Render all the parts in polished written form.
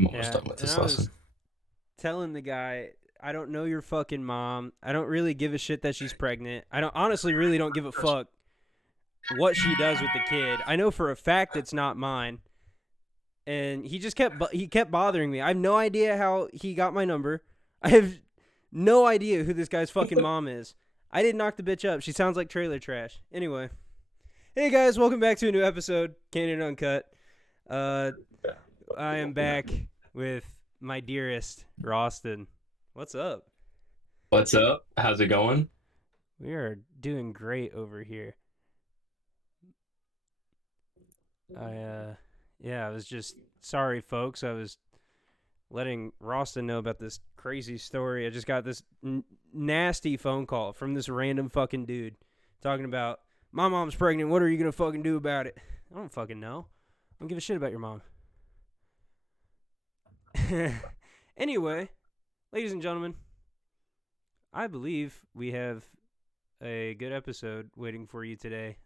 I'm almost Yeah, done with and this I was lesson. telling the guy, I don't know your fucking mom. I don't really give a shit that she's pregnant. I don't honestly really don't give a fuck what she does with the kid. I know for a fact it's not mine. And he kept bothering me. I have no idea how he got my number. I have no idea who this guy's fucking mom is. I did knock the bitch up. She sounds like trailer trash. Anyway, hey guys, welcome back to a new episode, Canyon Uncut. Uh, I am back with my dearest Roston. What's up? What's up? How's it going? We are doing great over here. I yeah, I was just sorry, folks. I was letting Roston know about this crazy story. I just got this nasty phone call from this random fucking dude talking about my mom's pregnant. What are you gonna fucking do about it? I don't fucking know. I don't give a shit about your mom. Anyway, ladies and gentlemen, I believe we have a good episode waiting for you today.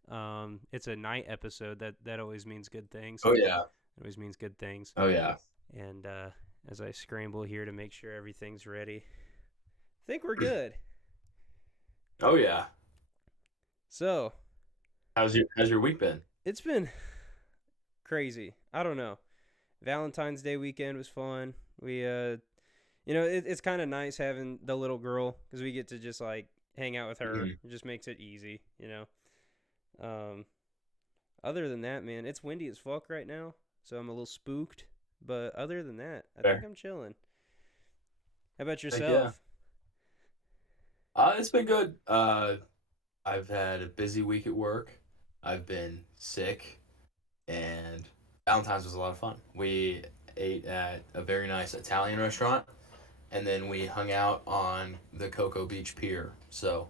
It's a night episode. That always means good things. Oh yeah. It always means good things. Oh yeah. And as I scramble here to make sure everything's ready, I think we're good. Oh yeah. So How's your week been? it's been crazy. I don't know. Valentine's Day weekend was fun. It's kind of nice having the little girl because we get to just like hang out with her. Mhm. It just makes it easy. Um, Other than that, man, it's windy as fuck right now, so I'm a little spooked. But other than that, I think Fair. I'm chilling. How about Heck yeah. yourself? It's been good. I've had a busy week at work. I've been sick, and Valentine's was a lot of fun. We ate at a very nice Italian restaurant, and then we hung out on the Cocoa Beach Pier. So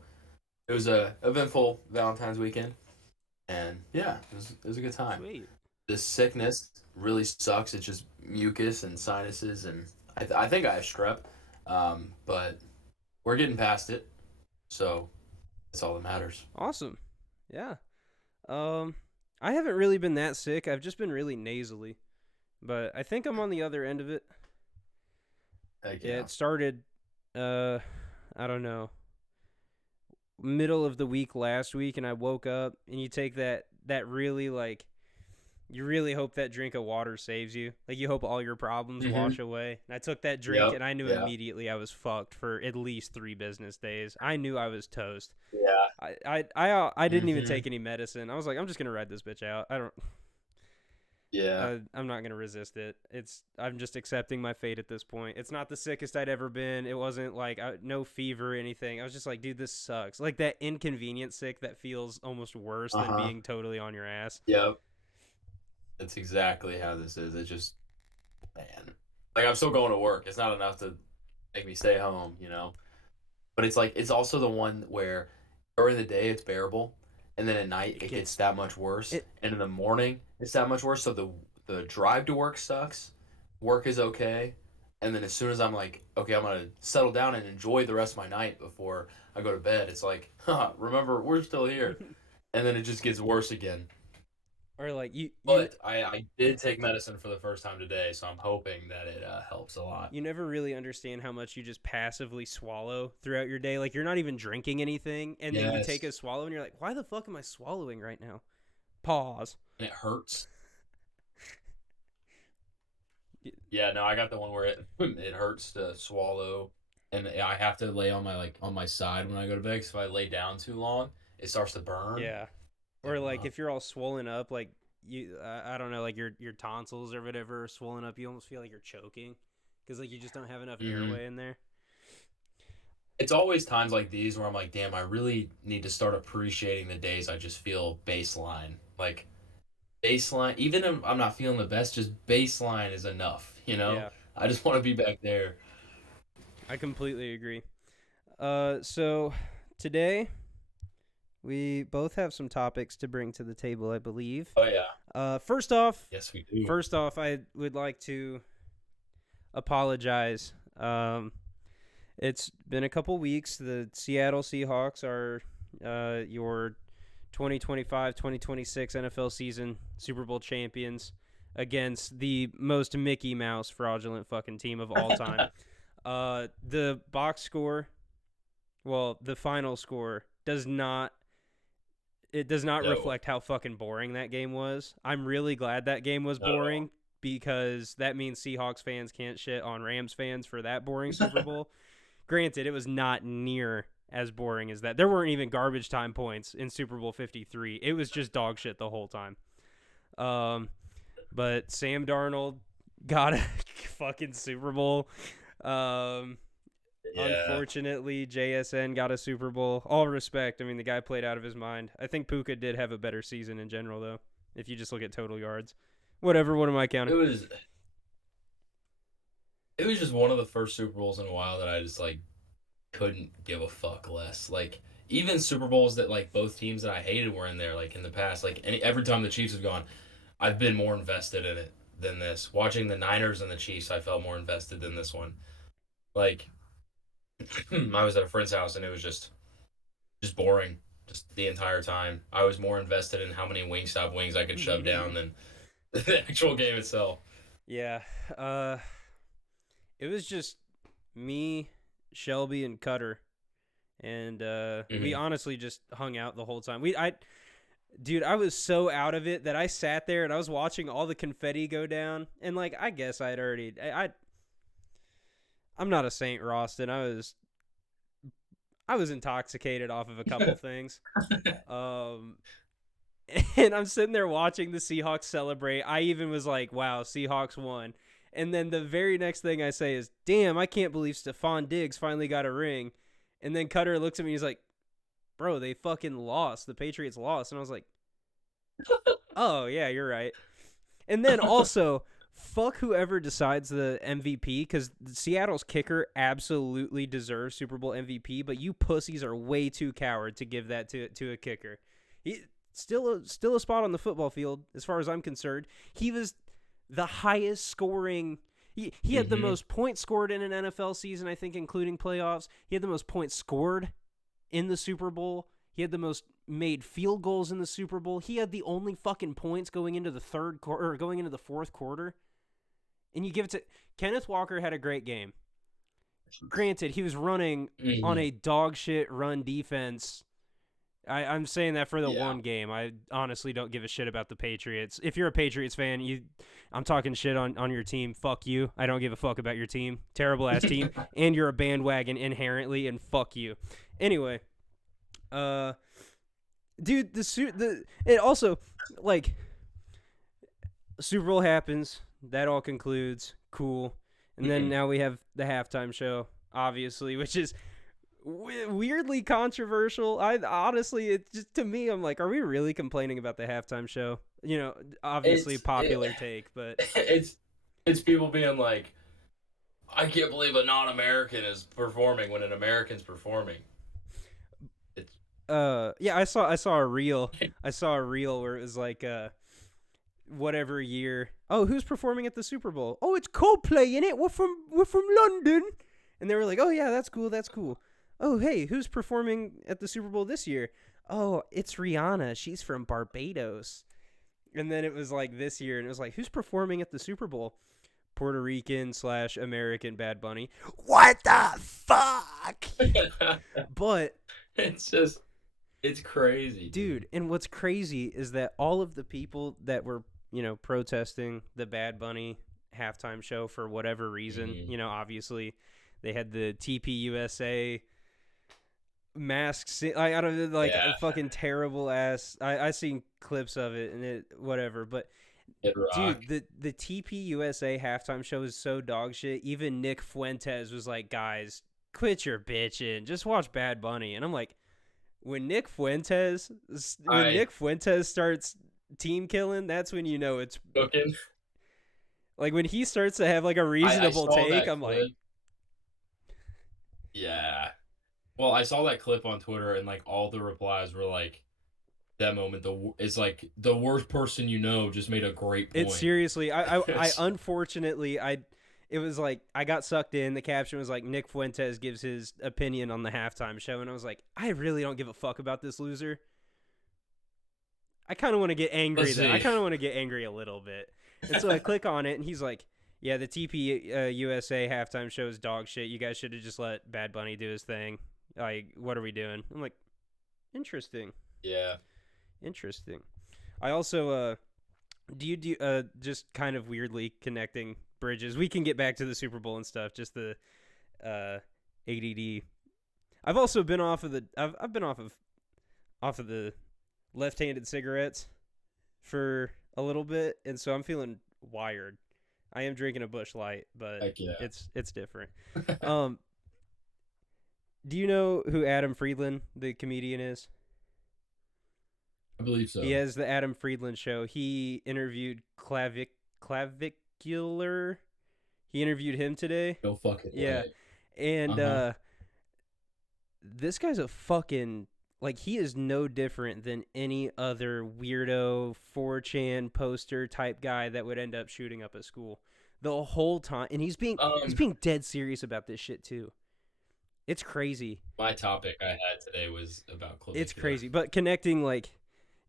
it was a eventful Valentine's weekend, and yeah, it was a good time. Sweet. This sickness really sucks. It's just mucus and sinuses, and I think I have strep, but we're getting past it, so that's all that matters. Awesome. Yeah. Um, I haven't really been that sick. I've just been really nasally, but I think I'm on the other end of it. Heck Yeah, yeah. it started, uh, I don't know, middle of the week last week, and I woke up, and you take that really like, you really hope that drink of water saves you. Like you hope all your problems Mm-hmm. wash away. And I took that drink, Yep. and I knew Yeah. immediately I was fucked for at least 3 business days. I knew I was toast. Yeah. I didn't even Mm-hmm. take any medicine. I was like, I'm just gonna ride this bitch out. Yeah. I'm not gonna resist it. I'm just accepting my fate at this point. It's not the sickest I'd ever been. It wasn't like no fever or anything. I was just like, dude, this sucks. Like that inconvenient sick that feels almost worse than Uh-huh. being totally on your ass. Yep. That's exactly how this is. It just, man. Like, I'm still going to work. It's not enough to make me stay home. But it's like, it's also the one where during the day it's bearable, and then at night It it gets gets that much worse, it. and in the morning it's that much worse. So the drive to work sucks. Work is okay, and then as soon as I'm like, okay, I'm gonna settle down and enjoy the rest of my night before I go to bed, it's like, remember we're still here, and then it just gets worse again. Or like But I did take medicine for the first time today, so I'm hoping that it helps a lot. you never really understand how much you just passively swallow throughout your day. Like you're not even drinking anything, and then you take Yes, a swallow, and you're like, why the fuck am I swallowing right now? Pause. and it hurts. Yeah, no, I got the one where it it hurts to swallow, and I have to lay on my side when I go to bed. 'Cause if I lay down too long, it starts to burn. Yeah. Or Like, like if you're all swollen up, like I don't know, like your tonsils or whatever are swollen up, you almost feel like you're choking because like you just don't have enough hmm airway in there. It's always times like these where I'm like, damn, I really need to start appreciating the days I just feel baseline. Like baseline, even if I'm not feeling the best, just baseline is enough. Yeah, I just want to be back there. I completely agree. So today we both have some topics to bring to the table, I believe. Oh yeah, First off, yes we do. I would like to apologize. It's been a couple weeks. The Seattle Seahawks are your 2025-2026 NFL season Super Bowl champions. against the most Mickey Mouse fraudulent fucking team of all time. The box score, well, the final score does not No, reflect how fucking boring that game was. I'm really glad that game was not at all. boring because that means Seahawks fans can't shit on Rams fans for that boring Super Bowl. Granted, it was not near as boring as that. There weren't even garbage time points in Super Bowl 53. It was just dog shit the whole time. Um, but Sam Darnold got a fucking Super Bowl. Um, Yeah, Unfortunately, JSN got a Super Bowl. All respect. I mean, the guy played out of his mind. I think Puka did have a better season in general, though, if you just look at total yards. Whatever, what am I it counting? was it was just one of the first Super Bowls in a while that I just like couldn't give a fuck less. Like even Super Bowls that like both teams that I hated were in there. Like in the past, like every time the Chiefs have gone, I've been more invested in it than this. Watching the Niners and the Chiefs, I felt more invested than this one. Like I was at a friend's house and it was just boring just the entire time. I was more invested in how many Wingstop wings I could shove down than the actual game itself. Yeah. Uh, it was just me, Shelby, and Cutter. And we Hmm. honestly just hung out the whole time. Dude, I was so out of it that I sat there and I was watching all the confetti go down. And like, I guess I'm not a Saint Rostin. I was intoxicated off of a couple things. Um, and I'm sitting there watching the Seahawks celebrate. I even was like, "Wow, Seahawks won." And then the very next thing I say is, "Damn, I can't believe Stephon Diggs finally got a ring." And then Cutter looks at me, he's like, "Bro, they fucking lost. The Patriots lost." And I was like, "Oh yeah, you're right." And then also, fuck whoever decides the MVP because Seattle's kicker absolutely deserves Super Bowl MVP, but you pussies are way too coward to give that to a kicker. He still a spot on the football field as far as I'm concerned. He was the highest scoring. He had the Hmm. most points scored in an NFL season, I think, including playoffs. He had the most points scored in the Super Bowl. He had the most made field goals in the Super Bowl. He had the only fucking points going into the third quarter or going into the fourth quarter. And you give it to Kenneth Walker had a great game. Granted, he was running on Hmm. a dog shit run defense. I'm saying that for the Yeah. one game. I honestly don't give a shit about the Patriots. If you're a Patriots fan, I'm talking shit on your team. Fuck you. I don't give a fuck about your team. Terrible ass team. And you're a bandwagon inherently, and fuck you. Anyway, uh, dude, it also like Super Bowl happens. That all concludes. Cool. And then Hmm. now we have the halftime show, obviously, which is weirdly controversial. I honestly, it just to me, I'm like, are we really complaining about the halftime show? You know, obviously It's it, popular take, but it's it's people being like, I can't believe a non-American is performing when an American's performing. It's yeah, I saw a reel where it was like whatever year. Oh, who's performing at the Super Bowl? Oh, it's Coldplay in it. We're from London. And they were like, "Oh yeah, that's cool. That's cool." Oh, hey, who's performing at the Super Bowl this year? Oh, it's Rihanna. She's from Barbados. And then it was like this year, and it was like, who's performing at the Super Bowl? Puerto Rican / American Bad Bunny. What the fuck? But it's just it's crazy, dude. dude, and what's crazy is that all of the people that were, protesting the Bad Bunny halftime show for whatever reason, Hmm. obviously they had the TPUSA masks. I don't know, like a Yeah, fucking terrible ass. I seen clips of it and it whatever, but Kid Rock. dude, the TPUSA halftime show is so dog shit. Even Nick Fuentes was like, "Guys, quit your bitching. Just watch Bad Bunny." And I'm like, when Nick Fuentes when I Nick Fuentes starts team killing, that's when you know it's cooking. like when he starts to have like a I reasonable saw take. that I'm like, clip. Yeah. Well, I saw that clip on Twitter, and like all the replies were like, "That moment, is like the worst person you know just made a great it's point." seriously. I unfortunately I. It was like I got sucked in. The caption was like Nick Fuentes gives his opinion on the halftime show, and I was like, I really don't give a fuck about this loser. I kind of want to get angry Let's though. I see. kind of want to get angry a little bit. And so I click on it, and he's like, "Yeah, the TP USA halftime show is dog shit. You guys should have just let Bad Bunny do his thing. Like, what are we doing?" I'm like, "Interesting, Yeah, interesting." I also do you do just kind of weirdly connecting bridges. We can get back to the Super Bowl and stuff. Just the uh, ADD. I've also been off of the I've been off of the left-handed cigarettes for a little bit, and so I'm feeling wired. I am drinking a Bush Light, but heck yeah. it's different. Um, do you know who Adam Friedland, the comedian, is? I believe He so. has the Adam Friedland show. He interviewed Clavicular. He interviewed him today. No fucking Yeah, way. and Uh-huh. this guy's a fucking like he is no different than any other weirdo 4chan poster type guy that would end up shooting up a school the whole time, and he's Um, being dead serious about this shit too. It's crazy. my topic I had today was about It's clavicular. crazy. But connecting like,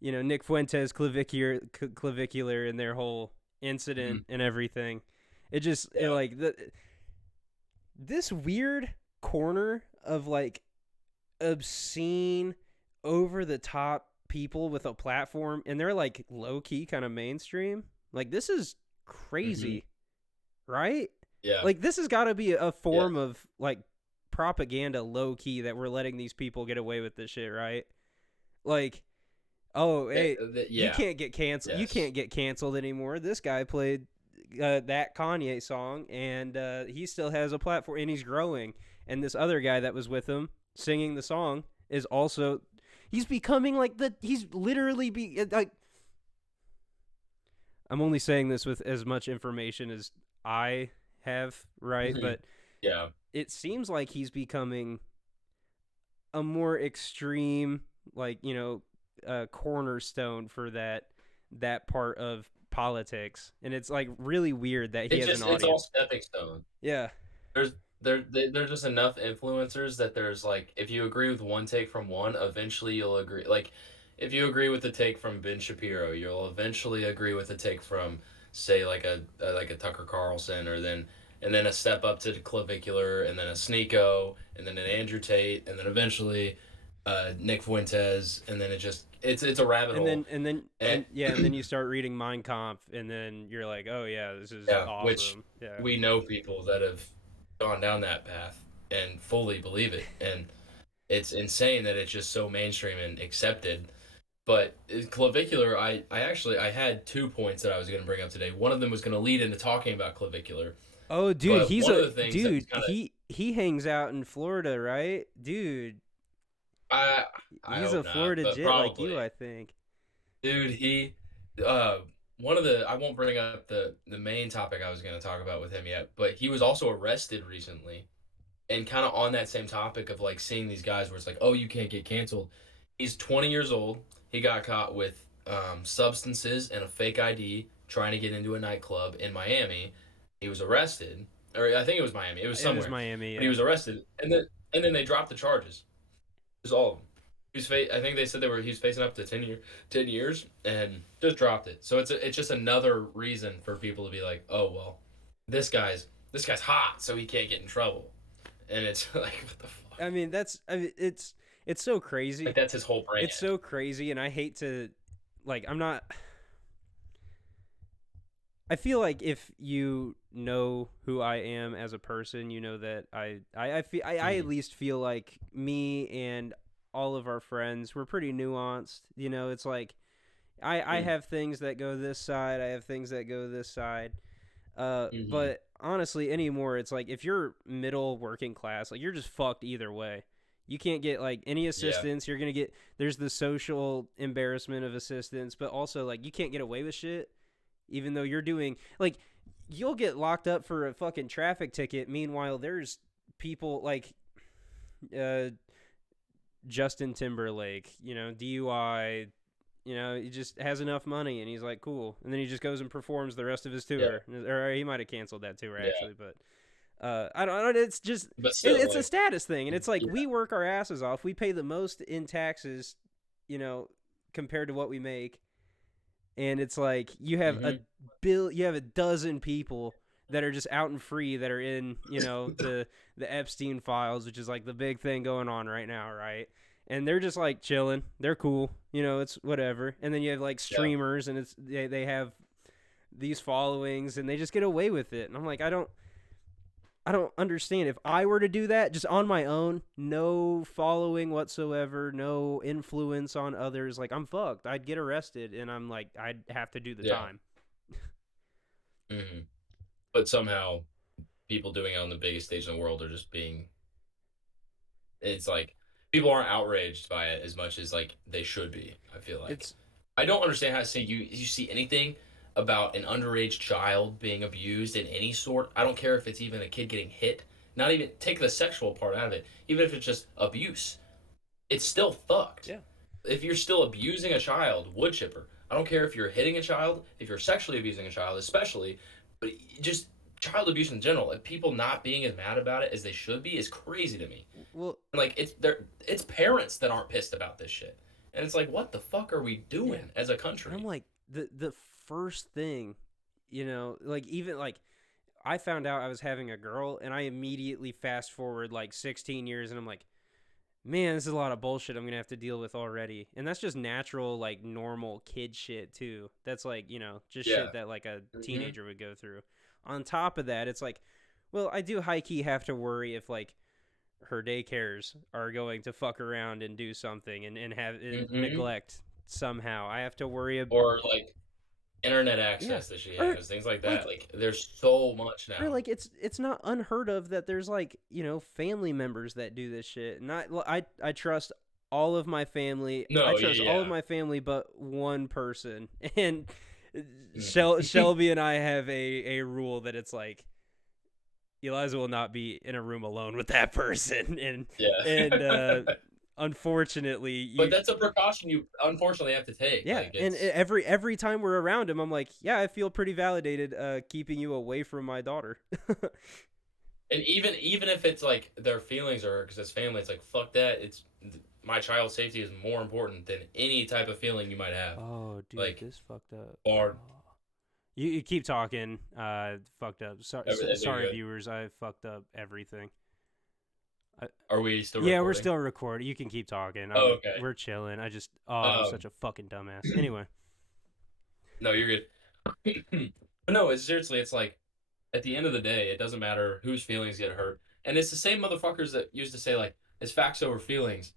Nick Fuentes clavicular and their whole Hmm. incident and everything. Yeah. Like this weird corner of like obscene, over the top people with a platform, and they're like low key, kind of mainstream. Like this is Hmm. crazy, right? Yeah. Like this has got to be a Yeah. form of like propaganda, low key, that we're letting these people get away with this shit, right? Like, oh, hey, you Yeah. can't get canceled. You Yes. can't get canceled anymore. This guy played that Kanye song, and he still has a platform, and he's growing. And this other guy that was with him singing the song is also he's becoming like he's literally like I'm only saying this with as much information as I have, right? Hmm. But Yeah. it seems like he's becoming a more extreme, like cornerstone for that part of politics, and it's like really weird that he has an It's all audience. stepping stones. Yeah, There's there's just enough influencers that there's like if you agree with one take from one, eventually you'll agree. Like if you agree with the take from Ben Shapiro, you'll eventually agree with the take from say like a Tucker Carlson, or then and then a step up to the clavicular, and then a Sneeko, and then an Andrew Tate, and then eventually Nick Fuentes, and then it's a rabbit and then hole. and then And and then you start reading Mein Kampf, and then you're like, oh yeah, this is yeah, which awesome. Yeah, we know people that have gone down that path and fully believe it. And it's insane that it's just so mainstream and accepted. But clavicular, I had 2 points that I was going to bring up today. One of them was going to lead into talking about clavicular, oh dude, but one of the things that was kind of he hangs out in Florida, right? Dude, I I he's a hope not, Florida but jit like probably, you, I think. dude. Uh, one of the I won't bring up the main topic I was going to talk about with him yet, but he was also arrested recently, and kind of on that same topic of like seeing these guys where it's like, oh, you can't get canceled. He's 20 years old. He got caught with substances and a fake ID trying to get into a nightclub in Miami. He was arrested, or I think it was Miami. It was It was somewhere, Miami, but he yeah. was arrested, and then they dropped the charges. It was all of them. I think they said he was facing up to 10 years, and just dropped it. So it's just another reason for people to be like, oh well, this guy's hot, so he can't get in trouble. And it's like, what the fuck? It's so crazy. Like that's his whole It's brand. so crazy, and I hate to like I'm not. I feel like if you know who I am as a person, you know that I at Hmm. least feel like me and all of our friends we're pretty nuanced. It's like I Hmm. have things that go this side, I have things that go this side. Hmm. But honestly, anymore, it's like if you're middle working class, like you're just fucked either way. You can't get like any Yeah. assistance. You're gonna get there's the social embarrassment of assistance, but also like you can't get away with shit, even though you're doing like you'll get locked up for a fucking traffic ticket. Meanwhile, there's people like uh, Justin Timberlake, DUI. He just has enough money, and he's like, cool, and then he just goes and performs the rest of his Yeah. tour, or he might have canceled that tour Yeah. actually, but I don't. It's just But still, it's a like, status thing, and it's like yeah. we work our asses off. We pay the most in taxes, you know, compared to what we make, and it's like you have Mm-hmm. you have a dozen people that are just out and free that are in, the Epstein files, which is like the big thing going on right now, right? And they're just like chilling. They're cool. It's whatever. And then you have like Yeah. streamers, and they have these followings, and they just get away with it. And I'm like, I don't understand. If I were to do that just on my own, no following whatsoever, no influence on others, like I'm fucked. I'd get arrested, and I'm like, I'd have to do the Yeah. time. Mm-hmm. But somehow people doing it on the biggest stage in the world are just being. It's like people aren't outraged by it as much as like they should be. I feel like It's I don't understand how to say you see anything about an underage child being abused in any sort. I don't care if it's even a kid getting hit. Not even take the sexual part out of it. Even if it's just abuse, it's still fucked. Yeah. If you're still abusing a child, wood chipper. I don't care if you're hitting a child, if you're sexually abusing a child, especially, but just child abuse in general. And people not being as mad about it as they should be is crazy to me. Well, Like it's parents that aren't pissed about this shit, and it's like, what the fuck are we yeah. doing as a And I'm country? like, the first thing, like even like I found out I was having a girl, and I immediately fast forward like 16 years, and I'm like, man, this is a lot of bullshit I'm gonna have to deal with already. And that's just natural, like normal kid shit too. That's like, just Yeah. shit that like a Hmm. teenager would go through. On top of that, it's like, well, I do high key have to worry if like her daycares are going to fuck around and do something and have and Hmm. neglect somehow. I have to worry Or like internet yeah. access that she Or has, things like that. like Like there's so much or now. like it's not unheard of that there's like family members that do this shit. And I trust all of my family. I No, trust all of yeah, my family but one person. And yeah. Shelby and I have a rule that it's like Eliza will not be in a room alone with that person. And and Yeah. unfortunately But you that's a precaution you unfortunately have to take. yeah, Like and it's every time we're around him, I'm like, yeah, I feel pretty validated keeping you away from my daughter. and even if it's like their feelings are because it's family, it's like fuck that. It's my child's safety is more important than any type of feeling you might have. Oh, dude, Like this fucked up. or Oh. You keep talking. Fucked up. everything Sorry, good. viewers. I fucked up everything. I, Are we still yeah, we're recording? still recording. You can keep talking. Oh, okay. We're chilling. I'm such Um, a fucking dumbass. Anyway, no, you're good. But no, it's seriously, it's like at the end of the day, it doesn't matter whose feelings get hurt, and it's the same motherfuckers that used to say like it's facts over feelings,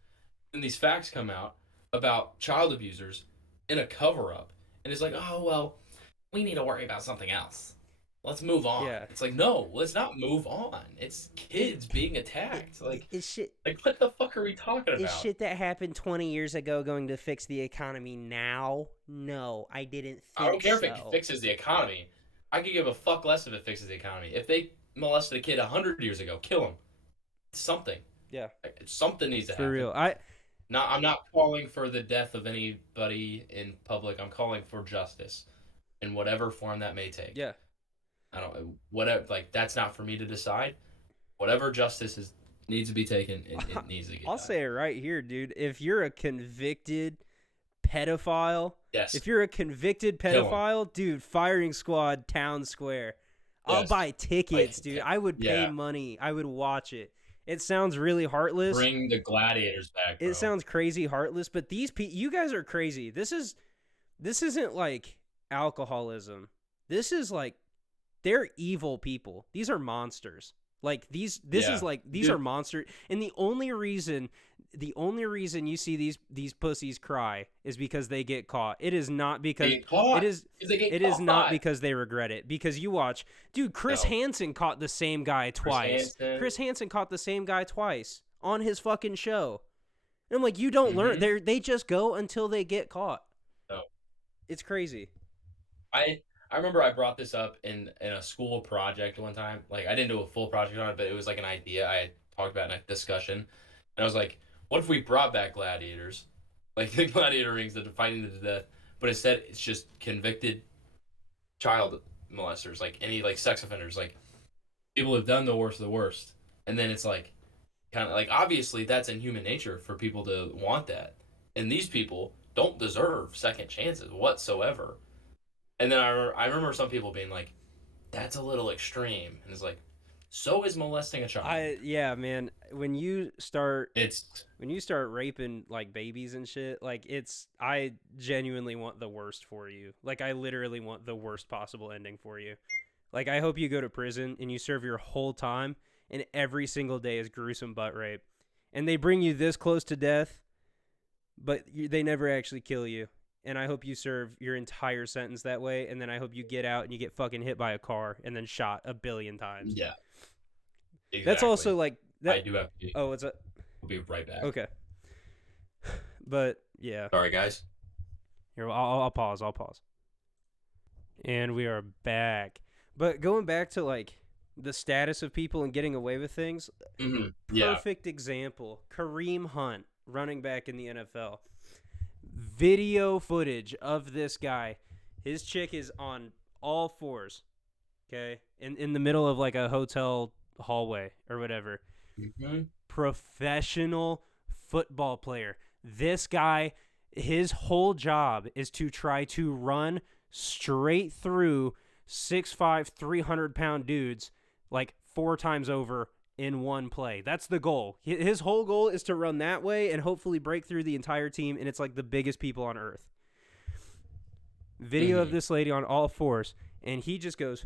and these facts come out about child abusers in a cover up, and it's like, oh well, we need to worry about something else. Let's move on. yeah, It's like, no, let's not move on. It's it, kids being it, attacked. it's shit. Like what the fuck are we talking Is about? shit that happened 20 years ago going to fix the economy now? No, I didn't I don't think care if it so. fixes the economy. I could give a fuck less if it fixes the economy. If they molested a kid 100 years ago, kill him. Something. Yeah, Something needs to for happen. real. I I'm not calling for the death of anybody in public. I'm calling for justice in whatever form that may take. yeah. I don't whatever like that's not for me to decide. Whatever justice is needs to be taken, it needs to get I'll done. say it right here, dude. If you're a convicted pedophile, Yes, if you're a convicted kill him. pedophile, dude, firing squad, town square. I'll Yes, buy tickets, like dude. I would pay yeah, money. I would watch it. It sounds really heartless. bring the gladiators back, It bro. sounds crazy heartless, but you guys are crazy. This isn't like alcoholism. This is like they're evil people. These are monsters. Like this is Yeah, like these are dude, monsters. And the only reason you see these pussies cry is because they get caught. It is not they because get it caught is because they get it is not caught. because they regret it. Because you watch, dude, Chris No, Hansen caught the same guy Chris twice. Hansen. Chris Hansen caught the same guy twice on his fucking show. And I'm like, you don't learn. Mm-hmm. They just go until they get caught. No, It's crazy. I remember I brought this up in a school project one time. Like I didn't do a full project on it, but it was like an idea I had talked about in a discussion, and I was like, what if we brought back gladiators, like the gladiator rings that are fighting to the death, but instead it's just convicted child molesters, like any like sex offenders, like people who've done the worst of the worst, and then it's like kind of like obviously that's in human nature for people to want that, and these people don't deserve second chances whatsoever. And then I remember some people being like, "That's a little extreme," and it's like, so is molesting a child. Yeah, man. It's When you start raping like babies and shit, like I genuinely want the worst for you. Like I literally want the worst possible ending for you. Like I hope you go to prison and you serve your whole time and every single day is gruesome butt rape. And they bring you this close to death, but they never actually kill you. And I hope you serve your entire sentence that way and then I hope you get out and you get fucking hit by a car and then shot a billion times. yeah, That's exactly. also like I that. do have to. Oh, it's a We'll be right back. okay. But yeah, Sorry, guys. here I'll pause. I'll pause. And we are back. But going back to like the status of people and getting away with things, Yeah. perfect example. Kareem Hunt, running back in the NFL. Video footage of this guy. His chick is on all fours, okay? In the middle of like a hotel hallway or whatever. hmm Professional football player. This guy, his whole job is to try to run straight through 6'5", 300-pound dudes like 4 times over in one play. That's the goal. His whole goal is to run that way and hopefully break through the entire team, and it's like the biggest people on earth. Video of hmm this lady on all fours, and he just goes,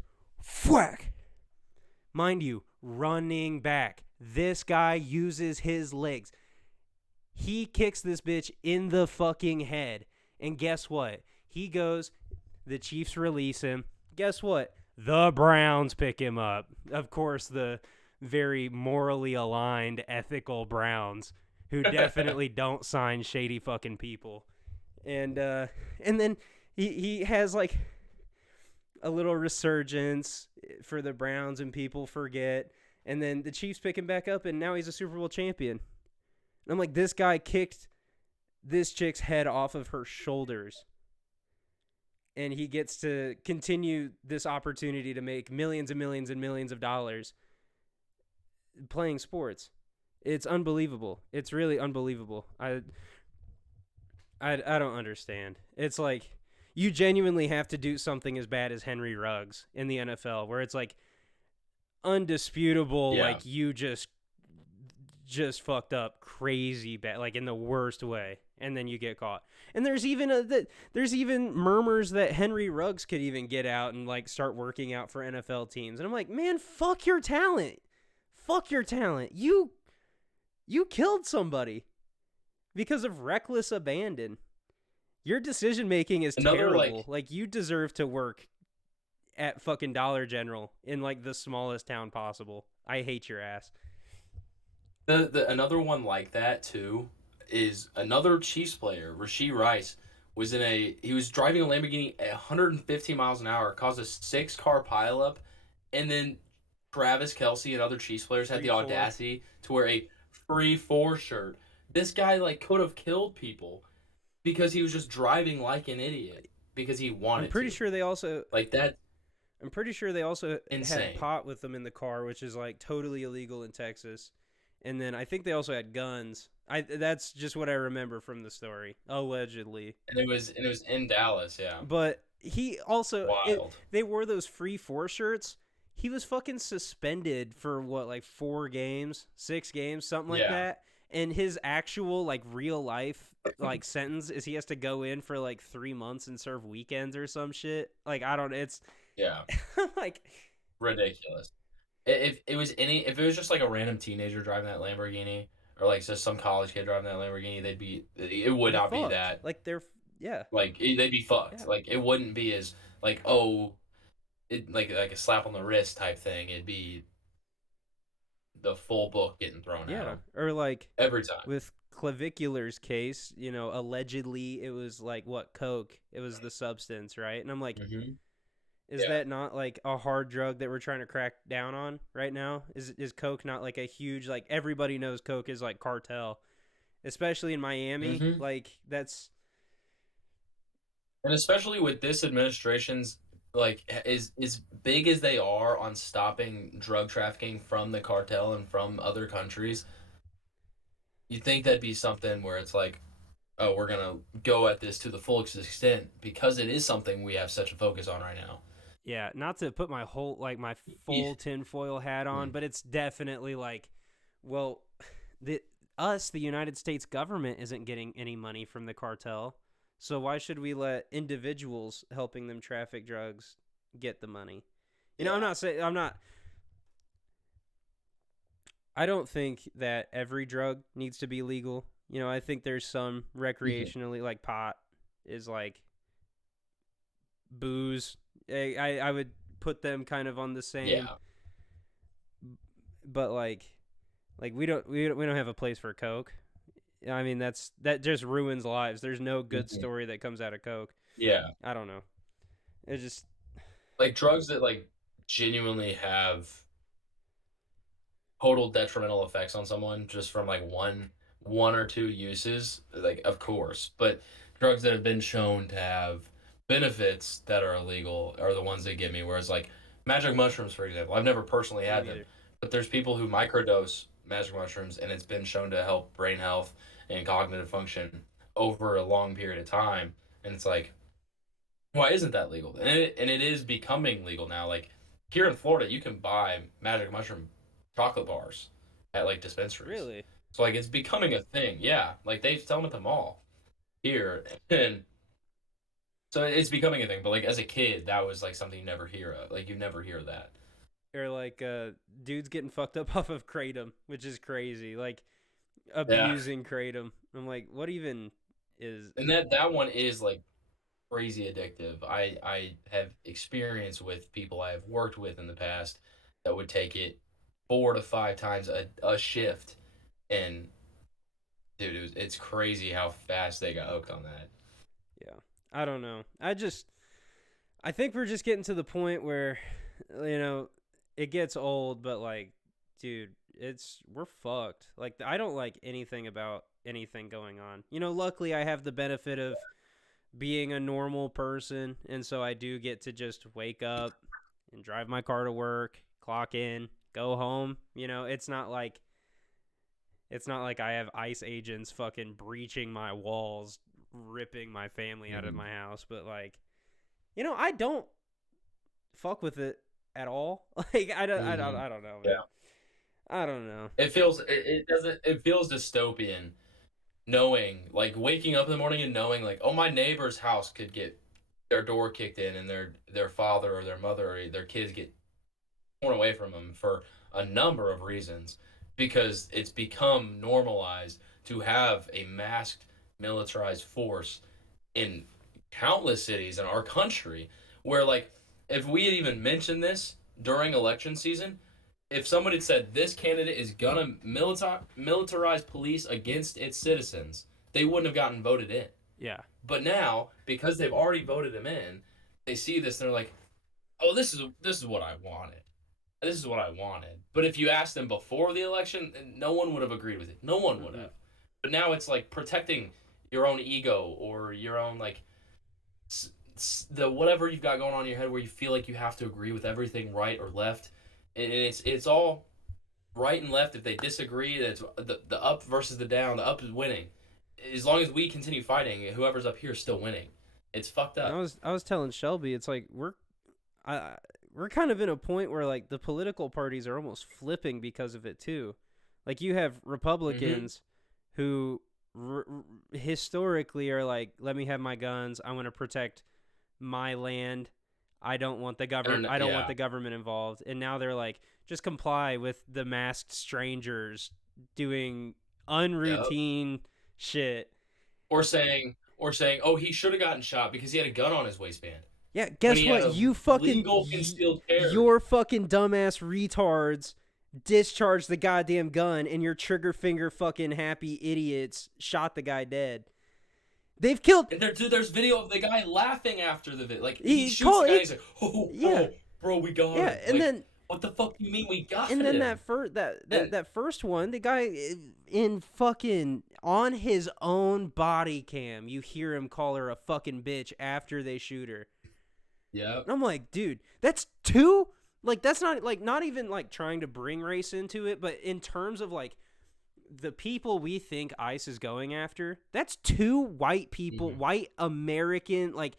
whack. Mind you, running back. This guy uses his legs. He kicks this bitch in the fucking head. And guess what? He goes, the Chiefs release him. Guess what? The Browns pick him up. Of course, the very morally aligned, ethical Browns who definitely don't sign shady fucking people. And then he has like a little resurgence for the Browns and people forget. And then the Chiefs pick him back up and now he's a Super Bowl champion. And I'm like, this guy kicked this chick's head off of her shoulders. And he gets to continue this opportunity to make millions and millions and millions of dollars playing sports. It's unbelievable. It's really unbelievable. I don't understand. It's like you genuinely have to do something as bad as Henry Ruggs in the NFL, where it's like undisputable, Yeah. like you just fucked up crazy bad, like in the worst way, and then you get caught. And there's even murmurs that Henry Ruggs could even get out and like start working out for NFL teams. And I'm like, man, fuck your talent, fuck your talent. You killed somebody because of reckless abandon. Your decision making is Another terrible. Like you deserve to work at fucking Dollar General in like the smallest town possible. I hate your ass. the another one like that too is another Chiefs player, Rashee Rice, he was driving a Lamborghini at 115 miles an hour, caused a 6-car pileup, and then Travis Kelsey and other Chiefs players had Free the four. audacity to wear a free four shirt. This guy like could have killed people because he was just driving like an idiot because he I'm wanted pretty to. sure they also Like that's I'm pretty sure they also had insane. pot with them in the car, which is like totally illegal in Texas. And then I think they also had guns. That's just what I remember from the story, allegedly. And it was in Dallas, yeah. But he also Wild. they wore those free four shirts. He was fucking suspended for what, like 4 games, 6 games, something like Yeah. that. And his actual like real life like sentence is he has to go in for like 3 months and serve weekends or some shit. Like I don't. It's Yeah. like Ridiculous. If it was just like a random teenager driving that Lamborghini, or like just some college kid driving that Lamborghini, it would they're not be fucked. that, Like they're yeah like they'd be fucked. yeah Like it wouldn't be as like, oh, like a slap on the wrist type thing. It'd be the full book getting thrown at yeah him or like every time. with Clavicular's case, allegedly it was like what coke. It was the substance, right? And I'm like, hmm is Yeah. that not like a hard drug that we're trying to crack down on right now? Is coke not like a huge, like everybody knows coke is like cartel, especially in Miami? hmm Like that's And especially with this administration's like as big as they are on stopping drug trafficking from the cartel and from other countries, you'd think that'd be something where it's like oh, we're gonna go at this to the fullest extent because it is something we have such a focus on right now. Yeah, not to put my whole like my Yeah. full tinfoil hat on, Mm. but it's definitely like, well, the the United States government isn't getting any money from the cartel, so why should we let individuals helping them traffic drugs get the money? I'm Yeah. not saying I'm not. I don't think that every drug needs to be legal. I think there's some Mhm. recreationally, like pot is like booze. I would put them kind of on the same, Yeah. but like we don't have a place for coke. I mean that just ruins lives. There's no good Mhm. story that comes out of coke. Yeah. I don't know. It just Like drugs that like genuinely have total detrimental effects on someone just from like one or two uses, like of course, but drugs that have been shown to have benefits that are illegal are the ones that get me. Whereas like magic mushrooms, for example, I've never personally me had them, neither. but there's people who microdose magic mushrooms and it's been shown to help brain health and cognitive function over a long period of time. And it's like, why isn't that legal? And it is becoming legal now. Like here in Florida, you can buy magic mushroom chocolate bars at like dispensaries. Really? So like it's becoming a thing. Yeah, like they sell them at the mall here, and so it's becoming a thing. But like as a kid, that was like something you never hear of. Like you never hear that. Or like dudes getting fucked up off of kratom, which is crazy. Like Yeah, abusing kratom. I'm like, what even is? and that one is like crazy addictive. I have experience with people I have worked with in the past that would take it 4 to 5 times a shift and dude, it's crazy how fast they got hooked on that. Yeah, I don't know. I think we're just getting to the point where, you know, it gets old, but like, dude, we're fucked. Like, I don't like anything about anything going on. Luckily, I have the benefit of being a normal person, and so I do get to just wake up and drive my car to work, clock in, go home. It's not like I have ICE agents fucking breaching my walls, ripping my family out of Mhm. my house, but like, I don't fuck with it at all. Like Mhm. I don't know, man. Yeah. I don't know. It doesn't it feels dystopian knowing like waking up in the morning and knowing like oh my neighbor's house could get their door kicked in and their father or their mother or their kids get torn away from them for a number of reasons because it's become normalized to have a masked militarized force in countless cities in our country where like if we had even mentioned this during election season, if somebody had said this candidate is gonna militarize police against its citizens, they wouldn't have gotten voted in. Yeah. But now, because they've already voted him in, they see this and they're like, "Oh, this is what I wanted. This is what I wanted." But if you asked them before the election, no one would have agreed with it. No one would Mm-mm. have. But now it's like protecting your own ego or your own like the whatever you've got going on in your head where you feel like you have to agree with everything right or left, and it's all right and left. If they disagree, that's the up versus the down. The up is winning. As long as we continue fighting, whoever's up here is still winning. It's fucked And I up. was I was telling Shelby, it's like I we're kind of in a point where like the political parties are almost flipping because of it too. Like you have Mm-hmm. Republicans who historically are like, let me have my guns. I want to protect my land. I don't want the government. I don't want Yeah. the government involved. And now they're like, just comply with the masked strangers doing Yep. unroutine shit. Or saying, oh, he should have gotten shot because he had a gun on his waistband Yeah, when guess he had what? a You fucking legal concealed carry. your fucking dumbass retards discharged the goddamn gun, and your trigger finger fucking happy idiots shot the guy dead. They've killed. And there's video of the guy laughing after the video. Like he He shoots call the guy. it. He's like, "Oh, Yeah, bro, we got yeah, him." and Like, then what the fuck do you mean we got and then that him? first that that And that first one, the guy in fucking on his own body cam, you hear him call her a fucking bitch after they shoot her. yep. And I'm like, dude, that's two. Like that's not even like trying to bring race into it, but in terms of like the people we think ICE is going after, that's two white people, Hmm. white American, like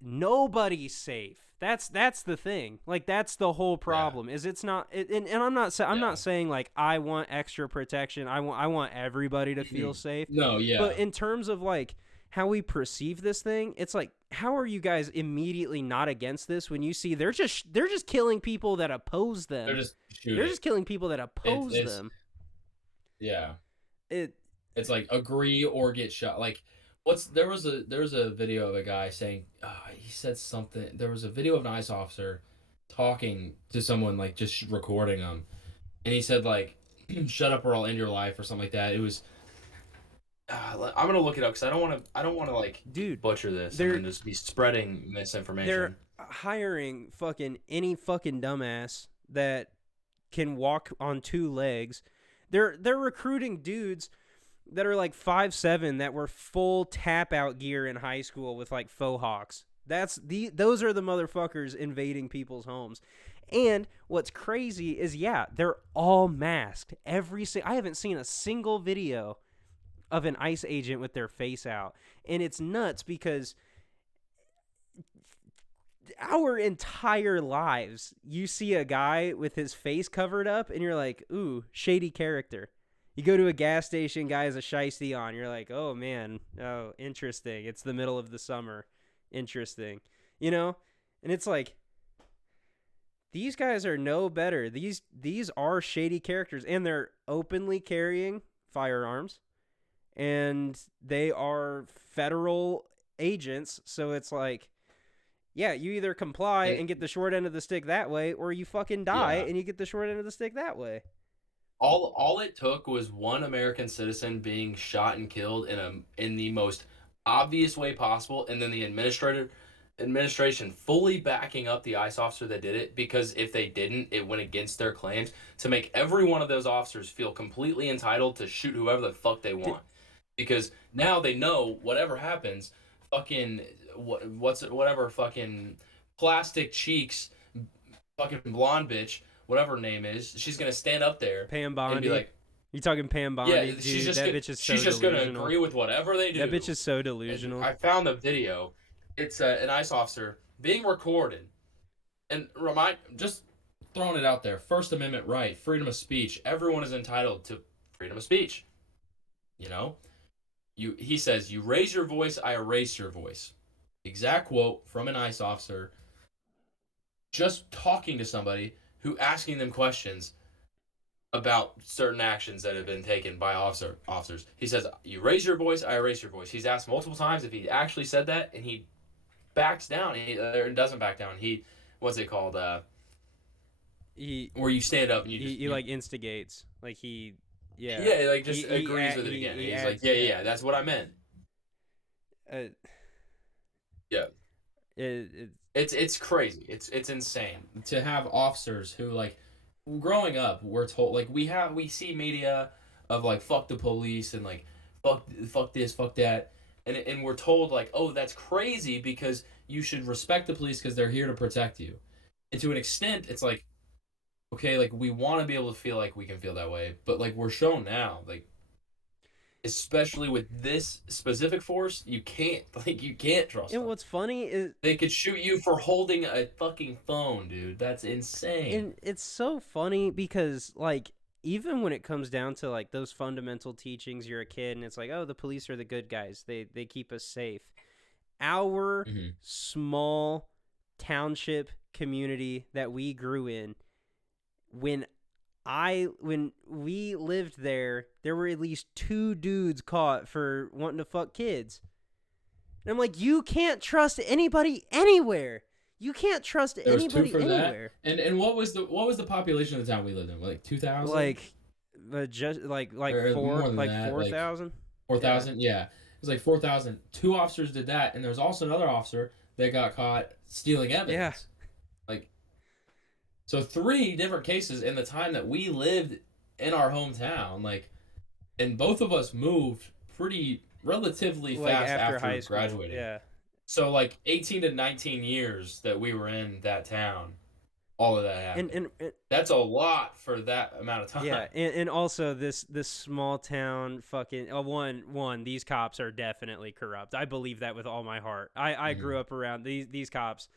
nobody's safe. That's the thing. Like that's the whole Yeah. problem. Is it's not and I'm Yeah. not saying like I want extra protection. I want everybody to feel Mhm. safe. No, But yeah. in terms of like how we perceive this thing, it's like how are you guys immediately not against this when you see they're just killing people that oppose They're them. just They're shooting. just killing people that oppose It's them. yeah. It It's like agree or get shot. Like there's a video of a guy saying he said something. There was a video of an ICE officer talking to someone like just recording them, and he said like shut up or I'll end your life or something like that. It was I'm gonna look it up because I don't want to like dude, butcher this and they're then just be spreading they're misinformation. hiring fucking any fucking dumbass that can walk on two legs. They're recruiting dudes that are like 5'7" that were full tap out gear in high school with like faux hawks. Those are the motherfuckers invading people's homes. And what's crazy is yeah, they're all masked. I haven't seen a single video of an ICE agent with their face out. And it's nuts because our entire lives, you see a guy with his face covered up, and you're like, ooh, shady character. You go to a gas station, guy has a shiesty on. You're like, oh man, oh interesting. It's the middle of the summer, interesting, you know. And it's like these guys are no better. These are shady characters, and they're openly carrying firearms, and they are federal agents. So it's like yeah, you either comply And and get the short end of the stick that way, or you fucking die yeah, and you get the short end of the stick that way. all it took was one American citizen being shot and killed in the most obvious way possible, and then the administration fully backing up the ICE officer that did it, because if they didn't, it went against their claims to make every one of those officers feel completely entitled to shoot whoever the fuck they Did, want. Because now they know whatever happens, fucking whatever fucking plastic cheeks, fucking blonde bitch, whatever her name is, she's gonna stand up there Pam and be Bondi. like, You talking Pam yeah, Bondi, dude? That bitch is so she's just gonna delusional. agree with whatever they That bitch do. is so And delusional. I found the video. It's an ICE officer being recorded, and remind just throwing it out there. First Amendment right, freedom of speech. Everyone is entitled to freedom of speech. You know, he says, "You raise your voice, I erase your voice." Exact quote from an ICE officer just talking to somebody who asking them questions about certain actions that have been taken by officers. He says, "You raise your voice, I erase your voice." He's asked multiple times if he actually said that, and he backs down. Or doesn't back down. What's it called? He Where you stand up and he like instigates. Like yeah. yeah, like just agrees with it He again. he He's like, adds yeah, yeah, that's what I meant. uh, Yeah. it, It's crazy. It's insane to have officers who like growing up we're told like we see media of like fuck the police and like fuck this fuck that, and we're told like, oh, that's crazy because you should respect the police because they're here to protect you. And to an extent it's like okay, like we want to be able to feel like we can feel that way, but like we're shown now like especially with this specific force, you can't trust and them. what's funny is They could shoot you for holding a fucking phone, dude. That's insane. and it's so funny because like even when it comes down to like those fundamental teachings, you're a kid and it's like, oh, the police are the good guys, they keep us safe. Our Hmm. small township community that we grew in, when when we lived there, there were at least two dudes caught for wanting to fuck kids. And I'm like, you can't trust anybody anywhere. You can't trust There was two anybody for that. anywhere. And what was the population of the town we lived in? Like 2,000? Like, just like Or more than like that, like 4,000. 4,000? Yeah. It was like 4,000. Two officers did that, and there was also another officer that got caught stealing evidence. Like, so three different cases in the time that we lived in our hometown. Like, and both of us moved pretty relatively Like fast after after high school. graduating. Yeah. So like 18 to 19 years that we were in that town, all of that and happened. and That's a lot for that amount of yeah, time. and also this small town fucking one these cops are definitely corrupt. I believe that with all my heart. I grew Mhm. up around these cops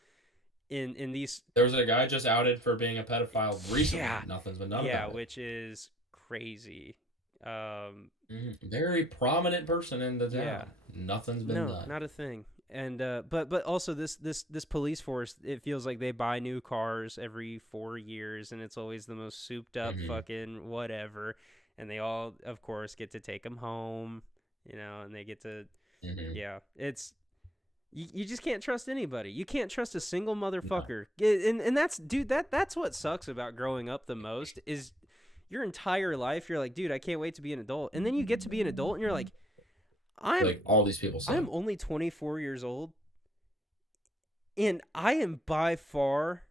in these. There was a guy just outed for being a pedophile recently. Yeah, Nothing's been done yeah, about it. which is crazy. Very prominent person in the Yeah, town. Nothing's been no, done. not a thing. And but also this police force, it feels like they buy new cars every 4 years, and it's always the most souped up Hmm. fucking whatever, and they all of course get to take them home, and they get to, Hmm. yeah, it's, you just can't trust anybody. You can't trust a single No. motherfucker. And that's, dude, that's what sucks about growing up the most is your entire life you're like, dude, I can't wait to be an adult, and then you get to be an adult and you're like, I'm Like all these people I'm suck. only 24 years old, and I am by far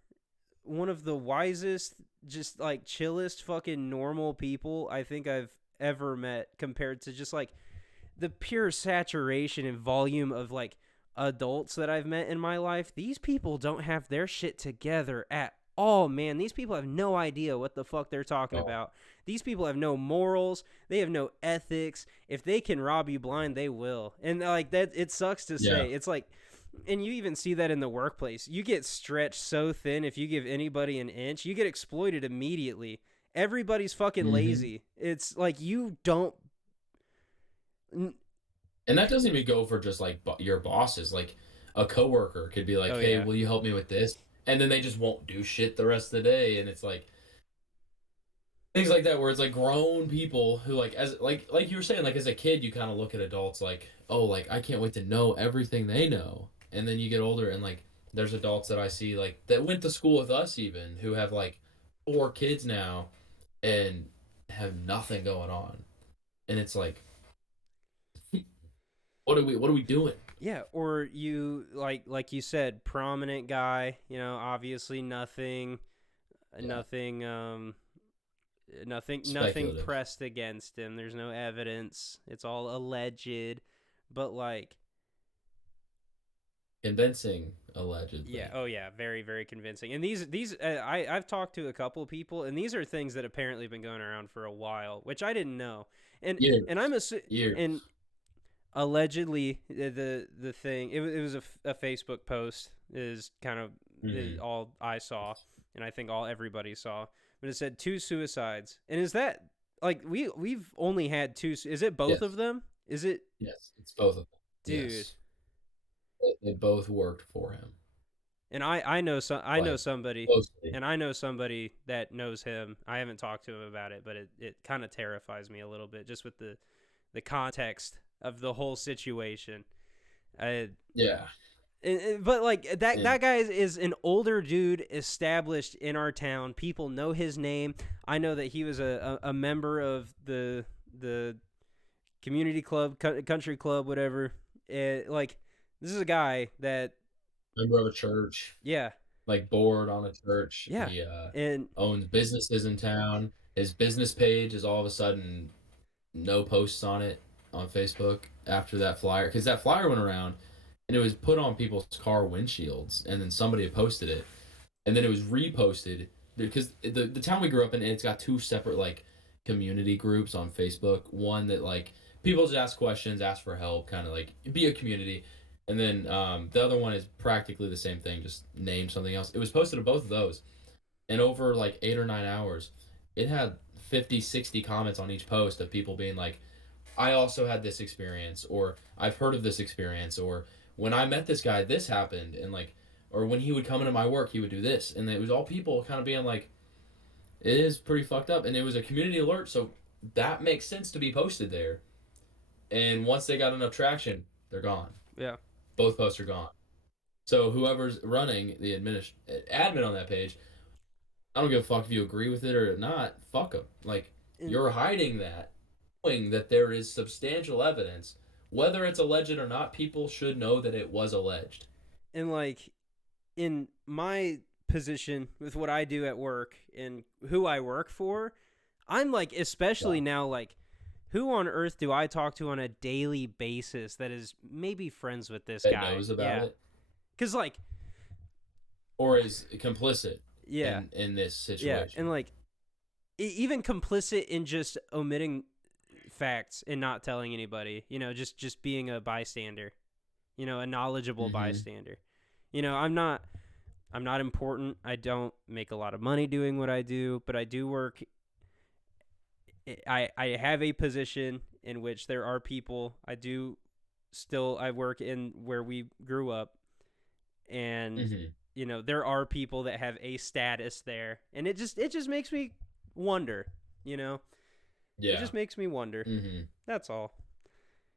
one of the wisest, just like chillest fucking normal people I think I've ever met, compared to just like the pure saturation and volume of like adults that I've met in my life. These people don't have their shit together at all, man. These people have no idea what the fuck they're talking Oh, about. These people have no morals. They have no ethics. If they can rob you blind, they will. And like that, it sucks to yeah. say. It's like, and you even see that in the workplace. You get stretched so thin if you give anybody an inch, you get exploited immediately. Everybody's fucking Hmm. lazy. It's like you don't. And that doesn't even go for just like your bosses. Like a coworker could be like, Oh "Hey, yeah. will you help me with this?" And then they just won't do shit the rest of the day. And it's like things like that where it's like grown people who like as like you were saying, like as a kid you kind of look at adults like, oh, like I can't wait to know everything they know. And then you get older and like there's adults that I see like that went to school with us even who have like 4 kids now and have nothing going on. And it's like, what are we doing? Yeah, or you like you said, prominent guy, obviously nothing, Yeah, nothing, nothing speculative. pressed against him. There's no evidence. It's all alleged, but like, Convincing yeah, allegedly. oh yeah, very very convincing. And these I've talked to a couple people, and these are things that apparently have been going around for a while, which I didn't know. And Years. I'm and Years. allegedly the thing, it was a Facebook post is kind of Hmm. all I saw, and I think all everybody saw, but it said two suicides. And is that like we've only had two? Is it both of Yes. them? Is it? Yes. It's both of them. Dude. Yes. They both worked for him. And I know Like somebody, closely. and I know somebody that knows him. I haven't talked to him about it, but it kind of terrifies me a little bit, just with the context of the whole situation. I, Yeah. but like And that guy is an older dude, established in our town. People know his name. I know that he was a member of the community club, country club, whatever. Like, this is a guy that, member of a church, yeah, like board on a church. yeah, He and owns businesses in town. His business page is all of a sudden no posts on it on Facebook after that flyer because that flyer went around and it was put on people's car windshields and then somebody had posted it and then it was reposted because the town we grew up in, it's got two separate like community groups on Facebook. One that like people just ask questions, ask for help, kind of like be a community. And then the other one is practically the same thing, just name something else. It was posted to both of those, and over like 8 or 9 hours, it had 50, 60 comments on each post of people being like, I also had this experience, or I've heard of this experience, or when I met this guy, this happened, and like, or when he would come into my work, he would do this, and it was all people kind of being like, it is pretty fucked up, and it was a community alert, so that makes sense to be posted there. And once they got enough traction, they're gone. yeah. Both posts are gone. So whoever's running the admin on that page, I don't give a fuck if you agree with it or not. Fuck them. Like And you're hiding that, knowing that there is substantial evidence, whether it's alleged or not. People should know that it was alleged. and like, in my position with what I do at work and who I work for, I'm like, especially Yeah, now, like, who on earth do I talk to on a daily basis that is maybe friends with this that guy? knows about Yeah. it Cuz like, or is complicit. Yeah, in this yeah, situation. and like even complicit in just omitting facts and not telling anybody. Just being a bystander. A knowledgeable Mm-hmm. bystander. I'm not important. I don't make a lot of money doing what I do, but I do work. I have a position in which there are people. I work in where we grew up, and Mm-hmm. there are people that have a status there, and it just makes me wonder. You know, it Yeah. just makes me wonder. Mm-hmm. That's all.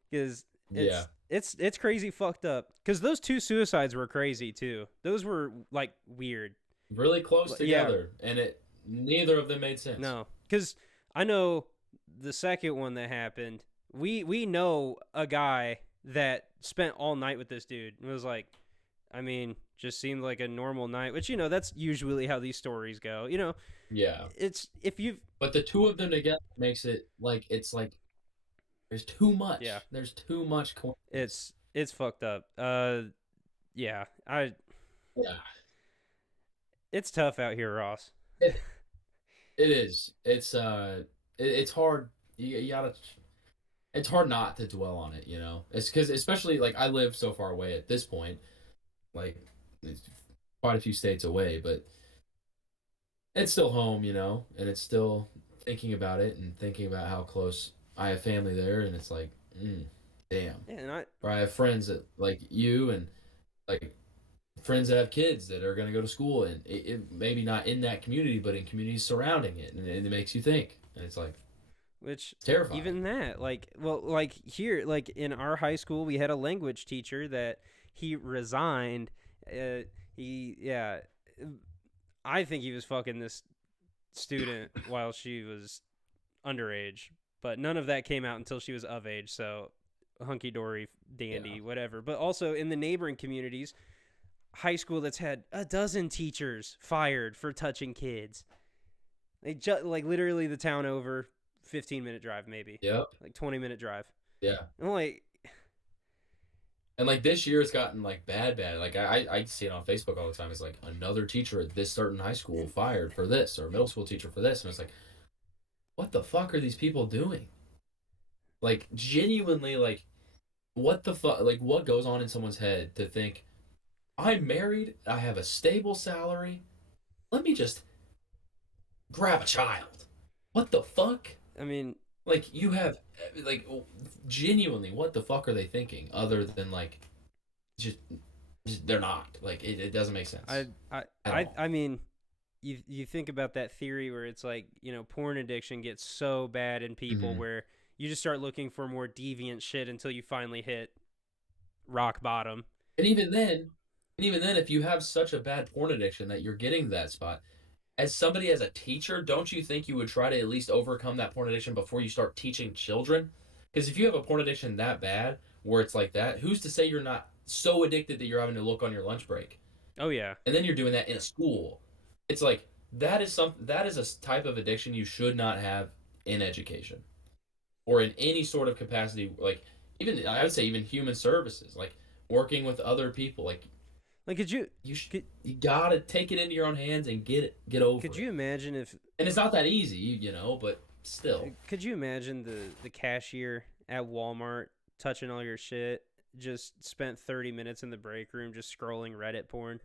Because Yeah. it's crazy fucked up. Because those two suicides were crazy too. Those were like weird. Really close Yeah, together, and it neither of them made sense. no. Because I know the second one that happened. We know a guy that spent all night with this dude. It was like, I mean, just seemed like a normal night. Which that's usually how these stories go. Yeah. It's if you've But the two of them together makes it like it's like there's too yeah, much. There's too much coincidence. it's fucked up. Yeah, Yeah. it's tough out here, Ross. It, it is. It's hard. You gotta. It's hard not to dwell on it. It's because especially like I live so far away at this point, like it's quite a few states away, but it's still home. And it's still thinking about it and thinking about how close I have family there, and it's like, damn. Yeah, and I Or I have friends that like you and like friends that have kids that are going to go to school and maybe not in that community but in communities surrounding it, and it makes you think, and it's like which it's terrifying. even that, like here, like in our high school, we had a language teacher that he resigned. Yeah, I think he was fucking this student while she was underage, but none of that came out until she was of age. So hunky dory, Yeah. dandy, whatever. But also in the neighboring communities, high school that's had a dozen teachers fired for touching kids. They like literally the town over, 15-minute drive maybe, Yep. like 20-minute drive. Yeah. I'm like, And like this year it's gotten like bad. Like I see it on Facebook all the time. It's like another teacher at this certain high school fired for this, or a middle school teacher for this, and it's like, what the fuck are these people doing? Like genuinely, like what the fuck? Like what goes on in someone's head to think I'm married, I have a stable salary. Let me just grab a child. What the fuck? I mean, Like you have like genuinely, what the fuck are they thinking? Other than like just, they're not. Like it doesn't make sense I I at I, all. I mean, you think about that theory where it's like porn addiction gets so bad in people Mm-hmm. where you just start looking for more deviant shit until you finally hit rock bottom. And even then, if you have such a bad porn addiction that you're getting to that spot, as somebody as a teacher, don't you think you would try to at least overcome that porn addiction before you start teaching children? Because if you have a porn addiction that bad, where it's like that, who's to say you're not so addicted that you're having to look on your lunch break? Oh yeah, And then you're doing that in a school. It's like that is a type of addiction you should not have in education or in any sort of capacity. Like even I would say even human services, like working with other people. Like like could you gotta take it into your own hands and get could over you it. imagine if And it's not that easy, but still. could you imagine the cashier at Walmart touching all your shit just spent 30 minutes in the break room just scrolling Reddit porn?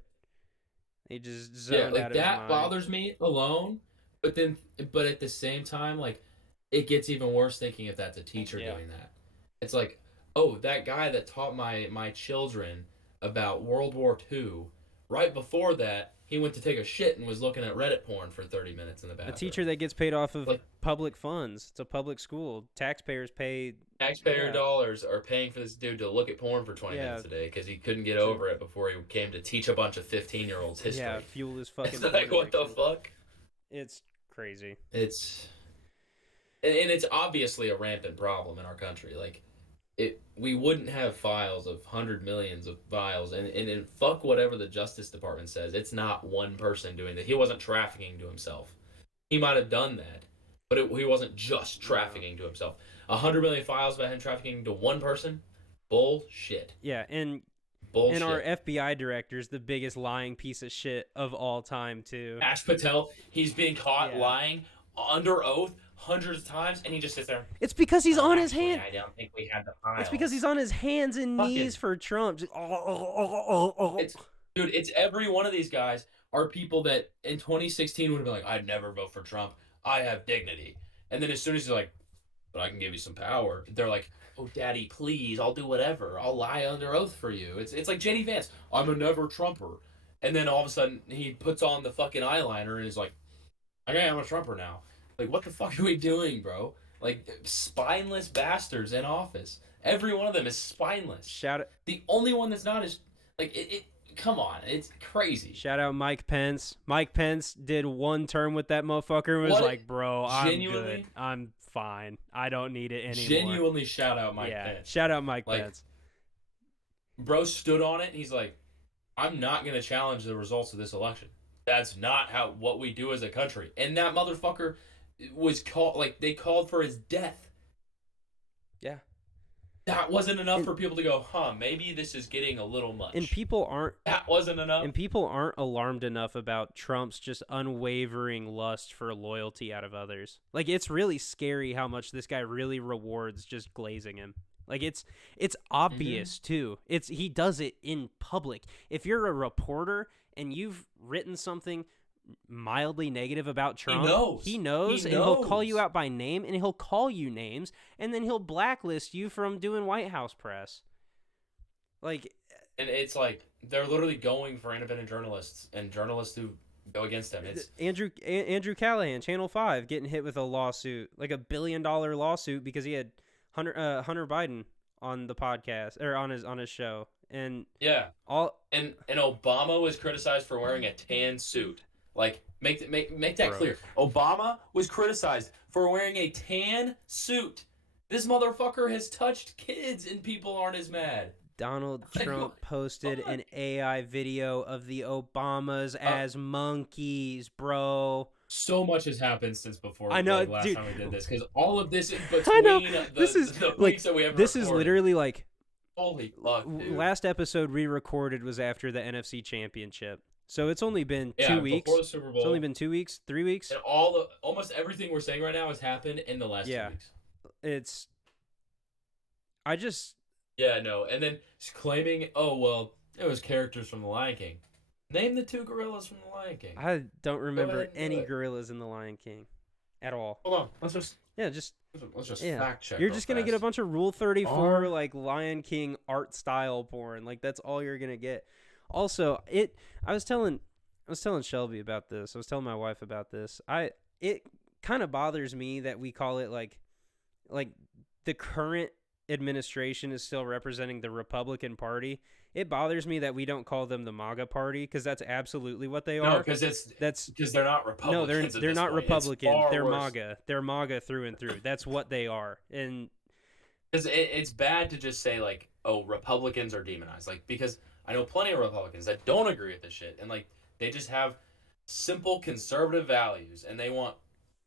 He just Yeah, zoned like out of his that mind. bothers me alone. But at the same time, like it gets even worse thinking if that's a teacher Yeah. doing that. It's like, oh, that guy that taught my children about World War II. Right before that, he went to take a shit and was looking at Reddit porn for 30 minutes in the A bathroom. teacher that gets paid off of Like public funds. It's a public school. Taxpayers pay. taxpayer Yeah. dollars are paying for this dude to look at porn for 20 Yeah. minutes a day because he couldn't get To, over it before he came to teach a bunch of 15-year-olds yeah, history. fuel his It's fucking like, porn what the addiction. fuck? It's crazy. It's and it's obviously a rampant problem in our country. Like we wouldn't have files of hundred millions of files, and fuck whatever the Justice Department says. It's not one person doing that. He wasn't trafficking to himself. He might have done that, but he wasn't just No. trafficking to himself. 100 million files about him trafficking to one person, bullshit. Yeah, and bullshit. And our FBI director's the biggest lying piece of shit of all time too. Ash Patel, he's being caught lying under oath hundreds of times, and he just sits there. It's because he's on his Actually, hand. I don't think we had the files. It's because he's on his hands and knees for Trump. Just, dude, it's every one of these guys are people that in 2016 would have been like, I'd never vote for Trump. I have dignity. And then as soon as he's like, but I can give you some power, they're like, oh, daddy, please, I'll do whatever. I'll lie under oath for you. It's like J.D. Vance. I'm a never Trumper. And then all of a sudden, he puts on the fucking eyeliner and is like, okay, I'm a Trumper now. Like, what the fuck are we doing, bro? Like, spineless bastards in office. Every one of them is spineless. Shout it. The only one that's not is, like, come on. It's crazy. Shout out Mike Pence. Mike Pence did one term with that motherfucker and was like, bro, I'm good. I'm fine. I don't need it anymore. Genuinely shout out Mike Pence. Shout out Mike Pence. Bro stood on it and he's like, I'm not going to challenge the results of this election. That's not what we do as a country. And that motherfucker was called, like, they called for his death. Yeah. That wasn't enough for people to go, maybe this is getting a little much. And people aren't... That wasn't enough. And people aren't alarmed enough about Trump's just unwavering lust for loyalty out of others. Like, it's really scary how much this guy really rewards just glazing him. Like, it's obvious, too. He does it in public. If you're a reporter and you've written something mildly negative about Trump, he knows, and he'll call you out by name, and he'll call you names, and then he'll blacklist you from doing White House press. Like, and it's like they're literally going for independent journalists and journalists who go against them. It's Andrew Callahan, Channel 5, getting hit with a lawsuit, like $1 billion lawsuit because he had Hunter Biden on the podcast or on his show, and and Obama was criticized for wearing a tan suit. Like, make that clear. Obama was criticized for wearing a tan suit. This motherfucker has touched kids and people aren't as mad. Donald Trump posted an AI video of the Obamas as monkeys, bro. So much has happened since before. I know, last dude. time we did this, because all of this in between the weeks that we have. This is literally like, holy fuck, dude. Last episode we recorded was after the NFC Championship. So it's only been 2 weeks. Before the Super Bowl. It's only been 2 weeks, 3 weeks. And almost everything we're saying right now has happened in the last 2 weeks. And then claiming, oh, well, it was characters from The Lion King. Name the 2 gorillas from The Lion King. I don't remember any gorillas in The Lion King at all. Hold on. Let's just fact check. You're just going to get a bunch of Rule 34, like Lion King art style porn. Like, that's all you're going to get. Also, I was telling Shelby about this. I was telling my wife about this. It kind of bothers me that we call it like the current administration is still representing the Republican Party. It bothers me that we don't call them the MAGA Party, because that's absolutely what they are. No, because they're not Republicans. No, they're not Republican. They're MAGA. They're MAGA through and through. That's what they are. And because it's bad to just say like, oh, Republicans are demonized. Like, because I know plenty of Republicans that don't agree with this shit, and like they just have simple conservative values, and they want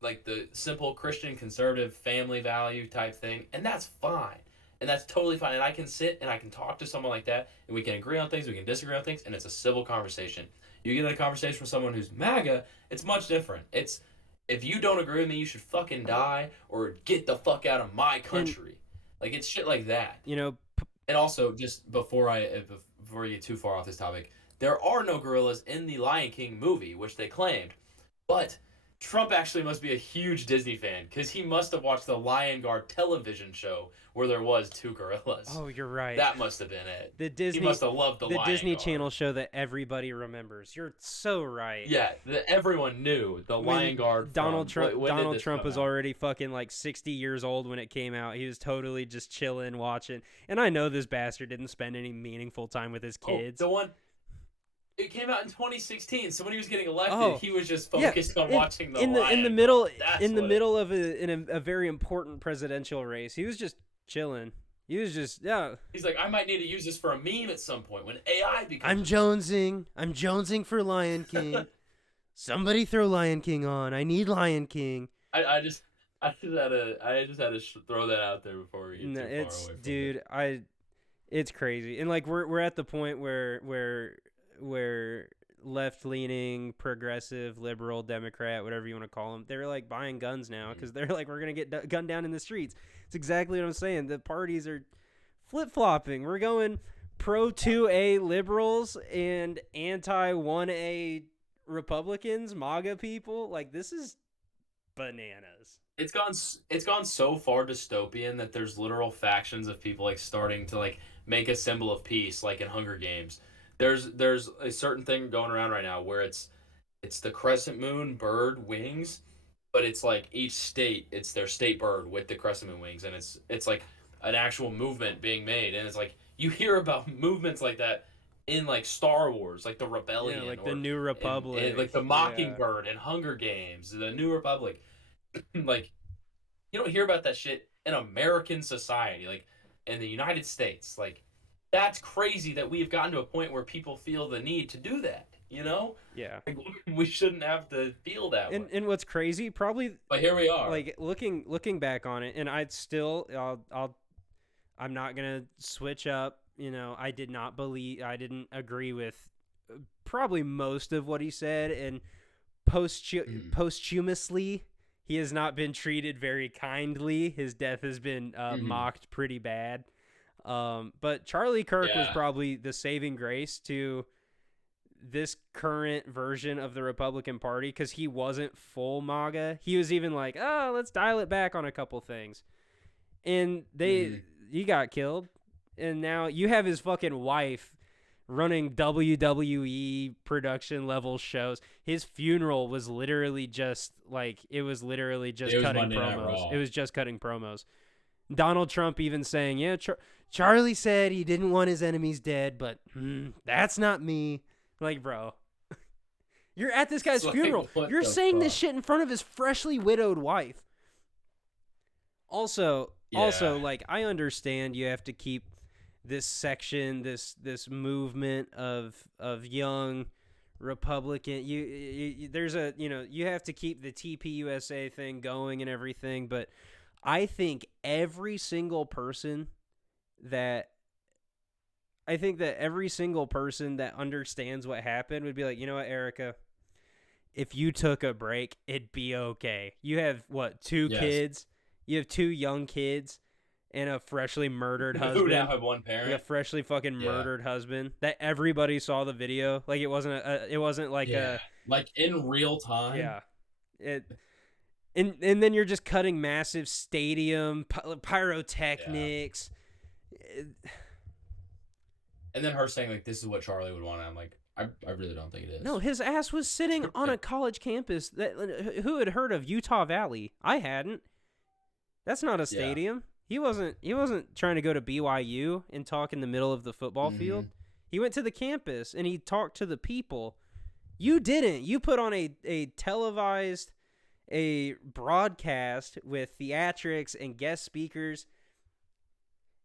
like the simple Christian conservative family value type thing, and that's fine. And that's totally fine. And I can sit and I can talk to someone like that, and we can agree on things, we can disagree on things, and it's a civil conversation. You get in a conversation with someone who's MAGA, it's much different. It's, if you don't agree with me, you should fucking die or get the fuck out of my country. Like, it's shit like that. You know. And also, just before we get too far off this topic, there are no gorillas in the Lion King movie, which they claimed, but Trump actually must be a huge Disney fan, because he must have watched the Lion Guard television show where there was 2 gorillas. Oh, you're right. That must have been it. He must have loved the Lion Disney Guard. Channel show that everybody remembers. You're so right. Yeah, everyone knew the Lion Guard. Donald Trump was already fucking like 60 years old when it came out. He was totally just chilling, watching. And I know this bastard didn't spend any meaningful time with his kids. It came out in 2016, so when he was getting elected, he was just focused on watching the Lion. In the middle of a very important presidential race, he was just chilling. He was just He's like, I might need to use this for a meme at some point when AI becomes. I'm jonesing for Lion King. Somebody throw Lion King on. I need Lion King. I just had to throw that out there before we get too far away from dude, it. It's crazy. And like we're at the point where left leaning, progressive, liberal, Democrat, whatever you want to call them, they're like buying guns now because they're like, we're gonna get gunned down in the streets. It's exactly what I'm saying. The parties are flip flopping. We're going pro 2A liberals and anti 1A Republicans, MAGA people. Like, this is bananas. It's gone so far dystopian that there's literal factions of people like starting to like make a symbol of peace, like in Hunger Games. There's a certain thing going around right now where it's the crescent moon bird wings, but it's like each state, it's their state bird with the crescent moon wings, and it's like an actual movement being made, and it's like you hear about movements like that in like Star Wars, like the Yeah, Rebellion, like the or New in Republic. like the Yeah. Mockingbird and Hunger Games, the New Republic. Like you don't hear about that shit in American society, like in the United States. Like that's crazy that we have gotten to a point where people feel the need to do that. You know, Yeah. like we shouldn't have to feel that way, And what's crazy, probably but here we are. like looking back on it, and I'm not gonna switch up. You know, I didn't agree with probably most of what he said, and Mm. posthumously, he has not been treated very kindly. His death has been Hmm. mocked pretty bad. But Charlie Kirk was Yeah. probably the saving grace to this current version of the Republican Party because he wasn't full MAGA. He was even like, oh, let's dial it back on a couple things. And Hmm. he got killed. And now you have his fucking wife running WWE production level shows. His funeral was literally just like, it was literally just It was cutting Monday Night promos. It Raw. was just cutting promos. Donald Trump even saying, yeah, Charlie said he didn't want his enemies dead, but that's not me. Like, bro, you're at this It's guy's like funeral. what You're the saying this fuck? shit in front of his freshly widowed wife. Also, Yeah. like, I understand you have to keep this section, this movement of young Republican. There's a you have to keep the TPUSA thing going and everything, but I think every single person that every single person that understands what happened would be like, you know what, Erica, if you took a break, it'd be okay. You have what, two Yes. kids? You have two young kids and a freshly murdered Who now husband. have one Like a parent? freshly fucking Yeah. murdered husband that everybody saw the video. Like it wasn't like Yeah. a Like in real time. yeah. It and then you're just cutting massive stadium Yeah. pyrotechnics. And then her saying like this is what Charlie would want. And I'm like, I really don't think it No, is. his ass was sitting on a college campus. Who had heard of Utah Valley? I hadn't. That's not a Yeah. stadium. He wasn't trying to go to BYU and talk in the middle of the football field. Hmm. He went to the campus and he talked to the people. You didn't. You put on a televised a broadcast with theatrics and guest speakers.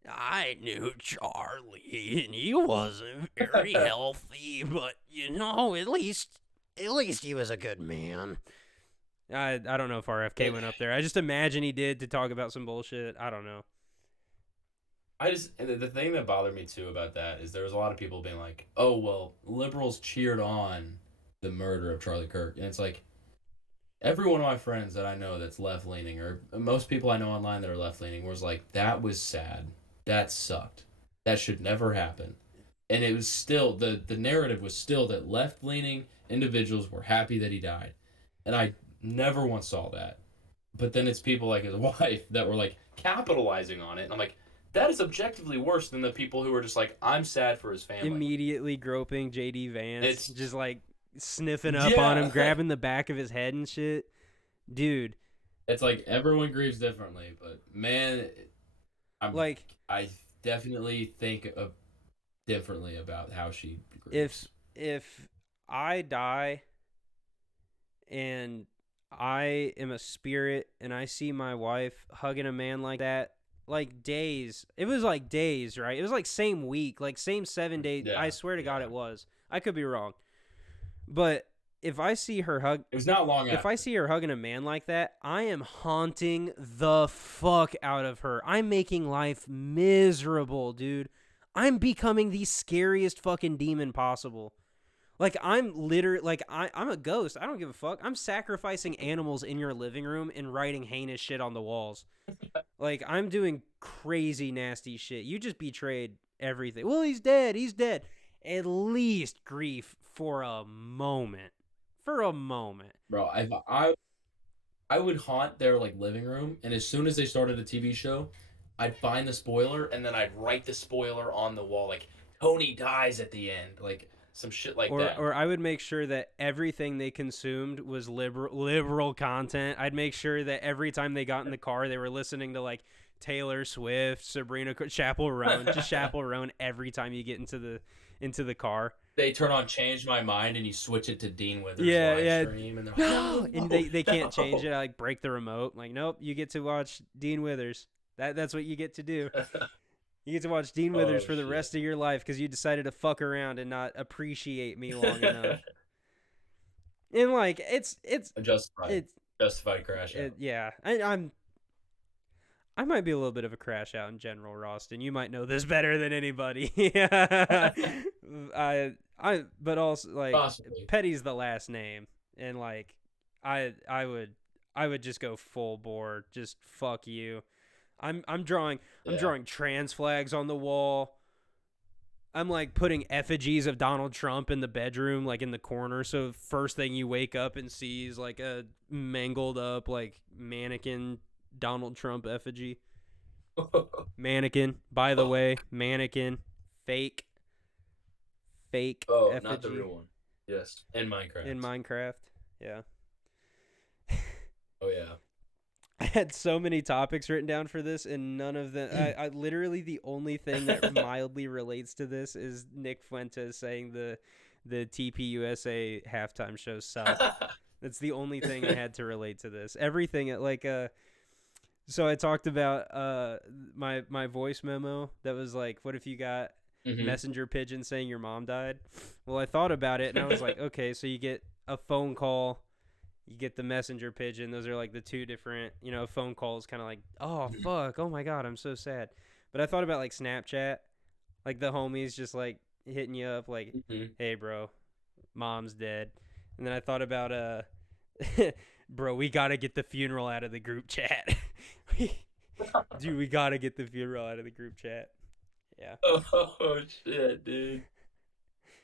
I knew Charlie, and he wasn't very healthy, but at least he was a good man. I don't know if RFK It, went up there. I just imagine he did to talk about some bullshit. I don't know. I just and the thing that bothered me too about that is there was a lot of people being like, "Oh well, liberals cheered on the murder of Charlie Kirk," and it's like every one of my friends that I know that's left leaning, or most people I know online that are left leaning, was like, "That was sad. That sucked. That should never happen." And it was still the narrative was still that left leaning individuals were happy that he died, and I never once saw that. But then it's people like his wife that were like capitalizing on it. And I'm like, that is objectively worse than the people who were just like, I'm sad for his family. Immediately groping JD Vance, It's just like sniffing up on him, yeah. grabbing the back of his head and shit. Dude, It's like everyone grieves differently, but man, I'm like I definitely think of differently about how she if grieves. if I die and I am a spirit and I see my wife hugging a man like that, like days. It was like days, right? It was like same week, like same 7 days. I Yeah, swear to God yeah. it was. I could be wrong. But It was not long if I after. see her hugging a man like that, I am haunting the fuck out of her. I'm making life miserable, dude. I'm becoming the scariest fucking demon possible. Like I'm literally like I'm a ghost. I don't give a fuck. I'm sacrificing animals in your living room and writing heinous shit on the walls. Like I'm doing crazy nasty shit. You just betrayed everything. Well, he's dead. He's dead. At least grief for a moment. For a moment. Bro, I would haunt their like living room, and as soon as they started a TV show, I'd find the spoiler, and then I'd write the spoiler on the wall, like Tony dies at the end, like some shit like that. Or I would make sure that everything they consumed was liberal content. I'd make sure that every time they got in the car, they were listening to like Taylor Swift, Sabrina, Chappell Roan, just Chappell Roan every time you get into the car. They turn on Change My Mind, and you switch it to Dean Withers Yeah, live yeah. stream, and they're like, No, and they can't no. change it. I like break the remote. Like, nope, you get to watch Dean Withers. That's what you get to do. You get to watch Dean Oh Withers for the shit. rest of your life because you decided to fuck around and not appreciate me long enough. And like, Justified. it's Justified crash out. yeah. I might be a little bit of a crash out in general, Roston. You might know this better than anybody. But also like Possibly. Petty's the last name, and like I would just go full bore, just fuck you. I'm drawing Yeah. trans flags on the wall. I'm like putting effigies of Donald Trump in the bedroom, like in the corner. So first thing you wake up and see is like a mangled up like mannequin Donald Trump effigy. Mannequin, by the way, mannequin, fake Oh, not the effigy real one. Yes. In Minecraft. in Minecraft. Yeah. Oh yeah. I had so many topics written down for this, and none of them. I literally the only thing that mildly relates to this is Nick Fuentes saying the TPUSA halftime show sucked. That's the only thing I had to relate to this. Everything like So I talked about my voice memo that was like, what if you got hmm messenger pigeon saying your mom died? Well, I thought about it and I was like, okay, so you get a phone call. You get the messenger pigeon. Those are like the two different, phone calls kind of like, oh, fuck. Oh, my God. I'm so sad. But I thought about like Snapchat, like the homies just like hitting you up like, hmm hey, bro, mom's dead. And then I thought about, bro, we got to get the funeral out of the group chat. Dude, we got to get the funeral out of the group chat. Yeah. Oh shit, dude.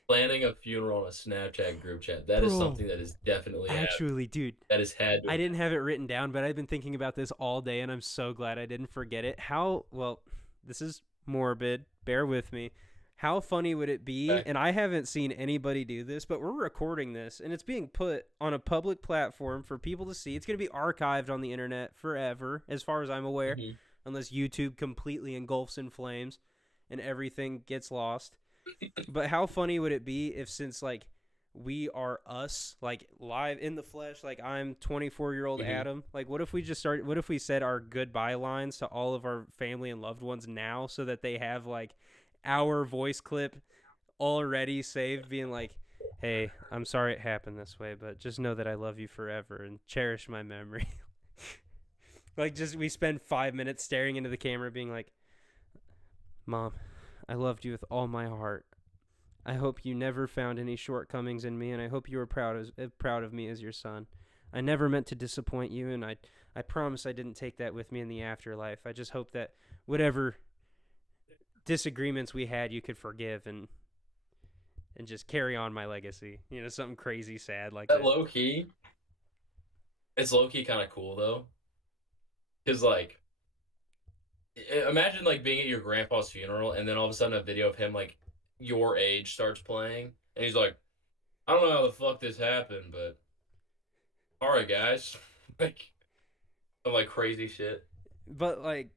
Planning a funeral on a Snapchat group chat. That is Bro, something that is definitely actually, dude, that has had to I have didn't have it written down, but I've been thinking about this all day, and I'm so glad I didn't forget it. Well, this is morbid. Bear with me. How funny would it be? happened. And I haven't seen anybody do this, but we're recording this, and it's being put on a public platform for people to see. It's going to be archived on the internet forever, as far as I'm aware, Mhm. unless YouTube completely engulfs in flames and everything gets lost. But how funny would it be if, since like we are us, like live in the flesh, like I'm 24-year-old Mhm. Adam, like what if we said our goodbye lines to all of our family and loved ones now, so that they have like our voice clip already saved, being like, hey, I'm sorry it happened this way, but just know that I love you forever and cherish my memory. Like, just we spend 5 minutes staring into the camera being like, Mom, I loved you with all my heart. I hope you never found any shortcomings in me, and I hope you were proud of me as your son. I never meant to disappoint you, and I promise I didn't take that with me in the afterlife. I just hope that whatever disagreements we had, you could forgive and just carry on my legacy. Something crazy sad like That that. low key, it's low key kind of cool though, because like, imagine like being at your grandpa's funeral, and then all of a sudden a video of him like your age starts playing, and he's like, I don't know how the fuck this happened, but all right, guys, like, some like crazy shit. But like,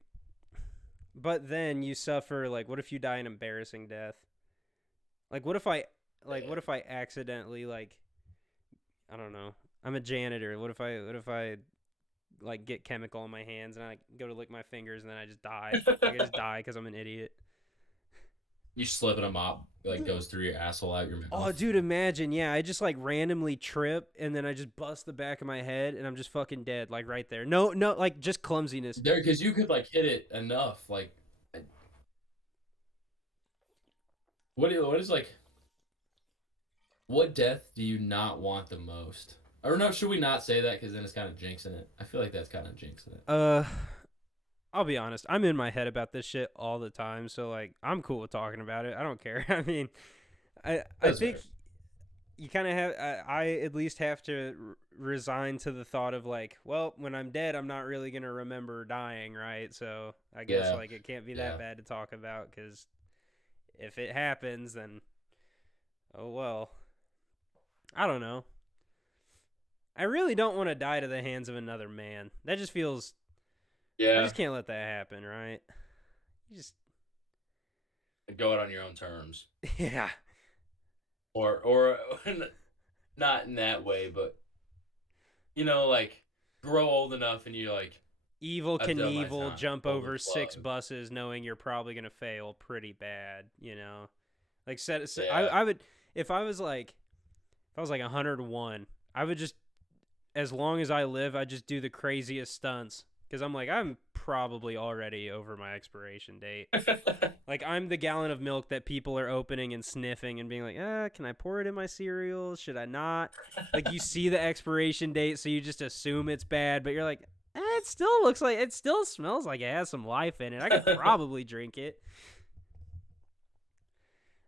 but then you suffer. Like, what if you die an embarrassing death? Like, Yeah. what if I accidentally like, I don't know. I'm a janitor. What if I like get chemical on my hands and I like, go to lick my fingers and then I just die. Like I just die because I'm an idiot. You slip and a mop like goes through your asshole out your Oh, mouth. dude, imagine. Yeah, I just like randomly trip and then I just bust the back of my head and I'm just fucking dead, like right there. No, no, like just clumsiness. There, because you could like hit it enough, like what is like what death do you not want the most? Or no, should we not say that because then it's kind of jinxing it? I feel like that's kind of jinxing it. Uh, I'll be honest. I'm in my head about this shit all the time, so like I'm cool with talking about it. I don't care. I mean, I That's think fair. you kind of have. I at least have to resign to the thought of like, well, when I'm dead, I'm not really gonna remember dying, right? So I guess Yeah, like it can't be that yeah, bad to talk about because if it happens, then oh well. I don't know. I really don't want to die to the hands of another man. That just feels. You yeah. just can't let that happen, right? You just Go out on your own terms, yeah. or not in that way, but like grow old enough and you're like, Evil I've done my Knievel time. jump Pull the over plug. 6 buses knowing you're probably gonna fail pretty bad, you know. Like Yeah. I would if I was like 101, I would just as long as I live, I just do the craziest stunts because I'm like I'm probably already over my expiration date. Like I'm the gallon of milk that people are opening and sniffing and being like, can I pour it in my cereal? Should I not? Like you see the expiration date, so you just assume it's bad, but you're like, it still looks like it still smells like it has some life in it. I could probably drink it.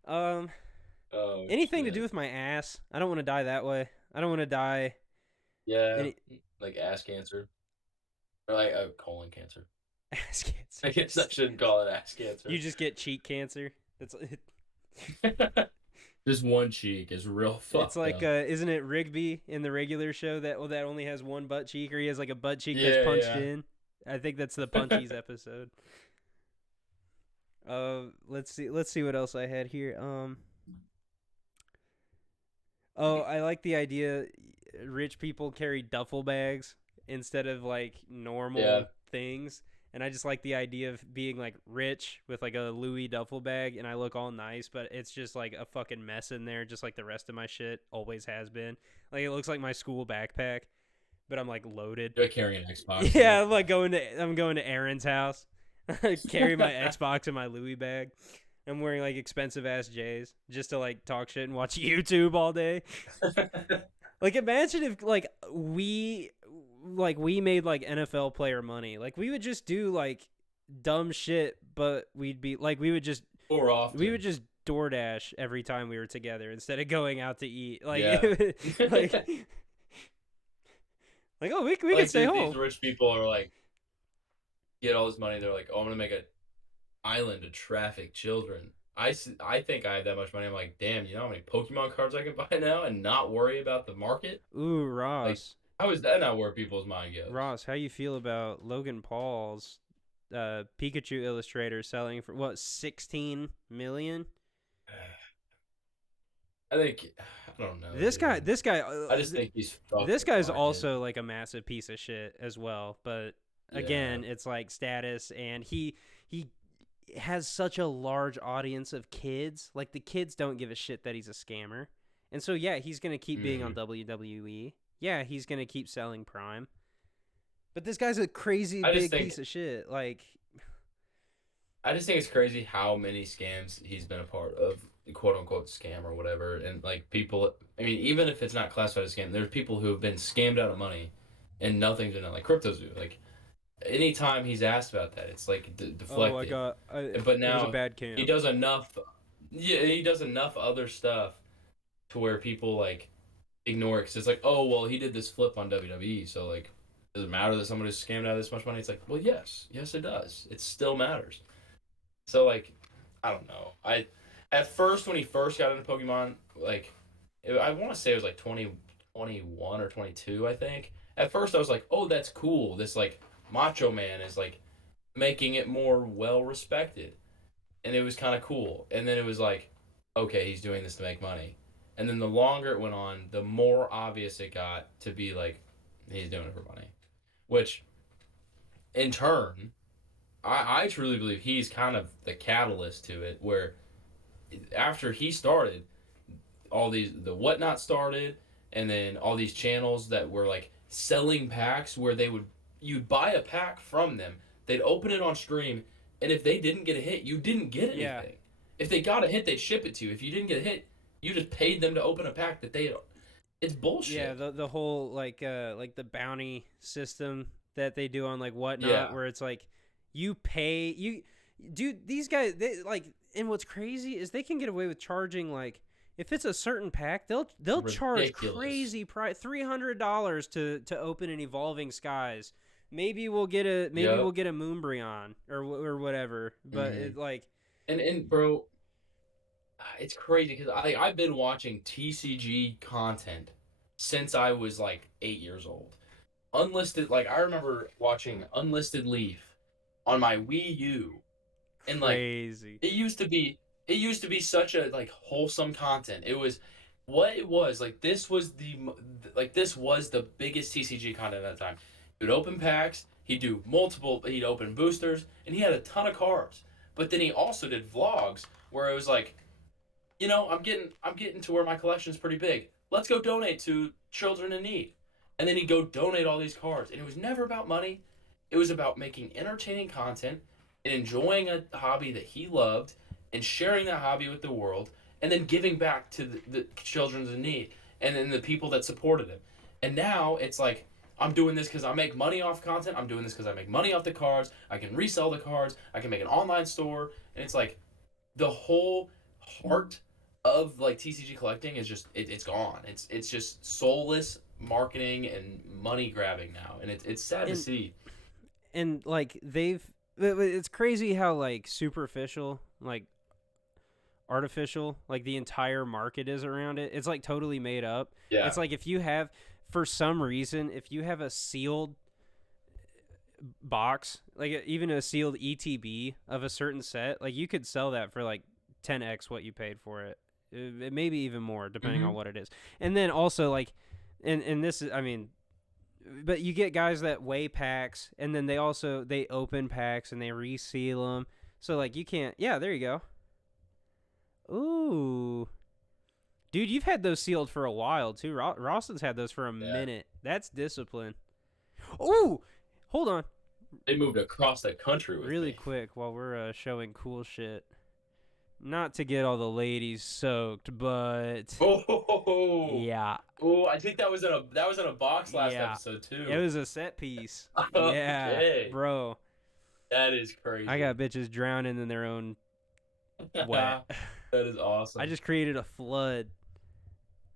Um, Oh anything to do shit. with my ass. I don't want to die that way. I don't want to die Yeah, any like ass cancer or like colon cancer. ass cancer. I guess I shouldn't call it ass You cancer. just get cheek cancer. That's Just one cheek is real It's fucked like, up. isn't it Rigby in the regular show that only has one butt cheek, or he has like a butt cheek that's punched Yeah, in? I think that's the Punchies episode. Let's see what else I had here. Oh, I like the idea. Rich people carry duffel bags instead of like yeah, normal things, and I just like the idea of being like rich with like a Louis duffel bag, and I look all nice, but it's just like a fucking mess in there, just like the rest of my shit always has been. Like it looks like my school backpack, but I'm like loaded. you're carrying an Xbox in Yeah, it. I'm going to Aaron's house. Carry my Xbox in my Louis bag. I'm wearing like expensive ass J's just to like talk shit and watch YouTube all day. Like imagine if we made like NFL player money. Like we would just do like dumb shit, but we'd be like More we would often. just DoorDash every time we were together instead of going out to eat. Yeah. Like we could Like stay these home. rich people are like get all this money. They're like, oh, I'm gonna make an island of traffic children. I think I have that much money. I'm like, damn, you know how many Pokemon cards I can buy now and not worry about the market? Ooh, Like, Ross. how is that not where people's mind goes? Ross, how you feel about Logan Paul's Pikachu illustrator selling for what 16 million? I think I don't know, This guy, dude. this guy, I just think he's fucked this the guy's market. also like a massive piece of shit as well. But Yeah. again, it's like status, and he has such a large audience of kids. Like the kids don't give a shit that he's a scammer, and so yeah, he's gonna keep being on Mm. WWE. Yeah, he's gonna keep selling Prime. But this guy's a crazy I just big think piece of shit. Like, I just think it's crazy how many scams he's been a part of, quote unquote scam or whatever. And like people, I mean, even if it's not classified as scam, there's people who have been scammed out of money, and nothing's been done. Like CryptoZoo, like anytime he's asked about that, it's like oh, deflected. But it was a now bad he camp. does enough. Yeah, he does enough other stuff to where people like ignore it because it's like, oh well, he did this flip on WWE, so like, does it matter that somebody's scammed out of this much money? It's like, well, yes, it does. It still matters. So like, I don't know. I at first when he first got into Pokemon, like, I want to say it was like 2021 or 22, I think. At first I was like, oh, that's cool. This like Macho Man is like making it more well respected, and it was kind of cool. And then it was like, okay, he's doing this to make money. And then the longer it went on, the more obvious it got to be like he's doing it for money, which in turn, I truly believe he's kind of the catalyst to it. Where after he started, all these the whatnot started, and then all these channels that were like selling packs where you'd buy a pack from them, they'd open it on stream, and if they didn't get a hit, you didn't get Yeah, anything. If they got a hit, they ship it to you. If you didn't get a hit, you just paid them to open a pack that they. It's Yeah, bullshit. the whole like the bounty system that they do on like whatnot, Yeah, where it's like you pay you, dude. These guys, they like, and what's crazy is they can get away with charging like if it's a certain pack, they'll charge ridiculous. crazy price, $300 to open an Evolving Skies. Maybe we'll Yep. get a Moonbreon or whatever, but hmm it like And bro, it's crazy because I've been watching TCG content since I was like 8 years old. Unlisted, like I remember watching Unlisted Leaf on my Wii U, and like crazy. it used to be it used to be such a like wholesome content. It was what it was like. This was the biggest TCG content at that time. He would open packs. He'd do multiple. He'd open boosters, and he had a ton of cards. But then he also did vlogs where it was like, I'm getting to where my collection is pretty big. Let's go donate to children in need. And then he'd go donate all these cards. And it was never about money. It was about making entertaining content and enjoying a hobby that he loved and sharing that hobby with the world and then giving back to the children in need and then the people that supported him. And now it's like, I'm doing this because I make money off content. I'm doing this because I make money off the cards. I can resell the cards. I can make an online store. And it's like the whole heart of like TCG collecting is just it's gone. It's just soulless marketing and money grabbing now, and it's sad to And see. like it's crazy how like superficial, like artificial, like the entire market is around it. It's like totally made up. Yeah, It's like if you have, for some reason, if you have a sealed box, like even a sealed ETB of a certain set, like you could sell that for like 10x what you paid for it. Maybe even more depending on hmm what it is. And then also like, and this is, I mean, but you get guys that weigh packs, and then they open packs and they reseal them. So like you can't. Yeah, there you go. Ooh, dude, you've had those sealed for a while too. Rawson's had those for a yeah. minute. That's discipline. Ooh, hold on, They moved across the country with really me. quick while we're showing cool shit. Not to get all the ladies soaked, but Oh, yeah, oh! I think that was in a box last yeah, episode it too. was a set piece. Yeah, Okay, bro, that is I got crazy. bitches drowning in their own wet. That is I awesome. just created a flood.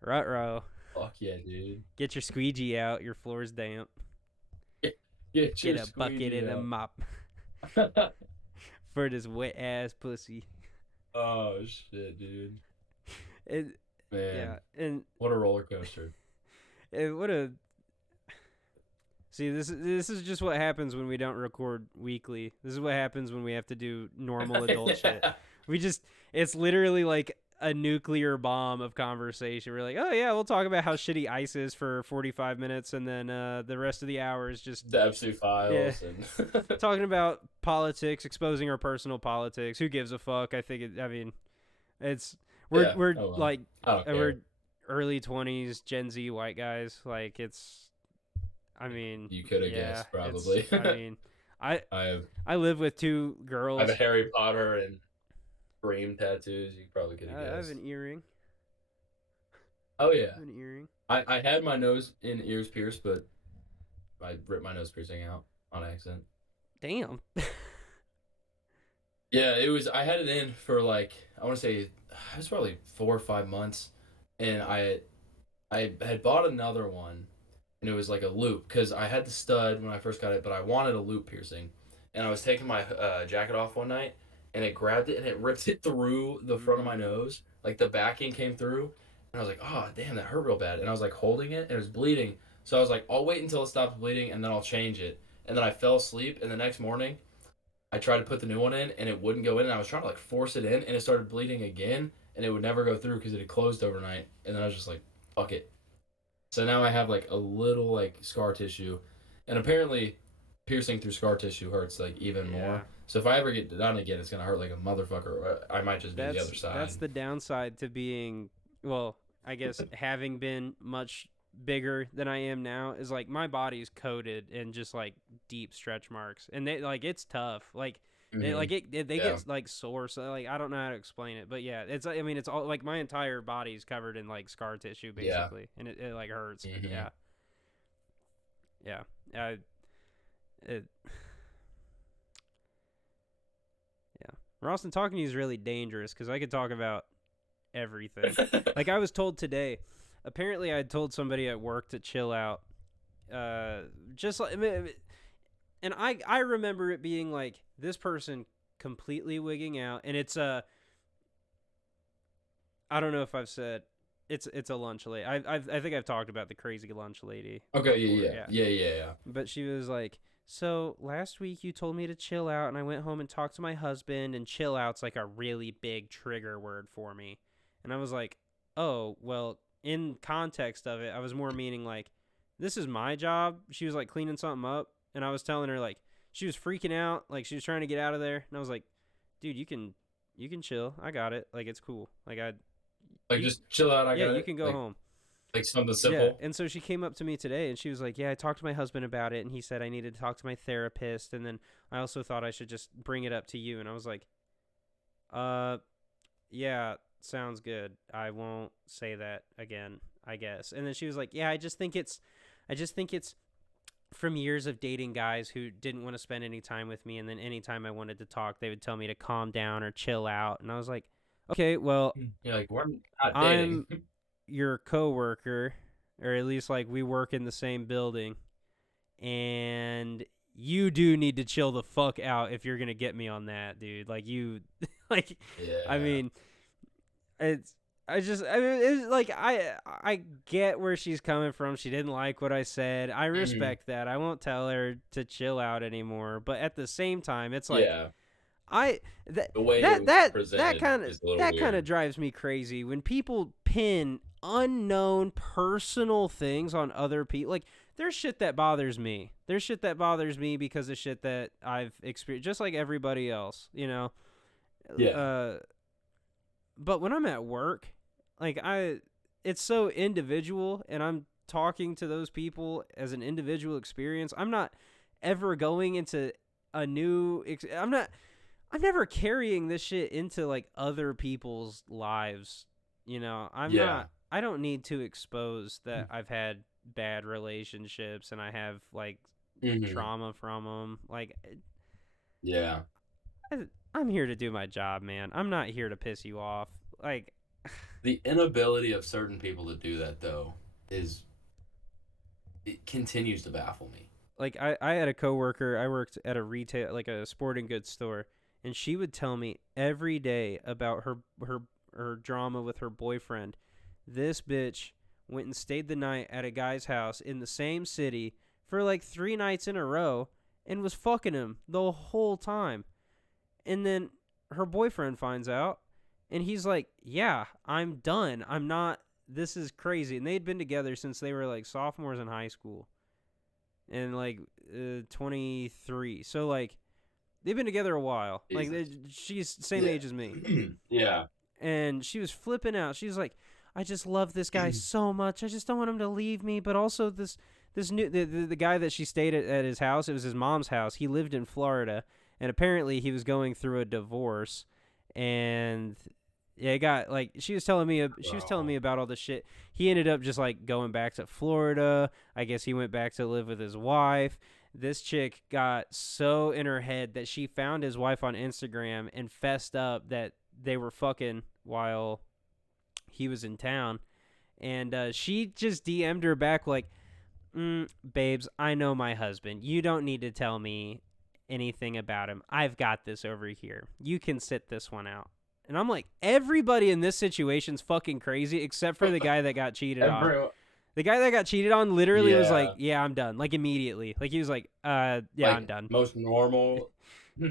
Ruh-roh. Fuck yeah, dude. Get your squeegee out. Your floor's damp. Get Get your a bucket squeegee and a out. mop for this wet ass pussy. Oh shit, dude. And Man, yeah, and, what a roller coaster. what a see. This is just what happens when we don't record weekly. This is what happens when we have to do normal adult shit. Yeah. We just it's literally like a nuclear bomb of conversation. We're like, oh yeah, we'll talk about how shitty ice is for 45 minutes, and then the rest of the hour is just The FC yeah, files and talking about politics, exposing our personal politics. Who gives a fuck? I think I mean, it's we're yeah. we're Oh well. like I don't we're care. early 20s Gen Z white guys. Like it's I mean, You could have yeah, guessed it's probably. I mean, I I have I live with two I have a girls. Harry Potter and Scream tattoos. You probably could have I have guessed. an earring. Oh I yeah. have an earring. I had my nose and ears pierced, but I ripped my nose piercing out on accident. Damn. Yeah, it was. I had it in for like I want to say it was probably 4 or 5 months, and I had bought another one, and it was like a loop because I had the stud when I first got it, but I wanted a loop piercing, and I was taking my jacket off one night, and it grabbed it and it ripped it through the front of my Mm. nose, like the backing came through, and I was like, oh damn, that hurt real bad, and I was like holding it and it was bleeding, so I was like, I'll wait until it stops bleeding and then I'll change it, and then I fell asleep, and the next morning I tried to put the new one in and it wouldn't go in, and I was trying to like force it in, and it started bleeding again, and it would never go through because it had closed overnight, and then I was just like, fuck it. So now I have like a little like scar tissue, and apparently piercing through scar tissue hurts like even more. Yeah. So if I ever get done again, it's gonna hurt like a motherfucker. I might just do the other That's side. the downside to being, well, I guess having been much bigger than I am now is like my body's coated in just like deep stretch marks, and they like it's tough. Like Hmm. They Yeah. get like sore, so like I don't know how to explain it, but yeah, it's I mean it's all like my entire body's covered in like scar tissue Yeah. basically, and it like hurts. Hmm. Yeah, yeah, I it, yeah. Ralston, talking to you is really dangerous because I could talk about everything. Like I was told today, apparently I had told somebody at work to chill out. Uh, just like, and I remember it being like this person completely wigging out, and it's I don't know if I've said it's a lunch lady. I think I've talked about the crazy lunch lady Okay. before. Yeah. Yeah, Yeah. Yeah. Yeah. but she was like, so last week you told me to chill out, and I went home and talked to my husband, and chill out's like a really big trigger word for me. And I was like, oh, well, in context of it, I was more meaning like, this is my job. She was like cleaning something up, and I was telling her like she was freaking out, like she was trying to get out of there, and I was like, dude, you can chill. I got it. Like it's cool. Like Like you just chill out. I yeah, got you it. can go home. Like something Yeah, simple. and so she came up to me today and she was like, "Yeah, I talked to my husband about it and he said I needed to talk to my therapist and then I also thought I should just bring it up to you." And I was like, "Uh, yeah, sounds good. I won't say that again, I guess." And then she was like, "Yeah, I just think it's from years of dating guys who didn't want to spend any time with me and then anytime I wanted to talk, they would tell me to calm down or chill out." And I was like, "Okay, well, You're like, we're not dating. I'm your coworker, or at least like we work in the same building, and you do need to chill the fuck out if you're gonna get me on that, dude. Like you, like, I Yeah. mean, it's. I mean, it's like I get where she's coming from. She didn't like what I said. I Hmm. respect that. I won't tell her to chill out anymore. But at the same time, it's like Yeah. I that The way it that was that that presented kind of is a little that kind of weird. drives me crazy when people pin unknown personal things on other people. Like there's shit that bothers me. There's shit that bothers me because of shit that I've experienced, just like everybody else, you know. Yeah. Uh, but when I'm at work, like it's so individual, and I'm talking to those people as an individual experience. I'm not ever going into a new. I'm never carrying this shit into like other people's lives. You know, I'm Yeah. not. I don't need to expose that I've had bad relationships and I have like Hmm. trauma from them. Like, Yeah. I'm here to do my job, man. I'm not here to piss you off. Like, The inability of certain people to do that though is it continues to baffle me. I had a coworker. I worked at a retail, like a sporting goods store, and she would tell me every day about her drama with her boyfriend. This bitch went and stayed the night at a guy's house in the same city for like 3 nights in a row and was fucking him the whole time. And then her boyfriend finds out, and he's like, "Yeah, I'm done. I'm not. This is crazy." And they'd been together since they were like sophomores in high school and like 23. So like they've been together a while. Like Jesus. she's the same Yeah. age as me, Yeah. and she was flipping out. She's like, "I just love this guy so much. I just don't want him to leave me, but also this new the guy that she stayed at his house. It was his mom's house. He lived in Florida, and apparently he was going through a divorce, and yeah, it got like she was telling me Oh. about all the shit. He ended up just like going back to Florida. I guess he went back to live with his wife. This chick got so in her head that she found his wife on Instagram and fessed up that they were fucking while he was in town. And she just DM'd her back like, babes, I know my husband. You don't need to tell me anything about him. I've got this over here. You can sit this one out. And I'm like, everybody in this situation's fucking crazy except for the guy that got cheated on. Everyone. The guy that got cheated on literally was like, Yeah. "Yeah, I'm done." Like immediately. Like he was like, yeah, I'm Like done." most normal,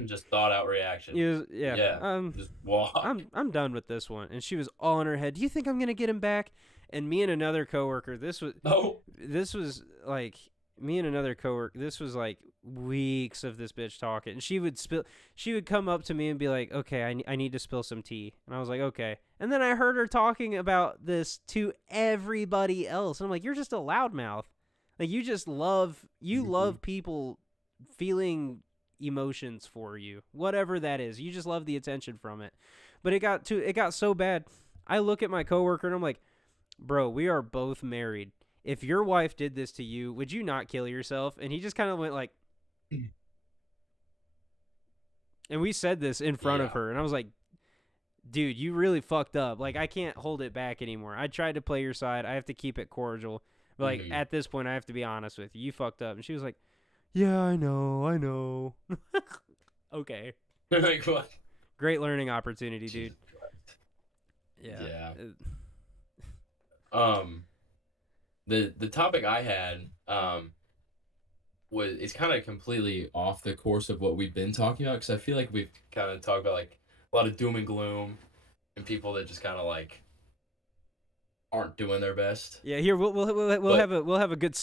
just thought out He reaction. was, yeah, Yeah. Just walk. I'm done with this one. And she was all in her head. Do you think I'm gonna get him back? And me and another coworker, No. this was like me and another coworker. This was like weeks of this bitch talking. And she would come up to me and be like, "Okay, I need to spill some tea." And I was like, "Okay." And then I heard her talking about this to everybody else. And I'm like, "You're just a loudmouth. Like you just love Mhm. people feeling emotions for you, whatever that is. You just love the attention from it. But it got so bad. I look at my coworker and I'm like, bro, we are both married. If your wife did this to you, would you not kill yourself? And he just kind of went like, and we said this in front of Yeah. her, and I was like, dude, you really fucked up. Like, I can't hold it back anymore. I tried to play your side. I have to keep it cordial. But, like, Hmm. at this point, I have to be honest with you. You fucked up. And she was like, yeah, I know. Okay. Like what? Great learning opportunity, dude. Jesus Christ. Yeah. Yeah. Um, the topic I had was it's kind of completely off the course of what we've been talking about because I feel like we've kind of talked about like a lot of doom and gloom and people that just kind of like aren't doing their best. Yeah, here we'll But have a good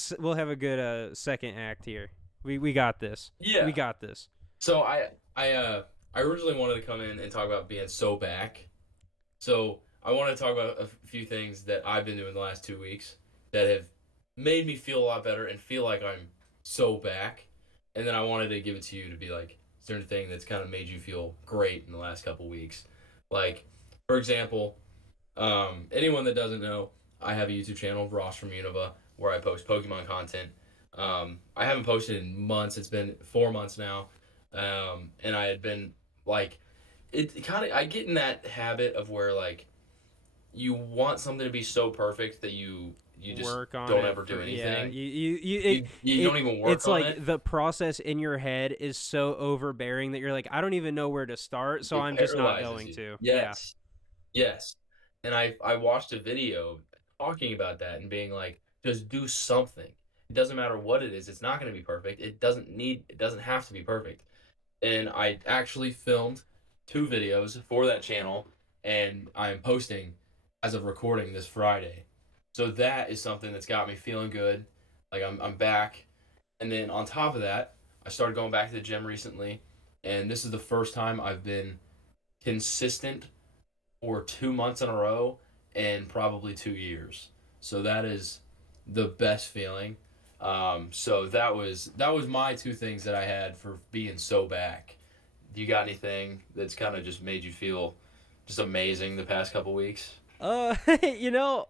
second act here. We got this. We yeah, got this. so I originally wanted to come in and talk about being so back. So I want to talk about a few things that I've been doing the last 2 weeks that have made me feel a lot better and feel like I'm so back. And then I wanted to give it to you to be like, is there anything that's kind of made you feel great in the last couple weeks? Like, for example, anyone that doesn't know, I have a YouTube channel, Ross from Unova, where I post Pokemon content. I haven't posted in months. It's been 4 months now. And I had been like, it kind of, I get in that habit of where like you want something to be so perfect that you just Work on don't it ever do for yeah. anything. You It don't even work it's on like it. the process in your head is so overbearing that you're like, I don't even know where to start, so It I'm just not paralyzes going you. to. Yeah. Yes. Yes. And I watched a video talking about that and being like, just do something. It doesn't matter what it is. It's not going to be perfect. It doesn't have to be perfect. And I actually filmed 2 videos for that channel and I'm posting as of recording this Friday. So that is something that's got me feeling good. Like I'm back. And then on top of that, I started going back to the gym recently and this is the first time I've been consistent for 2 months in a row and probably 2 years. So that is the best feeling. So that was my two things that I had for being so back. Do you got anything that's kind of just made you feel just amazing the past couple weeks? Uh you know,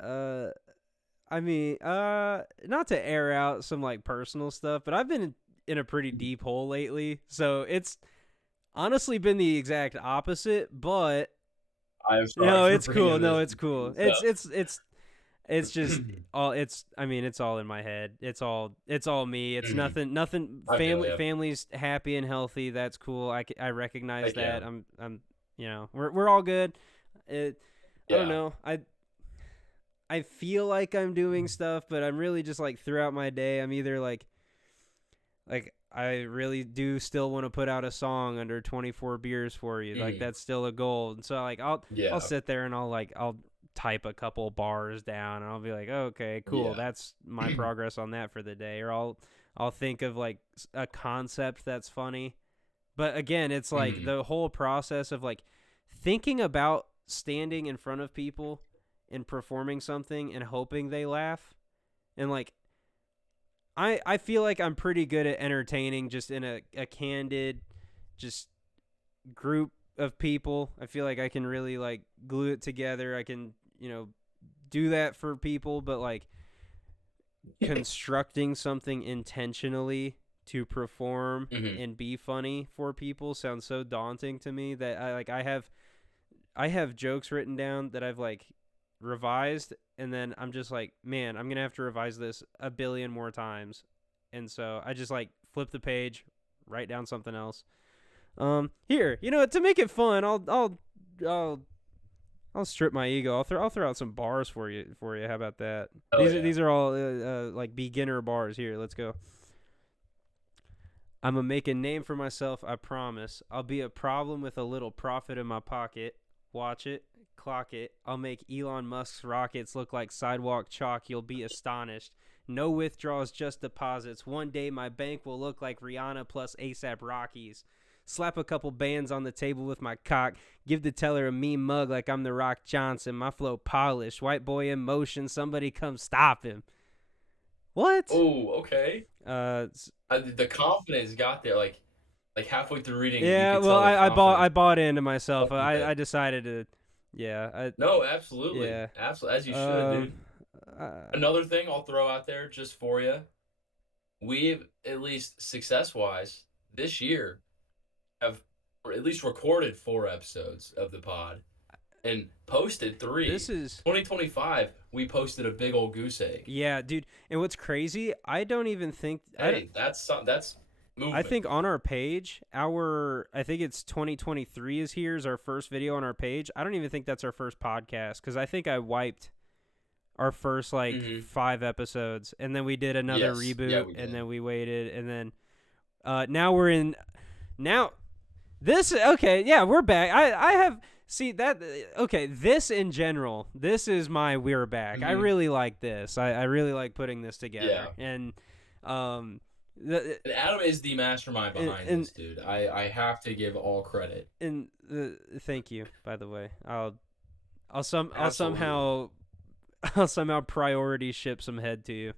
uh I mean, not to air out some like personal stuff, but I've been in a pretty deep hole lately. So it's honestly been the exact opposite, but I am sorry no, for it's cool. bringing No, this it's cool. up. It's just all it's I mean, it's all in my head. It's all me. It's Mhm. nothing I feel family you. family's happy and healthy. That's cool. I recognize Heck yeah. that. I'm we're all good. I don't Yeah. know. I feel like I'm doing stuff, but I'm really just like throughout my day I'm either like I really do still want to put out a song under 24 beers for you. Like Mhm. that's still a goal. And so like I'll Yeah. sit there and I'll type a couple bars down and I'll be like, "Okay, cool. Yeah. That's my progress on that for the day." Or I'll think of like a concept that's funny. But again, it's like Mhm. the whole process of like thinking about standing in front of people and performing something and hoping they laugh. And like I feel like I'm pretty good at entertaining just in a candid just group of people. I feel like I can really like glue it together. I can, do that for people, but like constructing something intentionally to perform Mhm. and be funny for people sounds so daunting to me that I have jokes written down that I've like revised and then I'm just like, man, I'm going to have to revise this a billion more times. And so I just like flip the page, write down something else. Here, to make it fun, I'll I'll strip my ego. I'll throw out some bars for you. How about that? Oh These are yeah. these are all like beginner bars. Here, let's go. I'm gonna make a name for myself, I promise. I'll be a problem with a little profit in my pocket. Watch it, clock it. I'll make Elon Musk's rockets look like sidewalk chalk. You'll be astonished. No withdrawals, just deposits. One day my bank will look like Rihanna plus ASAP Rockies. Slap a couple bands on the table with my cock. Give the teller a mean mug like I'm the Rock Johnson. My flow polished. White boy in motion. Somebody come stop him. What? Oh, okay. Uh, The confidence got there. Like halfway through reading it, you yeah. could Well, tell the I confidence bought into myself. left you there. I decided to. Yeah. No, absolutely, Yeah. absolutely, as you should, Um. dude. Uh, Another thing I'll throw out there just for you, we've at least success-wise this year have or at least recorded 4 episodes of the pod and posted this three. is. 2025, we posted a big old goose egg. Yeah, dude. And what's crazy? I don't even think. Hey, that's I movement. think on our page, I think it's 2023 is here is our first video on our page. I don't even think that's our first podcast because I think I wiped our first like Hmm. 5 episodes, and then we did another Yes, yeah, reboot, we and did. then we waited, and then now we're in. Now this okay, yeah, we're back. I have see that okay. This in general, this is my we're back. I Hmm. really like this. I really like putting this together, Yeah. and um. The, And Adam is the mastermind and, behind and this, dude. I have to give all credit. And thank you, by the way. I'll Absolutely. somehow I'll somehow priority ship some head to you.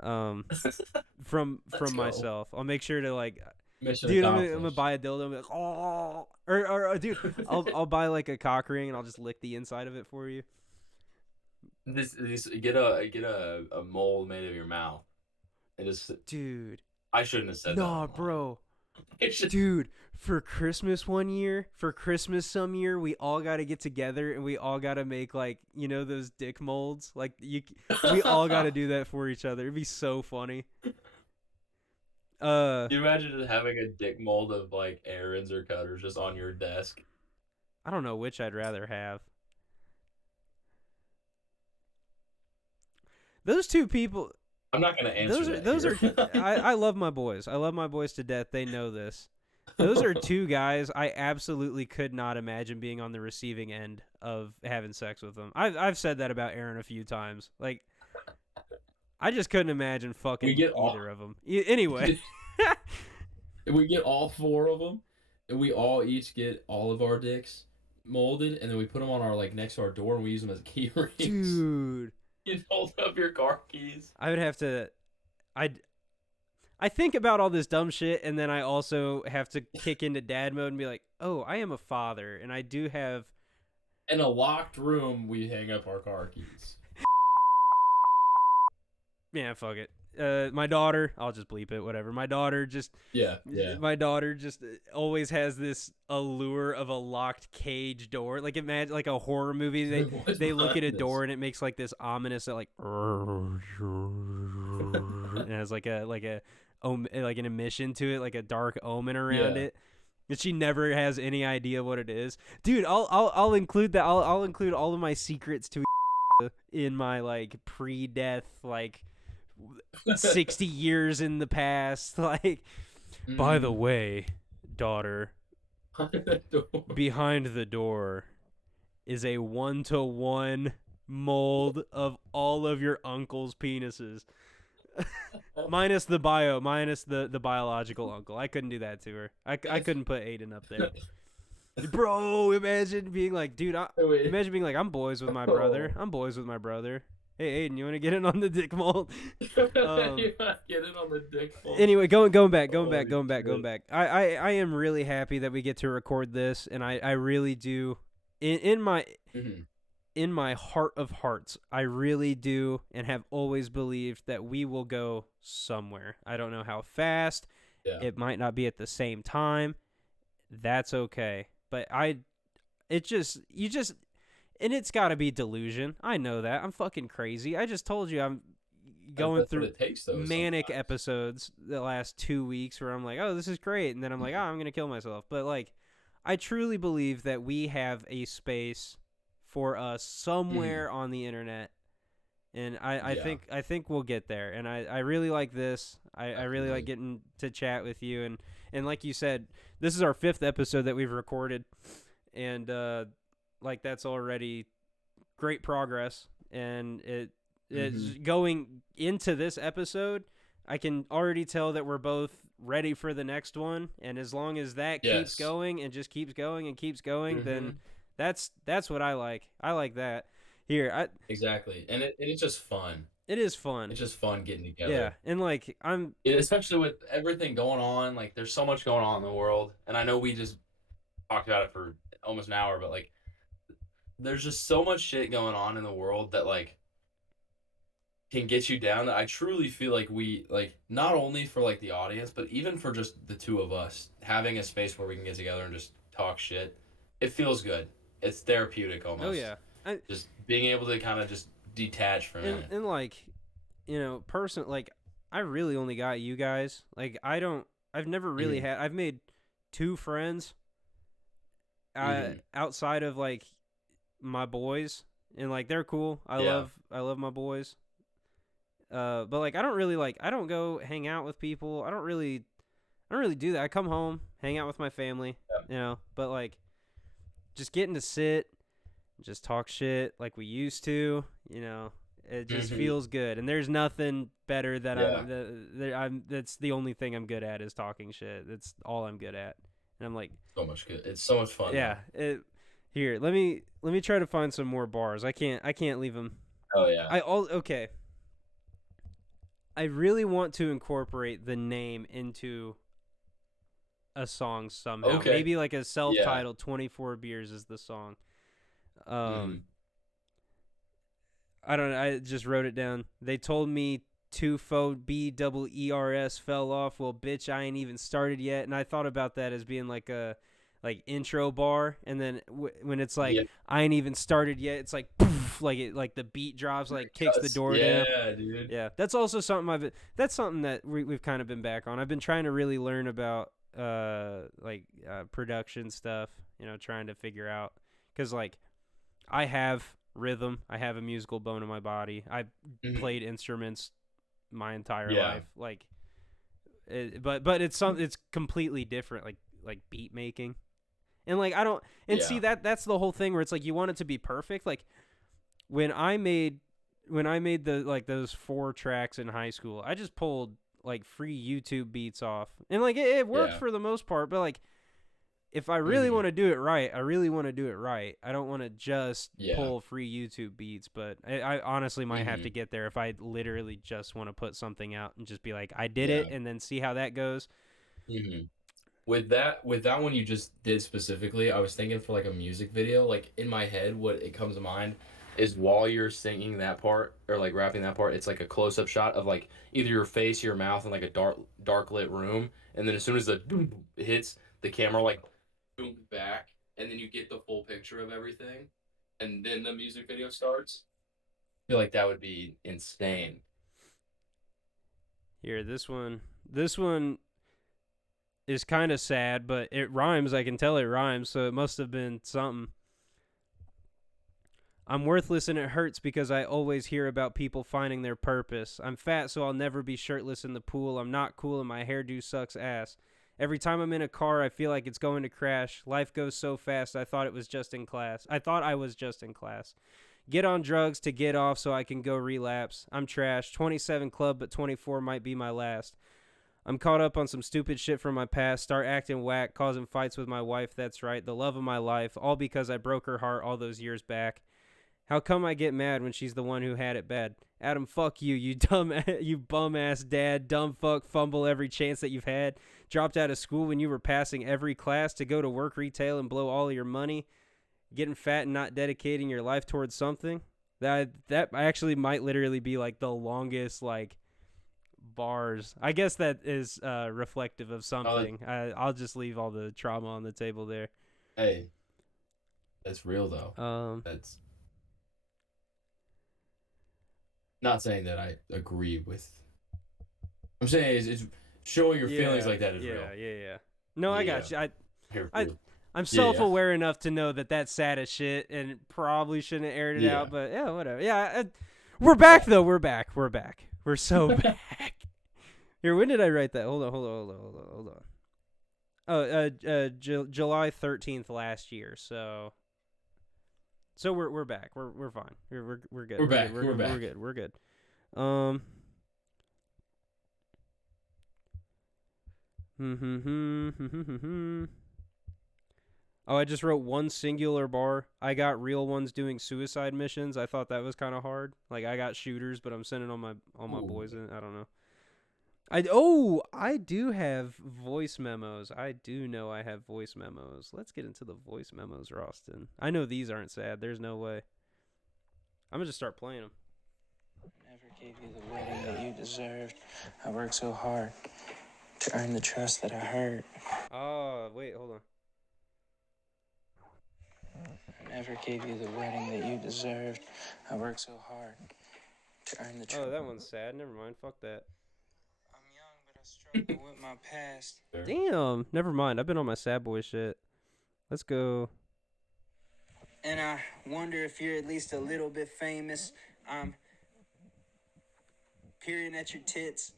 Um, Let's from go. myself. I'll make sure to like, Mission dude. I'm gonna accomplished. buy a dildo. I'm like, oh, or dude, I'll buy like a cock ring and I'll just lick the inside of it for you, This get a mold made of your mouth. And just dude. I shouldn't have said that Nah, online. bro. It should. Dude, for Christmas one year, for Christmas some year, we all got to get together and we all got to make like, those dick molds. Like we all got to do that for each other. It'd be so funny. Uh, Can you imagine just having a dick mold of like errands or cutters just on your desk? I don't know which I'd rather have. Those two people, I'm not gonna answer that those here. are I love my boys. I love my boys to death. They know this. Those are two guys I absolutely could not imagine being on the receiving end of having sex with them. I've said that about Aaron a few times. Like I just couldn't imagine we fucking get all either of them. Anyway, we get all 4 of them, and we all each get all of our dicks molded, and then we put them on our like next to our door, and we use them as key rings. dude, You hold up your car keys. I would have to. I think about all this dumb shit, and then I also have to kick into dad mode and be like, "Oh, I am a father, and I do have." In a locked room, we hang up our car keys. Yeah, fuck it. My daughter, I'll just bleep it, whatever. Yeah, yeah. My daughter just always has this allure of a locked cage door. Like imagine like a horror movie. What's They look at behind a this? door and it makes like this ominous like, it has like like an emission to it, like a dark omen around Yeah. it. And she never has any idea what it is, dude. I'll include that. I'll include all of my secrets to in my like pre-death like 60 years in the past. Like, by the Mm. way, daughter, behind the door is a 1-to-1 mold of all of your uncle's penises. Minus the biological uncle. I couldn't do that to her. I couldn't put Aiden up there. Bro, imagine being like, dude, Wait. imagine being like, I'm boys with my brother. Oh. I'm boys with my brother. Hey, Aiden, you want to get in on the dick mold? Um, You're not getting on the dick hole. anyway, Holy going shit. back. I am really happy that we get to record this, and I really do. In my Hmm. in my heart of hearts, I really do, and have always believed that we will go somewhere. I don't know how fast. Yeah. It might not be at the same time. That's okay. But and it's got to be delusion. I know that. I'm fucking crazy. I just told you I'm going That's what through it takes, though, manic sometimes. episodes the last 2 weeks where I'm like, oh, this is great. And then I'm like, oh, I'm going to kill myself. But like, I truly believe that we have a space for us Mhm. somewhere on the internet. And Yeah, I think we'll get there. And I really like this. I really like definitely. getting to chat with you. And like you said, this is our 5th episode that we've recorded. And like that's already great progress. And it's Hmm. going into this episode. I can already tell that we're both ready for the next one. And as long as that keeps Yes. going and just keeps going and keeps going, then Hmm. that's what I like. I like that. Here, I Exactly. And it's just fun. It is fun. It's just fun getting Yeah, together. and like I'm Yeah, especially with everything going on, like there's so much going on in the world, and I know we just talked about it for almost an hour, but like there's just so much shit going on in the world that like can get you down that I truly feel like we like not only for like the audience, but even for just the two of us having a space where we can get together and just talk shit. It feels good. It's therapeutic oh almost. yeah. I Just being able to kind of just detach from and it. like person like I really only got you guys. Like I've never really Hmm. had I've made two friends Hmm. outside of like my boys, and like they're cool. Yeah. I love my boys. But like I don't go hang out with people. I don't really do that. I come home, hang out with my family, but like just getting to sit, just talk shit like we used to, it Yeah. just Hmm. feels good. And there's nothing better that Yeah. that's the only thing I'm good at is talking shit. That's all I'm good at. And I'm like, So much good. It's so much fun yeah, though. here, let me try to find some more bars. I can't leave them. Oh yeah. Okay. I really want to incorporate the name into a song somehow. Okay. Maybe like a Yeah. self-titled 24 beers is the song. Um Hmm. I don't know, I just wrote it down. They told me two fo BEERS fell off. Well, bitch, I ain't even started yet. And I thought about that as being like a like intro bar, and then when it's like Yeah. I ain't even started yet, it's like poof, like it like the beat drops, like kicks the Cuts. door down. Yeah, dude. Yeah, that's also something that's something that we've kind of been back on. I've been trying to really learn about production stuff, trying to figure out, cuz like I have rhythm, I have a musical bone in my body. I Hmm. played instruments my entire Yeah. life. Like but it's completely different, like beat making. And like I don't and see Yeah. that's the whole thing where it's like you want it to be perfect. Like when I made the like those 4 tracks in high school, I just pulled like free YouTube beats off, and like it worked Yeah. for the most part. But like if I really Hmm. want to do it right, I really want to do it right. I don't want to just Yeah. pull free YouTube beats, but I honestly might have to Hmm. get there if I literally just want to put something out and just be like, I did it, Yeah. and then see how that goes. Hmm. With that one you just did specifically, I was thinking for like a music video, like in my head, what it comes to mind is while you're singing that part or like rapping that part, it's like a close up shot of like either your face or your mouth in like a dark lit room, and then as soon as the boom hits, the camera like boom back, and then you get the full picture of everything, and then the music video starts. I feel like that would be insane. Here, this one is kind of sad, but it rhymes. I can tell it rhymes, so it must have been something. I'm worthless and it hurts because I always hear about people finding their purpose. I'm fat, so I'll never be shirtless in the pool. I'm not cool and my hairdo sucks ass. Every time I'm in a car, I feel like it's going to crash. Life goes so fast, I thought it was just in class. I thought I was just in class. Get on drugs to get off so I can go relapse. I'm trash. 27 club, but 24 might be my last. I'm caught up on some stupid shit from my past. Start acting whack, causing fights with my wife. That's right, the love of my life. All because I broke her heart all those years back. How come I get mad when she's the one who had it bad? Adam, fuck you, you dumb, you bum ass dad, dumb fuck, fumble every chance that you've had. Dropped out of school when you were passing every class to go to work retail and blow all of your money. Getting fat and not dedicating your life towards something. That actually might literally be like the longest like bars. I guess that is reflective of Oh, something. I'll just leave all the trauma on the table there. hey, that's real though. Um, That's not saying that I agree with. I'm saying it's showing your feelings yeah, like that is real. yeah. No, I Yeah, got you. here for I you. I'm Yeah, self-aware enough to know that that's sad as shit and probably shouldn't have aired it yeah, out, but yeah, whatever. Yeah, we're back yeah. though. We're back. We're back. We're so back. Here, when did I write that? Hold on. Oh, July 13th last year. So we're back. We're fine. We're good. We're We're good. back. We're We're good. We're back. good. We're good. Um. Oh, I just wrote one singular bar. I got real ones doing suicide missions. I thought that was kind of hard. Like I got shooters, but I'm sending all my Ooh. boys in. I don't know. I do have voice memos. I do know I have voice memos. Let's get into the voice memos, Roston. I know these aren't sad. There's no way. I'm gonna just start playing them. Never gave you the wedding that you deserved. I worked so hard to earn the trust that I hurt. Oh, wait, hold on. I never gave you the wedding that you deserved. I worked so hard to earn the trust. Oh, that one's sad. Never mind. Fuck that. I'm young, but I struggle with my past. Damn. Never mind. I've been on my sad boy shit. Let's go. And I wonder if you're at least a little bit famous. I'm peering at your tits,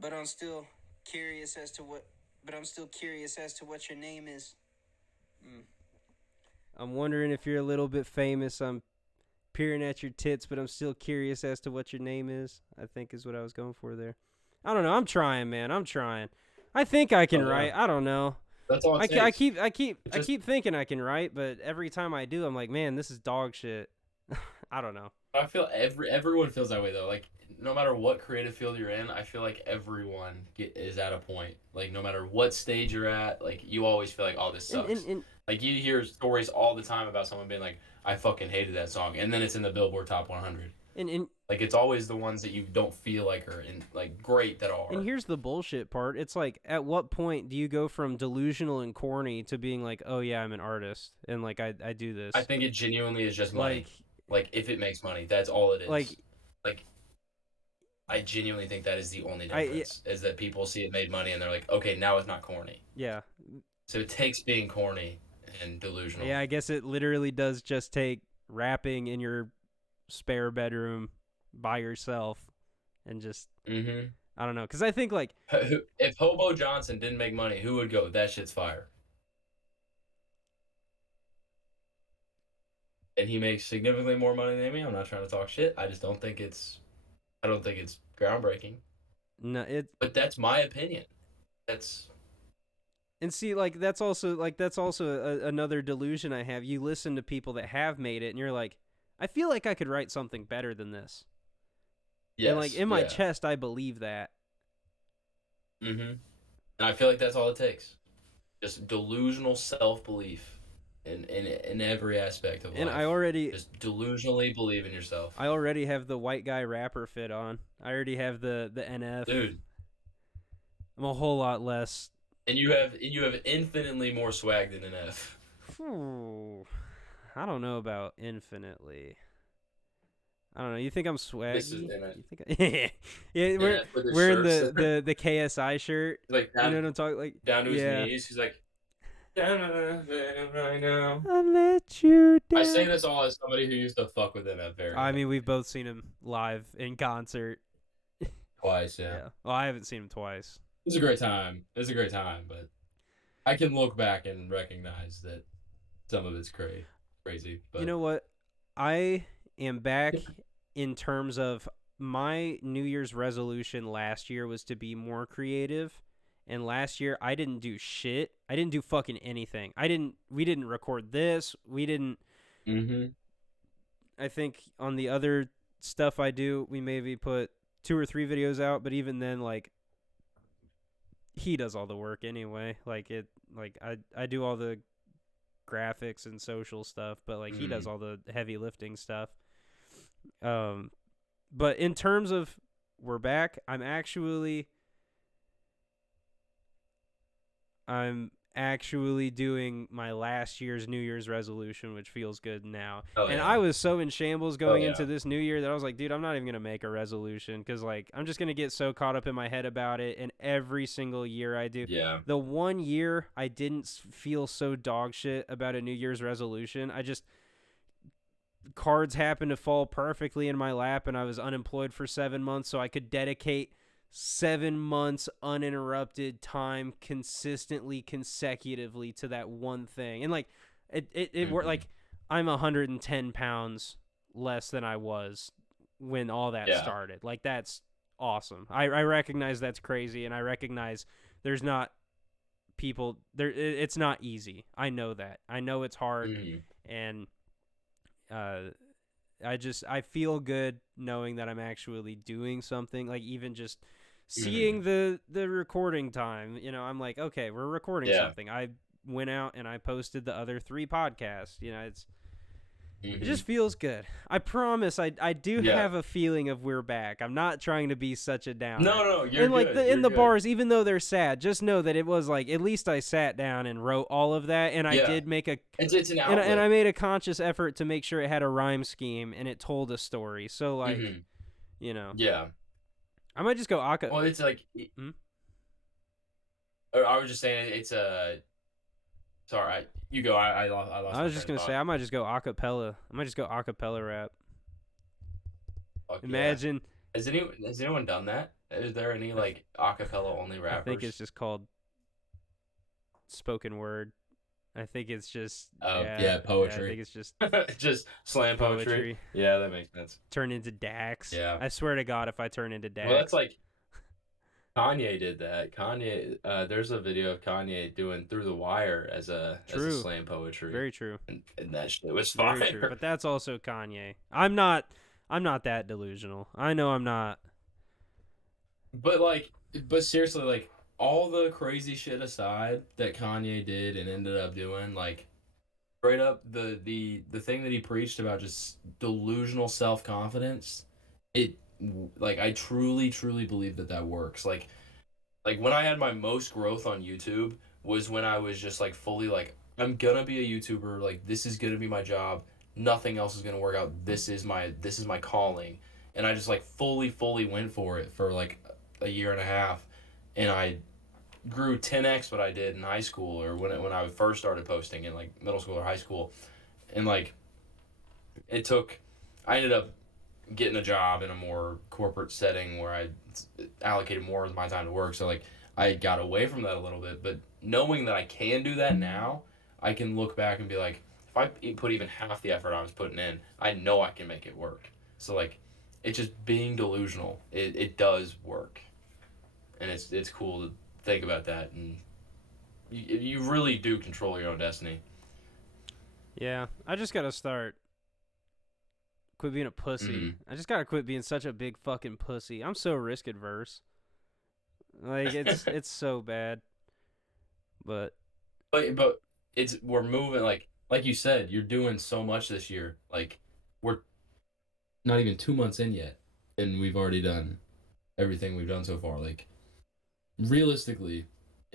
but I'm still curious as to what. But I'm still curious as to what your name is. I'm wondering if you're a little bit famous. I'm peering at your tits, but I'm still curious as to what your name is. I think is what I was going for there. I don't know. I'm trying, man. I'm trying. I think I can write. I don't know. That's all it I takes. keep thinking I can write, but every time I do, I'm like, man, this is dog shit. I don't know. I feel everyone feels that way though. Like no matter what creative field you're in, I feel like everyone is at a point. Like no matter what stage you're at, like you always feel like, oh, this sucks. Like you hear stories all the time about someone being like, I fucking hated that song, and then it's in the Billboard Top 100. And Like it's always the ones that you don't feel like are in like great that are. And here's the bullshit part. It's like, at what point do you go from delusional and corny to being like, oh yeah, I'm an artist and like I do this? I think it genuinely is just money. Like if it makes money, that's all it is. Like I genuinely think that is the only difference is that people see it made money and they're like, okay, now it's not corny. Yeah. So it takes being corny and delusional. Yeah, I guess it literally does just take rapping in your spare bedroom by yourself and just I don't know, because I think like if Hobo Johnson didn't make money, who would go? That shit's fire. And he makes significantly more money than me. I'm not trying to talk shit. I just don't think it's groundbreaking. No, but that's my opinion. And see, like that's also another delusion I have. You listen to people that have made it, and you're like, I feel like I could write something better than this. Yes, and like in my chest, I believe that. And I feel like that's all it takes. Just delusional self-belief in every aspect of life. And I already just delusionally believe in yourself. I already have the white guy rapper fit on. I already have the NF. Dude, I'm a whole lot less. And you have infinitely more swag than NF. I don't know about infinitely. I don't know. You think I'm swaggy? This is NF. You think yeah, wearing the KSI shirt. Like down, you know what I'm talking like down to his knees. He's like, right now. I let you down. I say this all as somebody who used to fuck with NF very I mean, we've both seen him live in concert. Twice, yeah. Well, I haven't seen him twice. It was a great time. But I can look back and recognize that some of it's crazy. But you know what? I am back in terms of my New Year's resolution last year was to be more creative. And last year I didn't do shit. I didn't do fucking anything. We didn't record this. We didn't. I think on the other stuff I do, we maybe put 2 or 3 videos out, but even then, like, he does all the work anyway. I do all the graphics and social stuff, but like he does all the heavy lifting stuff. But in terms of we're back, I'm actually doing my last year's New Year's resolution, which feels good now. And I was so in shambles going into this new year that I was like, dude, I'm not even going to make a resolution because like I'm just going to get so caught up in my head about it. And every single year I do. Yeah. The one year I didn't feel so dog shit about a New Year's resolution, cards happened to fall perfectly in my lap and I was unemployed for 7 months, so I could dedicate 7 months uninterrupted time consistently, consecutively to that one thing. And like it worked. Like I'm 110 pounds less than I was when all that started. Like that's awesome. I recognize that's crazy, and I recognize there's not people it's not easy. I know that. I know it's hard, and I feel good knowing that I'm actually doing something, like even just seeing the recording time, I'm like, okay, we're recording something. I went out and I posted the other 3 podcasts. It just feels good. I promise I do have a feeling of we're back. I'm not trying to be such a downer. No, you're and like good. in the bars, even though they're sad, just know that it was like, at least I sat down and wrote all of that, and I did make it's an outlet. And I made a conscious effort to make sure it had a rhyme scheme and it told a story. So like, Yeah. I might just go Well, it's like I was just saying it's a sorry, you go. I lost. I was just gonna say I might just go acapella. I might just go acapella rap. Imagine. Has anyone done that? Is there any like acapella only rappers? I think it's just called spoken word. I think it's just poetry. Yeah, I think it's just just slam poetry. Yeah, that makes sense. Turn into Dax. Yeah. I swear to God, if I turn into Dax. Well, that's like Kanye did that. There's a video of Kanye doing Through the Wire as a slam poetry. Very true. And that shit was fire. Very true. But that's also Kanye. I'm not that delusional. I know I'm not. But seriously, like all the crazy shit aside that Kanye did and ended up doing, like straight up the thing that he preached about just delusional self-confidence, I truly believe that works. Like when I had my most growth on YouTube was when I was just like fully like, I'm gonna be a YouTuber, like this is gonna be my job, nothing else is gonna work out, this is my calling. And I just like fully went for it for like a year and a half, and I grew 10x what I did in high school, or when I first started posting in like middle school or high school. And like I ended up getting a job in a more corporate setting where I allocated more of my time to work. So like I got away from that a little bit, but knowing that I can do that now, I can look back and be like, if I put even half the effort I was putting in, I know I can make it work. So like, it's just being delusional. It does work, and it's cool to think about that, and you really do control your own destiny. Yeah, I just gotta start. Quit being a pussy. I just gotta quit being such a big fucking pussy. I'm so risk adverse. Like it's so bad. But we're moving like you said, you're doing so much this year. Like we're not even 2 months in yet, and we've already done everything we've done so far. Like realistically,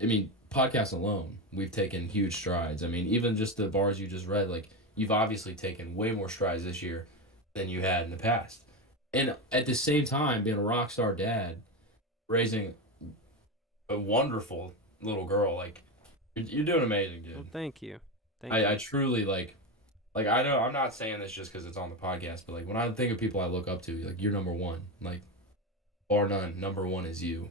I mean, podcasts alone, we've taken huge strides. I mean, even just the bars you just read, like you've obviously taken way more strides this year than you had in the past. And at the same time, being a rock star dad, raising a wonderful little girl, like you're doing amazing, dude. Well, thank you. I truly like I know I'm not saying this just because it's on the podcast, but like when I think of people I look up to, like you're number one, like bar none, number one is you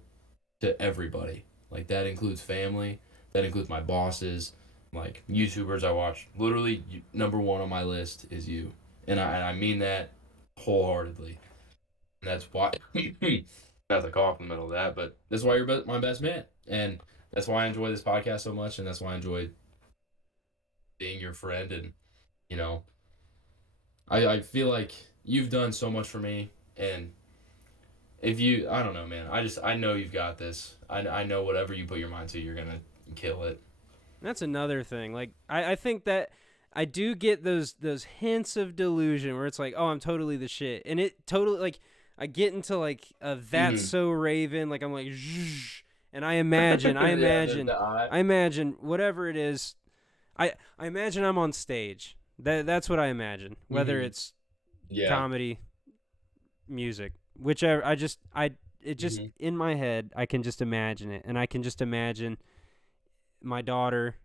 to everybody. Like that includes family, that includes my bosses, like YouTubers I watch. Literally, number one on my list is you. And I mean that wholeheartedly. And that's why, not to cough in the middle of that, but that's why you're my best man. And that's why I enjoy this podcast so much, and that's why I enjoy being your friend. And, I feel like you've done so much for me. And I don't know, man. I know you've got this. I know whatever you put your mind to, you're going to kill it. That's another thing. Like, I think that I do get those hints of delusion where it's like, oh, I'm totally the shit. And it totally, like, I get into, like, that's so Raven. Like, I'm like, zhh, and I imagine whatever it is. I imagine I'm on stage. That's what I imagine. Whether it's comedy, music, whichever. In my head, I can just imagine it. And I can just imagine my daughter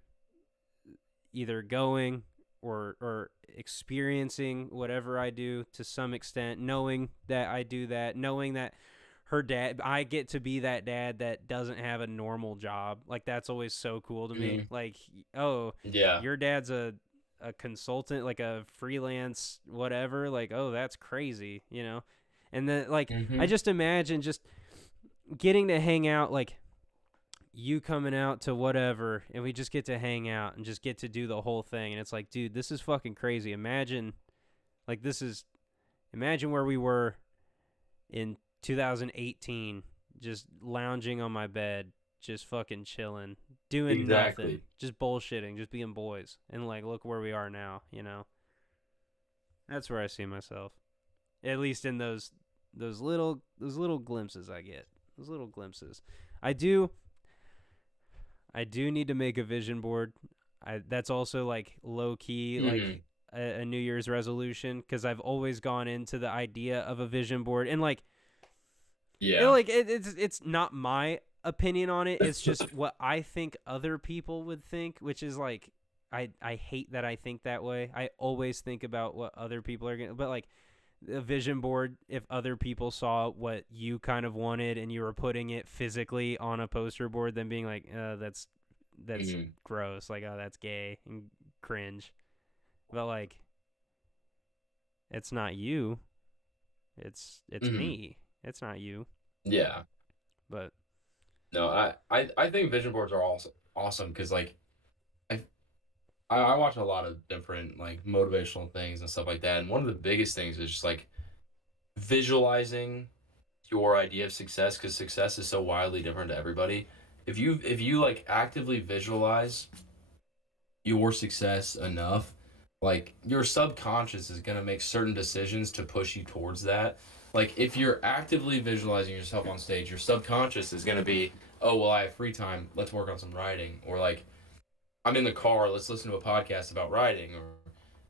either going or experiencing whatever I do to some extent, knowing that I do that, knowing that her dad, I get to be that dad that doesn't have a normal job. Like, that's always so cool to me. Like, oh, yeah, your dad's a consultant, like a freelance whatever. Like, oh, that's crazy, And then, like, I just imagine just getting to hang out, like, you coming out to whatever, and we just get to hang out and just get to do the whole thing. And it's like, dude, this is fucking crazy. Imagine, like, imagine where we were in 2018, just lounging on my bed, just fucking chilling, doing nothing, Exactly. just bullshitting, just being boys. And, like, look where we are now, That's where I see myself. At least in those little glimpses I get. Those little glimpses. I do need to make a vision board. That's also like low key, like a New Year's resolution, because I've always gone into the idea of a vision board, and like, Yeah. it's not my opinion on it. It's just what I think other people would think, which is like, I hate that I think that way. I always think about what other people are gonna, but like, a vision board, if other people saw what you kind of wanted and you were putting it physically on a poster board, then being like, that's gross, like, oh, that's gay and cringe. But like, it's not you, it's me, it's not you. Yeah. But No, I think vision boards are also awesome because like I I watch a lot of different like motivational things and stuff like that, and one of the biggest things is just like visualizing your idea of success, because success is so wildly different to everybody. If you like actively visualize your success enough, like your subconscious is going to make certain decisions to push you towards that. Like if you're actively visualizing yourself on stage, your subconscious is going to be, oh well, I have free time, let's work on some writing. Or like, I'm in the car, let's listen to a podcast about writing, or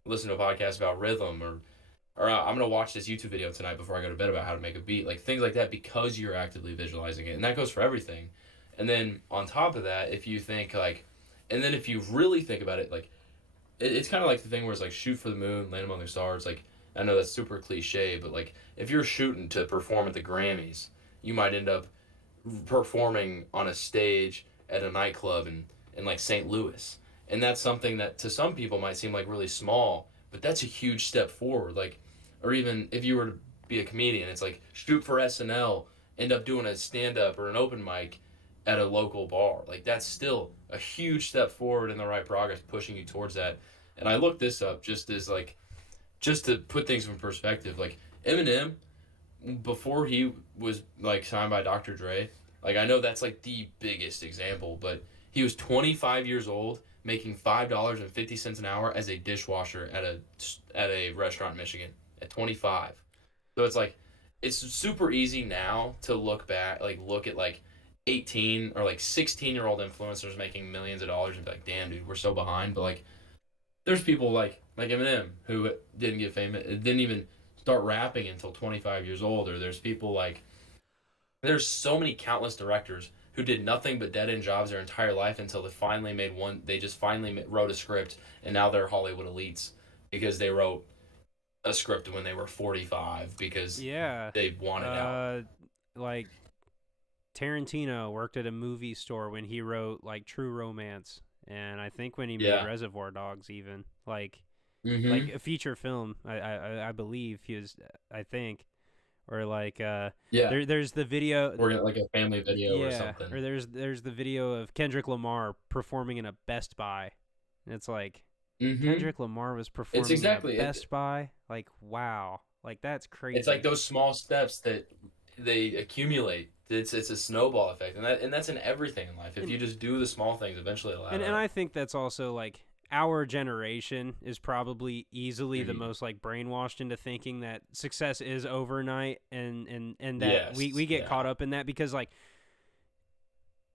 listen to a podcast about rhythm, or I'm gonna watch this YouTube video tonight before I go to bed about how to make a beat, like things like that, because you're actively visualizing it, and that goes for everything. And then on top of that, if you think like, and then if you really think about it, like it's kind of like the thing where it's like shoot for the moon, land among the stars. Like I know that's super cliche, but like if you're shooting to perform at the Grammys, you might end up performing on a stage at a nightclub in like St. Louis. And that's something that to some people might seem like really small, but that's a huge step forward. Like, or even if you were to be a comedian, it's like shoot for SNL, end up doing a stand up or an open mic at a local bar. Like, that's still a huge step forward in the right progress, pushing you towards that. And I looked this up just as like, just to put things in perspective. Like, Eminem, before he was like signed by Dr. Dre, like I know that's like the biggest example, but he was 25 years old making $5.50 an hour as a dishwasher at a restaurant in Michigan at 25. So it's like it's super easy now to look back, like look at like 18 or like 16-year-old influencers making millions of dollars and be like, damn, dude, we're so behind. But like, there's people like Eminem who didn't get famous, didn't even start rapping until 25 years old. Or there's people like, there's so many countless directors who did nothing but dead end jobs their entire life until they finally made one. They just finally wrote a script, and now they're Hollywood elites because they wrote a script when they were 45 because yeah, they wanted out. Like Tarantino worked at a movie store when he wrote like True Romance, and I think when he made Yeah. Reservoir Dogs, even like Mm-hmm. a feature film. I believe he was. I think, or like Yeah. there's the video. We're gonna like a family video or Yeah, something. or there's the video of Kendrick Lamar performing in a Best Buy. And it's like Mm-hmm. Kendrick Lamar was It's performing in a exactly it. Best Buy. Like, wow, like that's It's like crazy. those small steps that they accumulate. It's a snowball effect, and that's in everything in life. If And you just do the small things, eventually it'll add and up. I think that's also like our generation is probably easily the Mm-hmm. most like brainwashed into thinking that success is overnight, and that we Yes. get Yeah. caught up in that because like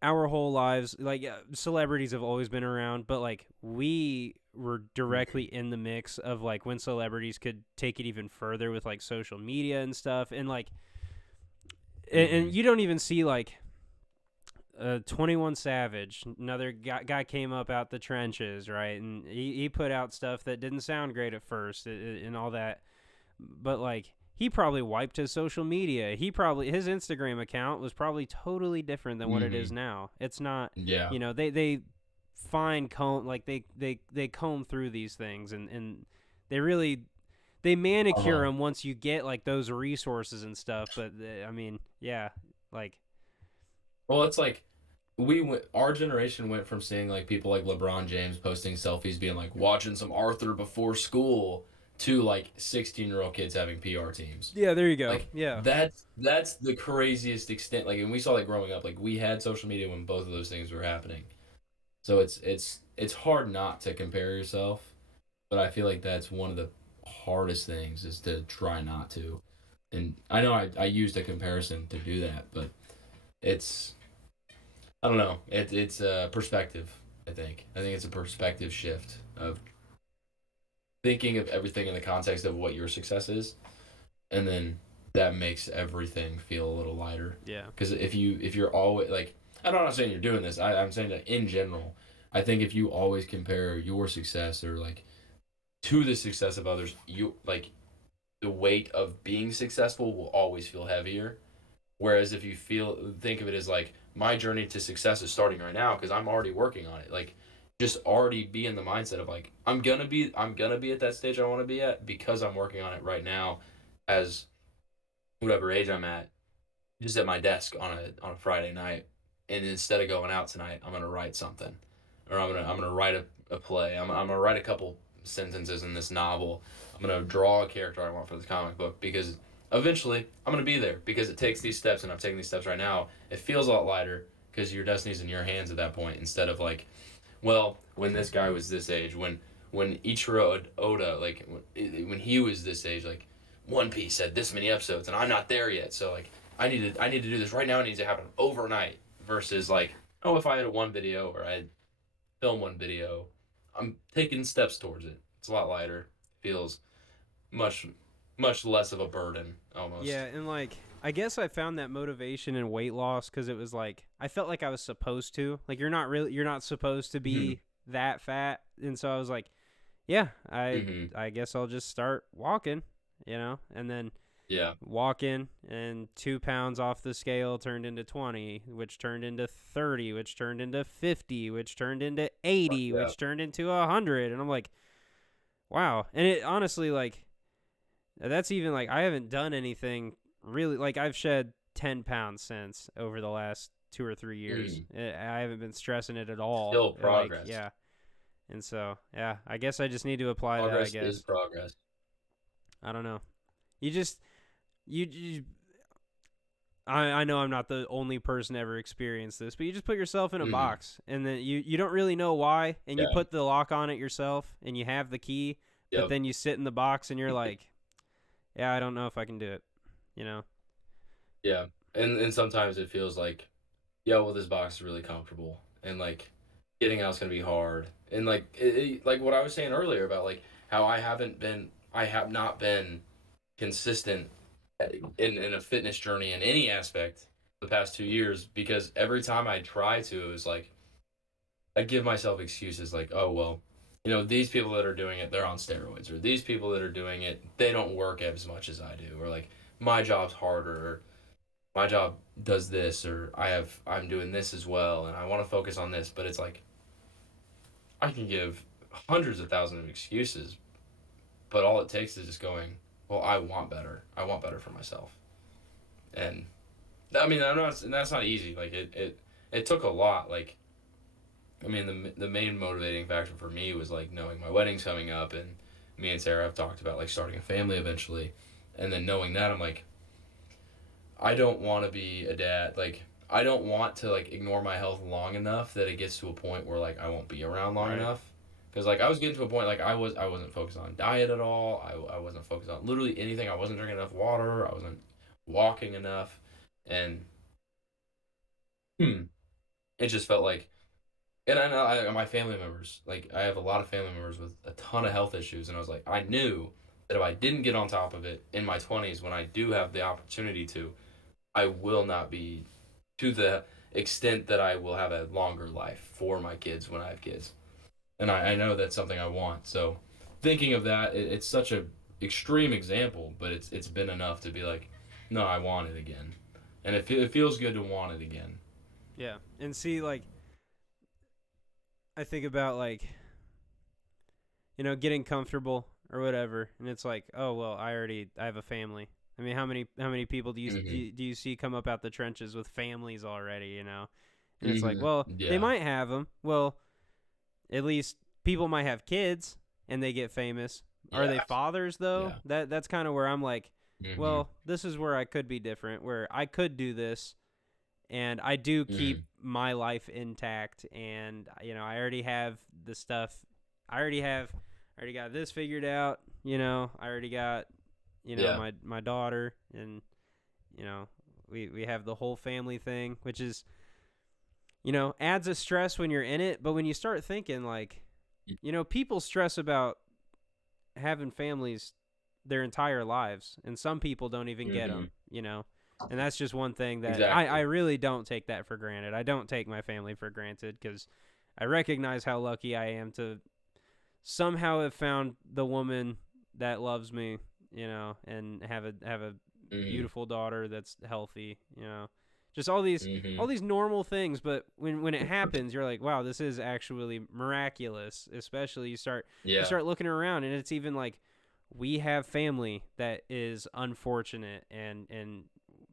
our whole lives, like celebrities have always been around, but like we were directly Mm-hmm. in the mix of like when celebrities could take it even further with like social media and stuff, and like Mm-hmm. and you don't even see like 21 Savage, another guy came up out the trenches, right? And he put out stuff that didn't sound great at first and all that. But like he probably wiped his social media. His Instagram account was probably totally different than what it Mm-hmm. is now. It's not, Yeah. they fine comb, like they comb through these things, and they really they manicure Uh-huh. them once you get like those resources and stuff. But I mean, yeah, like Well, it's like our generation went from seeing like people like LeBron James posting selfies being like watching some Arthur before school to like 16-year-old kids having PR teams. Yeah, there you go. Like Yeah. that's the craziest extent. Like, and we saw that growing up. Like, we had social media when both of those things were happening. So it's hard not to compare yourself, but I feel like that's one of the hardest things is to try not to. And I know I used a comparison to do that, but it's I don't know. It's a perspective. I think it's a perspective shift of thinking of everything in the context of what your success is, and then that makes everything feel a little lighter. Yeah. Because if you're always like, I'm not saying you're doing this. I'm saying that in general, I think if you always compare your success or like to the success of others, you like the weight of being successful will always feel heavier. Whereas if you think of it as like my journey to success is starting right now because I'm already working on it. Like, just already be in the mindset of like I'm gonna be at that stage I want to be at because I'm working on it right now, as whatever age I'm at, just at my desk on a Friday night, and instead of going out tonight, I'm gonna write something, or I'm gonna write a play. I'm gonna write a couple sentences in this novel. I'm gonna draw a character I want for this comic book because eventually I'm gonna be there because it takes these steps, and I'm taking these steps right now. It feels a lot lighter because your destiny's in your hands at that point instead of like, well, when this guy was this age, when Ichiro Oda, like when he was this age, like One Piece had this many episodes, and I'm not there yet. So like I need to do this right now. It needs to happen overnight. Versus like, oh, if I had one video or I film one video, I'm taking steps towards it. It's a lot lighter. Feels much less of a burden almost. Yeah, and like I guess I found that motivation in weight loss because it was like I felt like I was supposed to. Like you're not supposed to Mm-hmm. be that fat, and so I was like, yeah, Mm-hmm. I guess I'll just start walking, and then Yeah. walking, and 2 pounds off the scale turned into 20, which turned into 30, which turned into 50, which turned into 80, Yeah. which turned into 100, and I'm like, wow, and it honestly like that's even like I haven't done anything really. Like I've shed 10 pounds since over the last 2 or 3 years. Mm. I haven't been stressing it at all. Still Like progress. yeah, and so yeah, I guess I just need to apply that. I Progress is guess progress. I don't know. You just you I know I'm not the only person to ever experienced this, but you just put yourself in a Mm. box, and then you don't really know why, and you Yeah. put the lock on it yourself, and you have the key, but Yep. then you sit in the box, and you're like, yeah, I don't know if I can do it, you know? Yeah. And sometimes it feels like, yeah, well, this box is really comfortable, and like getting out's gonna be hard, and like like what I was saying earlier about like how I have not been consistent in a fitness journey in any aspect the past 2 years because every time I try to, it was like I give myself excuses like, oh well, these people that are doing it, they're on steroids, or these people that are doing it, they don't work as much as I do, or like my job's harder, or my job does this, or I'm doing this as well, and I want to focus on this, but it's like I can give hundreds of thousands of excuses, but all it takes is just going, well, I want better. I want better for myself, and I mean, that's not easy. Like it took a lot. Like, I mean, the main motivating factor for me was like knowing my wedding's coming up, and me and Sarah have talked about like starting a family eventually, and then knowing that I'm like, I don't want to be a dad. Like, I don't want to like ignore my health long enough that it gets to a point where like I won't be around long Right. enough. Because like I was getting to a point like I wasn't focused on diet at all. I wasn't focused on literally anything. I wasn't drinking enough water. I wasn't walking enough, and it just felt like. And I know my family members, like I have a lot of family members with a ton of health issues, and I was like, I knew that if I didn't get on top of it in my 20s when I do have the opportunity to, I will not be to the extent that I will have a longer life for my kids when I have kids. And I know that's something I want. So thinking of that, it's such a extreme example, but it's been enough to be like, no, I want it again. And it feels good to want it again. Yeah. And see, like, I think about, like, getting comfortable or whatever, and it's like, oh, well, I have a family. I mean, how many people do you Hmm. do you see come up out the trenches with families already, And it's like, well, they Yeah. might have them. Well, at least people might have kids and they get famous. Are they Yeah. fathers though? Yeah. That's kind of where I'm like, Mm-hmm. well, this is where I could be different, where I could do this and I do Mm-hmm. keep my life intact, and I already have the stuff. I already got this figured out. I already got Yeah. my daughter, and we have the whole family thing, which is adds a stress when you're in it. But when you start thinking like, people stress about having families their entire lives, and some people don't even get Mm-hmm. them. And that's just one thing that I Exactly. really don't take that for granted. I don't take my family for granted because I recognize how lucky I am to somehow have found the woman that loves me, and have a Mm-hmm. beautiful daughter that's healthy, just all these normal things. But when it happens, you're like, wow, this is actually miraculous. Especially you Yeah. start looking around, and it's even like we have family that is unfortunate and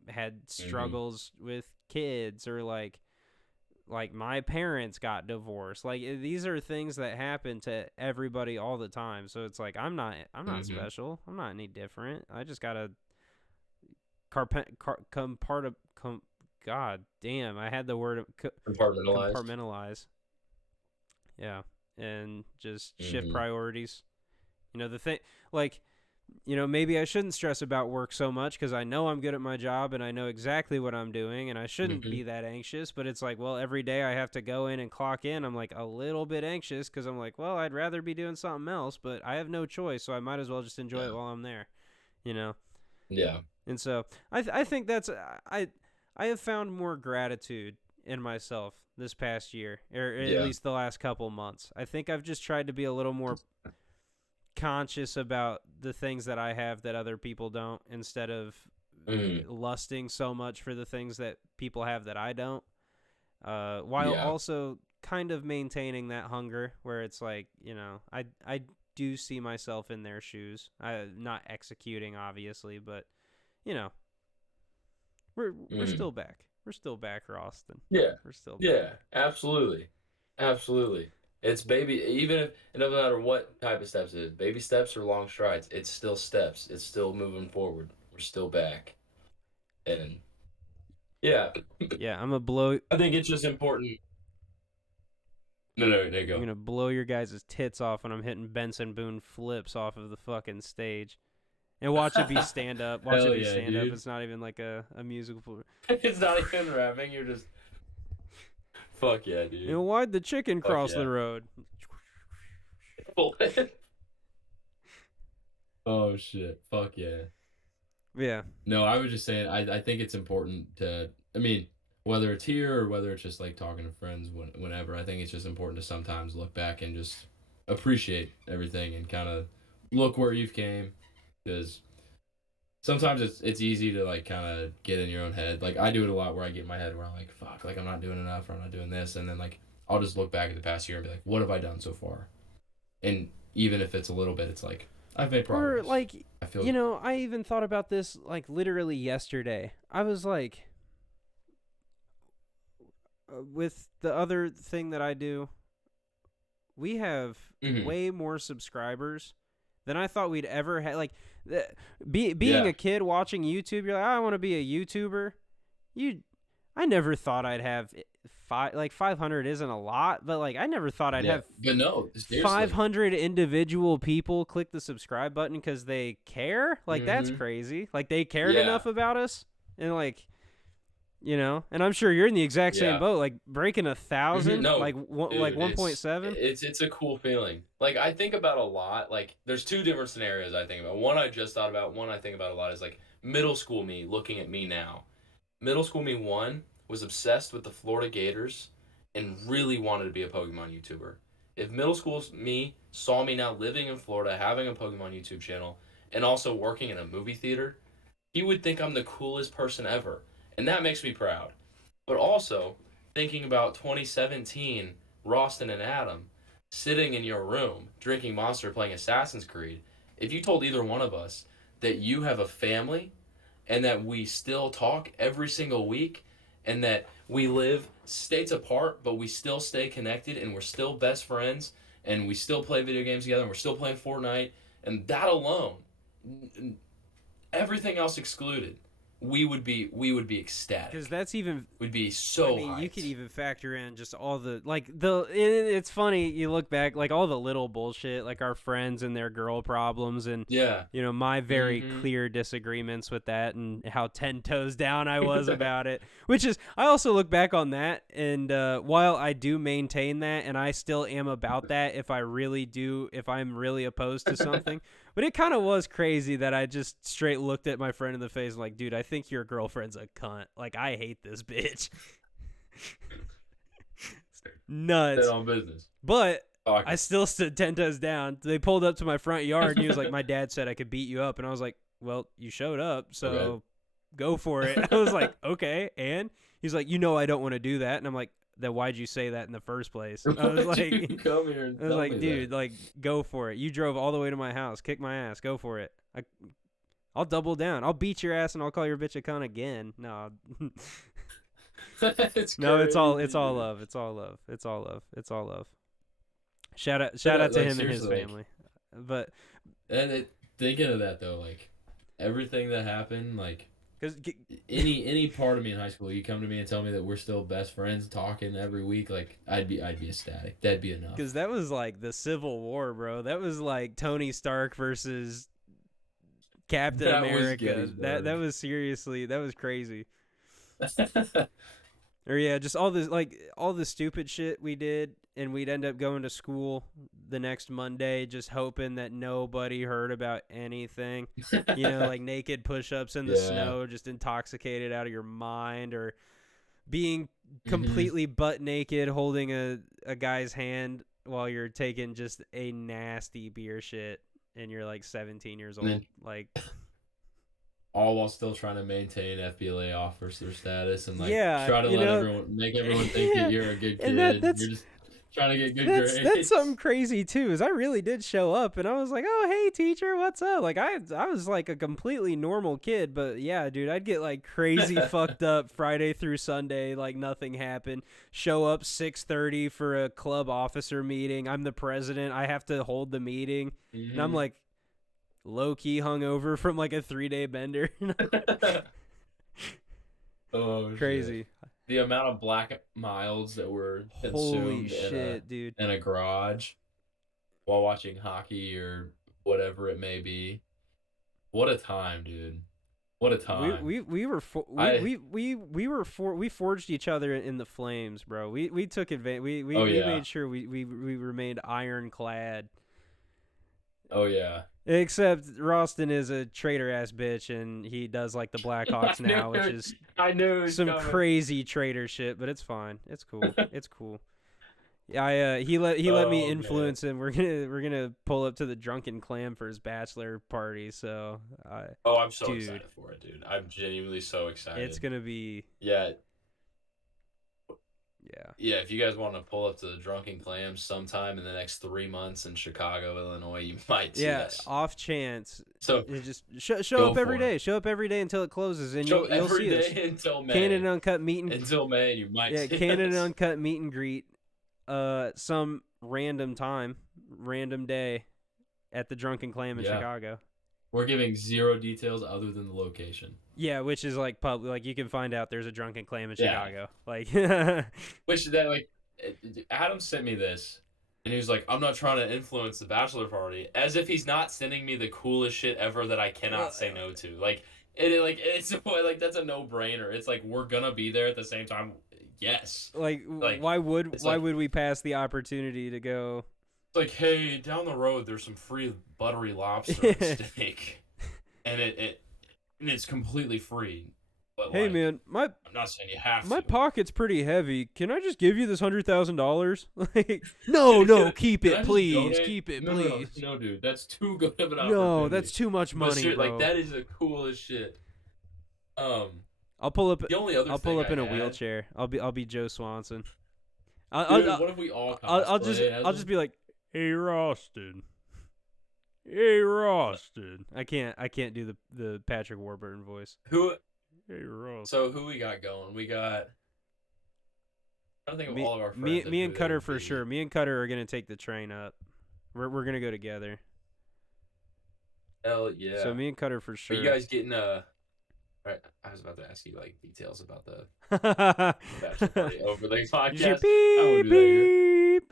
had Mm-hmm. struggles with kids, or like my parents got divorced. Like these are things that happen to everybody all the time. So it's like I'm not Mm-hmm. special. I'm not any different. I just gotta God damn, I had the word Compartmentalized. compartmentalize. Yeah, and just shift Mm-hmm. priorities. The thing, like, maybe I shouldn't stress about work so much because I know I'm good at my job and I know exactly what I'm doing, and I shouldn't Mm-hmm. be that anxious. But it's like, well, every day I have to go in and clock in. I'm like a little bit anxious because I'm like, well, I'd rather be doing something else, but I have no choice, so I might as well just enjoy it Yeah. while I'm there, you know. Yeah. And so I think I have found more gratitude in myself this past year, or at Yeah. least the last couple months. I think I've just tried to be a little more conscious about the things that I have that other people don't, instead of Mm-hmm. lusting so much for the things that people have that I don't. While Yeah. also kind of maintaining that hunger, where it's like, I do see myself in their shoes. Not executing, obviously, but you know, we're Mm-hmm. still back. We're still back, Roston. Yeah. We're still back. Yeah. Absolutely. Absolutely. It's baby, even if it doesn't matter what type of steps it is, baby steps or long strides, it's still steps. It's still moving forward. We're still back. And yeah, Yeah, I'm gonna blow. I think it's just important. No, no, there you I'm go. gonna blow your guys' tits off when I'm hitting Benson Boone flips off of the fucking stage. And watch it be stand up. Watch it Hell be yeah, stand up. dude. It's not even like a musical. It's not even rapping. You're just fuck yeah, dude. Why'd the chicken Fuck cross yeah. the road? Oh shit. Fuck yeah. Yeah. No, I was just saying. I think it's important to. I mean, whether it's here or whether it's just like talking to friends, whenever. I think it's just important to sometimes look back and just appreciate everything and kind of look where you've came, because sometimes it's easy to like kind of get in your own head. Like I do it a lot where I get in my head where I'm like, fuck, like I'm not doing enough or I'm not doing this, and then like I'll just look back at the past year and be like, what have I done so far? And even if it's a little bit, it's like I've made Or progress. like, I feel. I even thought about this like literally yesterday. I was like, with the other thing that I do, we have Hmm. way more subscribers than I thought we'd ever have. Like, being Yeah. a kid watching YouTube, you're like, I want to be a YouTuber. You, I never thought I'd have 500 isn't a lot, but like I never thought I'd Yeah. have But no, seriously. 500 individual people click the subscribe button because they care. Like that's Hmm. crazy. Like they cared Yeah. enough about us, and like and I'm sure you're in the exact same Yeah. boat. Like breaking 1,000, No, like like dude, it's 1.7. it's a cool feeling. Like I think about a lot. Like there's two different scenarios I think about. One I just thought about. One I think about a lot is like middle school me looking at me now. Middle school me one was obsessed with the Florida Gators and really wanted to be a Pokemon YouTuber. If middle school me saw me now living in Florida, having a Pokemon YouTube channel, and also working in a movie theater, he would think I'm the coolest person ever. And that makes me proud. But also, thinking about 2017, Roston and Adam sitting in your room, drinking Monster, playing Assassin's Creed, if you told either one of us that you have a family and that we still talk every single week and that We live states apart, but we still stay connected, and we're still best friends, and we still play video games together, and we're still playing Fortnite, and that alone, everything else excluded, we would be Because ecstatic. that's even We'd be I so mean, you could hyped. even factor in just all the it's funny you look back like all the little bullshit like our friends and their girl problems and Yeah. my very Mm-hmm. clear disagreements with that and how 10 toes down I was about it, which is I also look back on that and while I do maintain that and I still am about that if I'm really opposed to something, but it kind of was crazy that I just straight looked at my friend in the face and like, dude, I think your girlfriend's a cunt. Like, I hate this bitch. That Nuts. on business. But Fuck I it. still stood 10 toes down. They pulled up to my front yard and he was like, my dad said I could beat you up. And I was like, well, you showed up, Okay. so go for it. I was like, okay. And he's like, I don't want to do that. And I'm like, then why'd you say that in the first place? Why'd you come here and I was tell like, me that? dude, like, go for it. You drove all the way to my house. Kick my ass. Go for it. I'll double down. I'll beat your ass and I'll call your bitch a cunt again. No. It's No, it's all crazy, dude. love. It's all love. It's all love. It's all love. Shout But out to like him and his seriously, like, family. But thinking of that though, like everything that happened, like cuz any part of me in high school, you come to me and tell me that we're still best friends, talking every week, like I'd be ecstatic. That'd be enough. that was like the Civil War, bro. That was like Tony Stark versus Captain That was America. That Gettysburg. was seriously, that was crazy. Or yeah, just all this like all the stupid shit we did and we'd end up going to school the next Monday just hoping that nobody heard about anything. Like naked push-ups in the Yeah. snow, just intoxicated out of your mind or being Hmm. completely butt naked holding a guy's hand while you're taking just a nasty beer shit and you're like 17 years And old. then Like all while still trying to maintain FBLA officer status and like yeah, try to make everyone think that yeah. you're a good And kid. You're just trying to get good that's something grades. crazy too. Is I really did show up and I was like, "Oh, hey teacher, what's up?" Like I was like a completely normal kid, but yeah, dude, I'd get like crazy fucked up Friday through Sunday like nothing happened. Show up 6:30 for a club officer meeting. I'm the president. I have to hold the meeting. And I'm Hmm. like low key hungover from like a 3-day bender. Oh shit. Crazy. The amount of black miles that were Holy consumed shit, dude. in a garage while watching hockey or whatever it may be. What a time, dude. What a time. We were I we forged each other in the flames, bro. We took advantage. Oh We yeah. made sure we remained ironclad. Oh yeah. Except Ralston is a traitor ass bitch, and he does like the I Blackhawks knew now, which it. is I knew it was some coming. crazy traitor shit. But it's fine. It's cool. It's cool. Yeah, he let me Oh man. influence him. We're gonna pull up to the Drunken Clam for his bachelor party. So, Oh, I'm so dude, excited for it, dude. I'm genuinely so it's excited. gonna be Yeah, yeah. yeah. If you guys want to pull up to the Drunken Clams sometime in the next 3 months in Chicago, Illinois, you might see Yeah, us. off chance, So just show go up every for it. day. Show up every day until it closes, and Show you'll every see us. day until Canon May. and Uncut meet and Until May, you might yeah, see Canon and us. Uncut meet and greet. Some random time, random day, at the Drunken Clam in Yeah, Chicago. we're giving zero details other than the location. Yeah, which is like public. Like you can find out there's a Drunken Clam in Yeah, Chicago. Like which that like Adam sent me this, and he was like, "I'm not trying to influence the bachelor party," as if he's not sending me the coolest shit ever that I well, cannot say no to. Like it's like that's a no brainer. It's like we're gonna be there at the same time. Yes, like like it's why would we pass the opportunity to go? like hey, down the road there's some free buttery lobster and steak, and it's completely free. But Hey like, man, my I'm not saying you have my to. pocket's pretty heavy. Can I just give you this $100,000? Like, no, keep Can it, I just please, donate? keep it, No, no, no, please. no, dude. That's too good of an No, that's opportunity. too much But money, like bro. that is the coolest shit. Um, I'll pull up. the only other I'll pull thing up I in a had, wheelchair. I'll be Joe Swanson. I'll dude. I'll, What if we all cosplay as I'll just him? be like, hey Ralston, hey Ralston. I can't do the Patrick Warburton voice. Who? Hey Ralston. So who we got going? We got I think of Me, all of our me, friends and me who and they Cutter would for be. sure. Me and Cutter are gonna take the train up. We're gonna go together. Hell So yeah. me and Cutter for Are you sure. guys getting Right, I was about to ask you like details about the bachelor You party over the hear podcast. I won't beep do that here. beep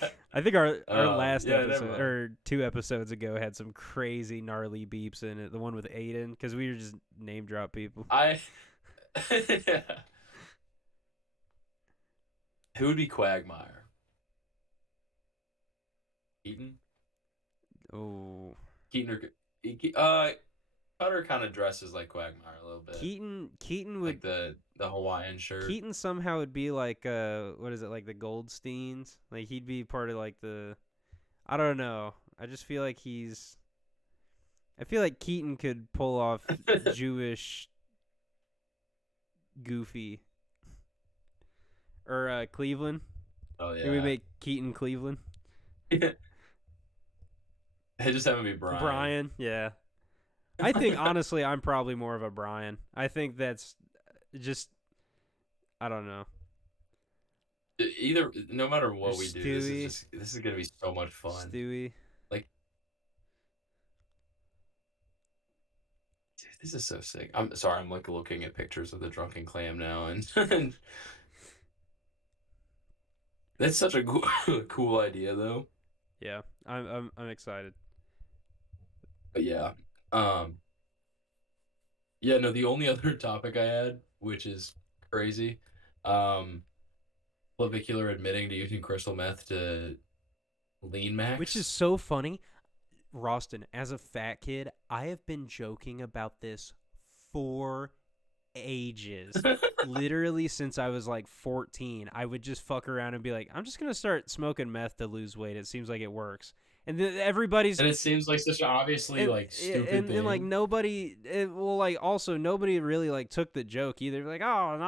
beep. I think our last Yeah, never episode mind. or 2 episodes ago had some crazy gnarly beeps in it. The one with Aiden, because we were just name drop people. I Who would be Quagmire? Keaton? Oh, Keaton or Cutter kind of dresses like Quagmire a little bit, Keaton would like the Hawaiian shirt. Keaton somehow would be like what is it, like the Goldsteins? Like he'd be part of like the, I don't know. I feel like Keaton could pull off Jewish Goofy or Cleveland. Oh Maybe we yeah, make Keaton Cleveland. I just have him be Brian. Brian, yeah. I think honestly, I'm probably more of a Brian. I think that's just, I don't know. Either, no matter Or what we do, Stewie, this is gonna be so much fun. Stewie. Like, dude, this is so sick. I'm sorry, I'm like looking at pictures of the drunken clam now, and, and that's such a cool idea though. Yeah, I'm excited. But yeah, um, yeah, no, the only other topic I had, which is crazy, um, clavicular admitting to using crystal meth to lean Which is max. so funny. Roston, as a fat kid, I have been joking about this for ages. Literally since I was like 14, I would just fuck around and be like, I'm just going to start smoking meth to lose weight. It seems like it works. And then everybody's And it seems like such an obviously like stupid and like thing. nobody well, like also nobody really like took the joke either. Like, oh no,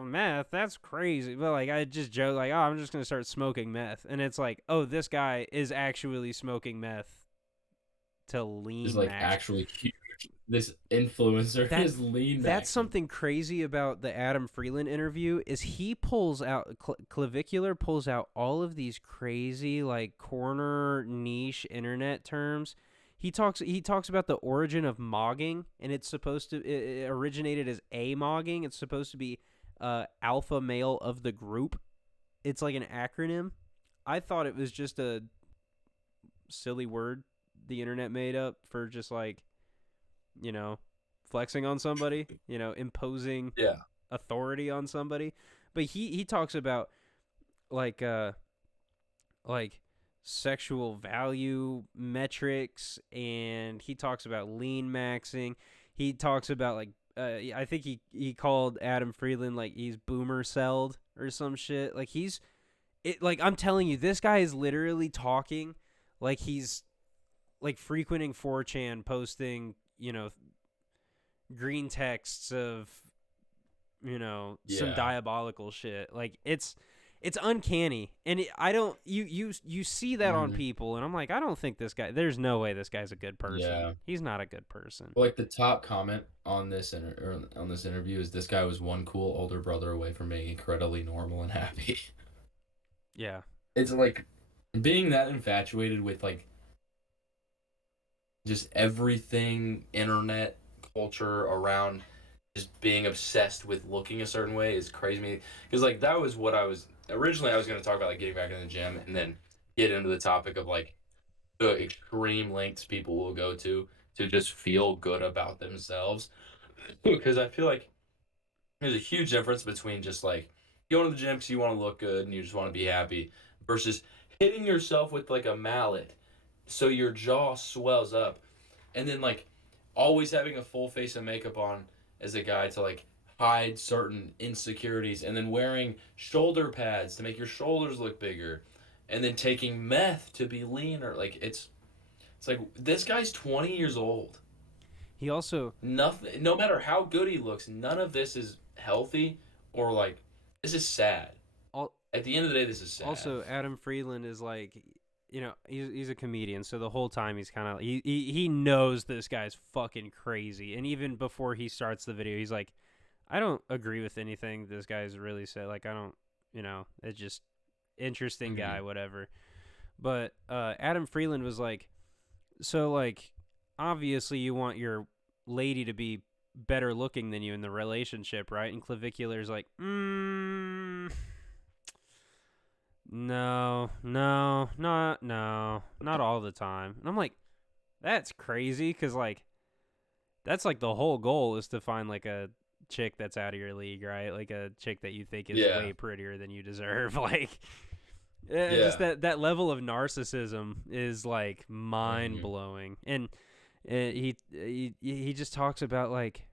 oh, meth, that's crazy. But like I just joke like, oh, I'm just going to start smoking meth. And it's like, oh, this guy is actually smoking meth to Is lean like max. actually huge. This influencer That is lean that's maxing. something crazy about the Adam Freeland interview is he pulls out clavicular pulls out all of these crazy like corner niche internet terms. He talks about the origin of mogging, and it's supposed to it originated as a-mogging. It's supposed to be alpha male of the group. It's like an acronym. I thought it was just a silly word the internet made up for just like, you know, flexing on somebody, imposing Yeah. authority on somebody. But he talks about like like sexual value metrics, and he talks about lean maxing. He talks about like I think he called Adam Freeland like he's boomer celled or some shit. Like like I'm telling you, this guy is literally talking like he's like frequenting 4chan, posting, green texts of, some Yeah. diabolical shit. Like it's uncanny, and I don't you see that on Mhm. people, and I'm like, I don't think this guy. There's no way this guy's a good person. Yeah. He's not a good person. Well, like the top comment on this on this interview is this guy was one cool older brother away from being incredibly normal and happy. Yeah, It's like being that infatuated with like just everything internet culture around just being obsessed with looking a certain way is crazy to me, because like that was what I was originally. I was going to talk about like getting back in the gym and then get into the topic of like the extreme lengths people will go to just feel good about themselves, because I feel like there's a huge difference between just like going to the gym because you want to look good and you just want to be happy versus hitting yourself with like a mallet so your jaw swells up, and then like always having a full face of makeup on as a guy to like hide certain insecurities, and then wearing shoulder pads to make your shoulders look bigger, and then taking meth to be leaner. Like it's like this guy's 20 years old. he also Nothing, no matter how good he looks, none of this is healthy, or like this is sad. al- At the end of the day, this is sad. also Adam Freeland is like, he's a comedian, so the whole time he's kind of he knows this guy's fucking crazy, and even before he starts the video, he's like, I don't agree with anything this guy's really said. Like, I don't, it's just interesting guy, whatever. But Adam Freeland was like, so, like, obviously you want your lady to be better looking than you in the relationship, right? And Clavicular's like, no, not all the time. And I'm like, that's crazy, because, like, that's, like, the whole goal is to find, like, a chick that's out of your league, right? Like, a chick that you think is way prettier than you deserve. Like, just that level of narcissism is, like, mind-blowing. And he just talks about, like,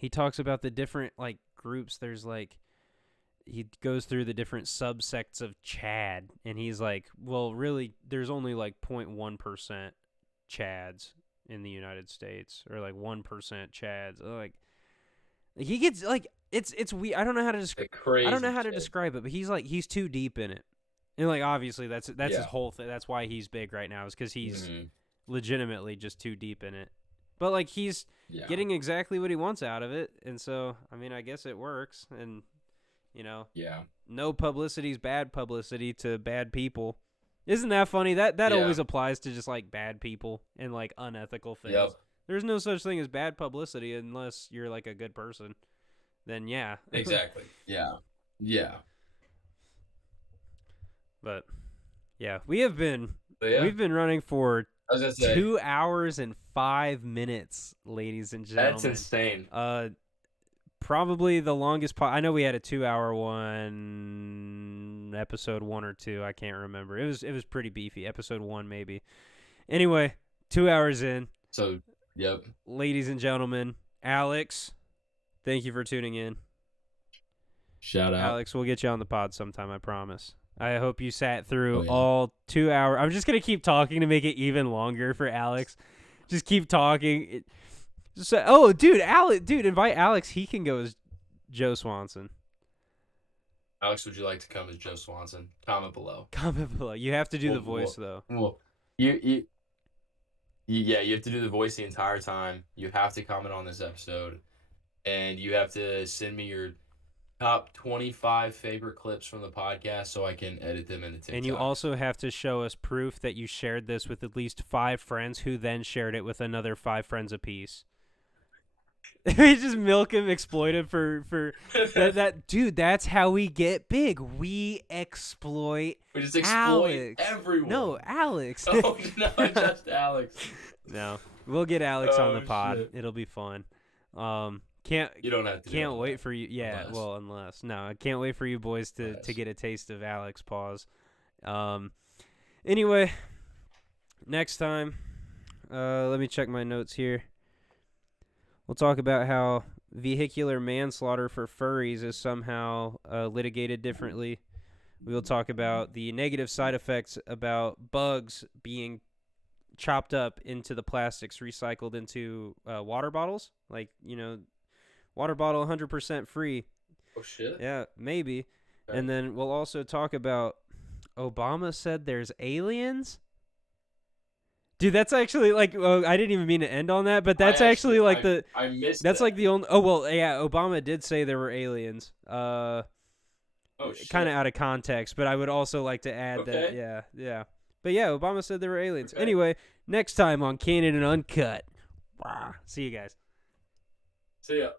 the different, like, groups. There's, like, he goes through the different subsects of Chad, and he's like, well, really, there's only, like, 0.1% Chads in the United States, or, like, 1% Chads. Like, he gets, like, it's weird. I don't know how to describe. I don't know how to describe it, but he's too deep in it, and, like, obviously that's his whole thing. That's why he's big right now, is because he's legitimately just too deep in it. But, like, he's getting exactly what he wants out of it, and so, I mean, I guess it works, and, no publicity's bad publicity to bad people. Isn't that funny? That always applies to just, like, bad people and, like, unethical things. Yep. There's no such thing as bad publicity unless you're, like, a good person. Then, yeah. Exactly. Yeah. But, yeah, we've been running for 2 hours and 5 minutes, ladies and gentlemen. That's insane. Probably the longest I know we had a 2-hour one, episode 1 or 2. I can't remember. It was pretty beefy. Episode 1 maybe. Anyway, 2 hours in. So, yep. Ladies and gentlemen, Alex, thank you for tuning in. Shout out. Alex, we'll get you on the pod sometime, I promise. I hope you sat through all 2 hours. I'm just going to keep talking to make it even longer for Alex. Just keep talking. Dude, invite Alex. He can go as Joe Swanson. Alex, would you like to come as Joe Swanson? Comment below. You have to do the voice, though. Well, you have to do the voice the entire time. You have to comment on this episode, and you have to send me your top 25 favorite clips from the podcast so I can edit them into TikTok. And you also have to show us proof that you shared this with at least 5 friends, who then shared it with another 5 friends apiece. We just milk him, exploit him for that. Dude, that's how we get big. We just exploit everyone. No, Alex. Oh, no, just Alex. No, we'll get Alex on the pod. Shit. It'll be fun. You don't have to. Can't wait for you. Yeah, unless. No, I can't wait for you boys to get a taste of Alex. Pause. Anyway, next time, let me check my notes here. We'll talk about how vehicular manslaughter for furries is somehow litigated differently. We will talk about the negative side effects about bugs being chopped up into the plastics recycled into water bottles. Like, water bottle 100% free. Oh, shit. Yeah, maybe. Okay. And then we'll also talk about Obama said there's aliens. Dude, that's actually, like, I didn't even mean to end on that, but that's I missed that's that. Like the only, Obama did say there were aliens. Kind of out of context, but I would also like to add that, yeah. But yeah, Obama said there were aliens. Okay. Anyway, next time on Canon and Uncut. See you guys. See ya.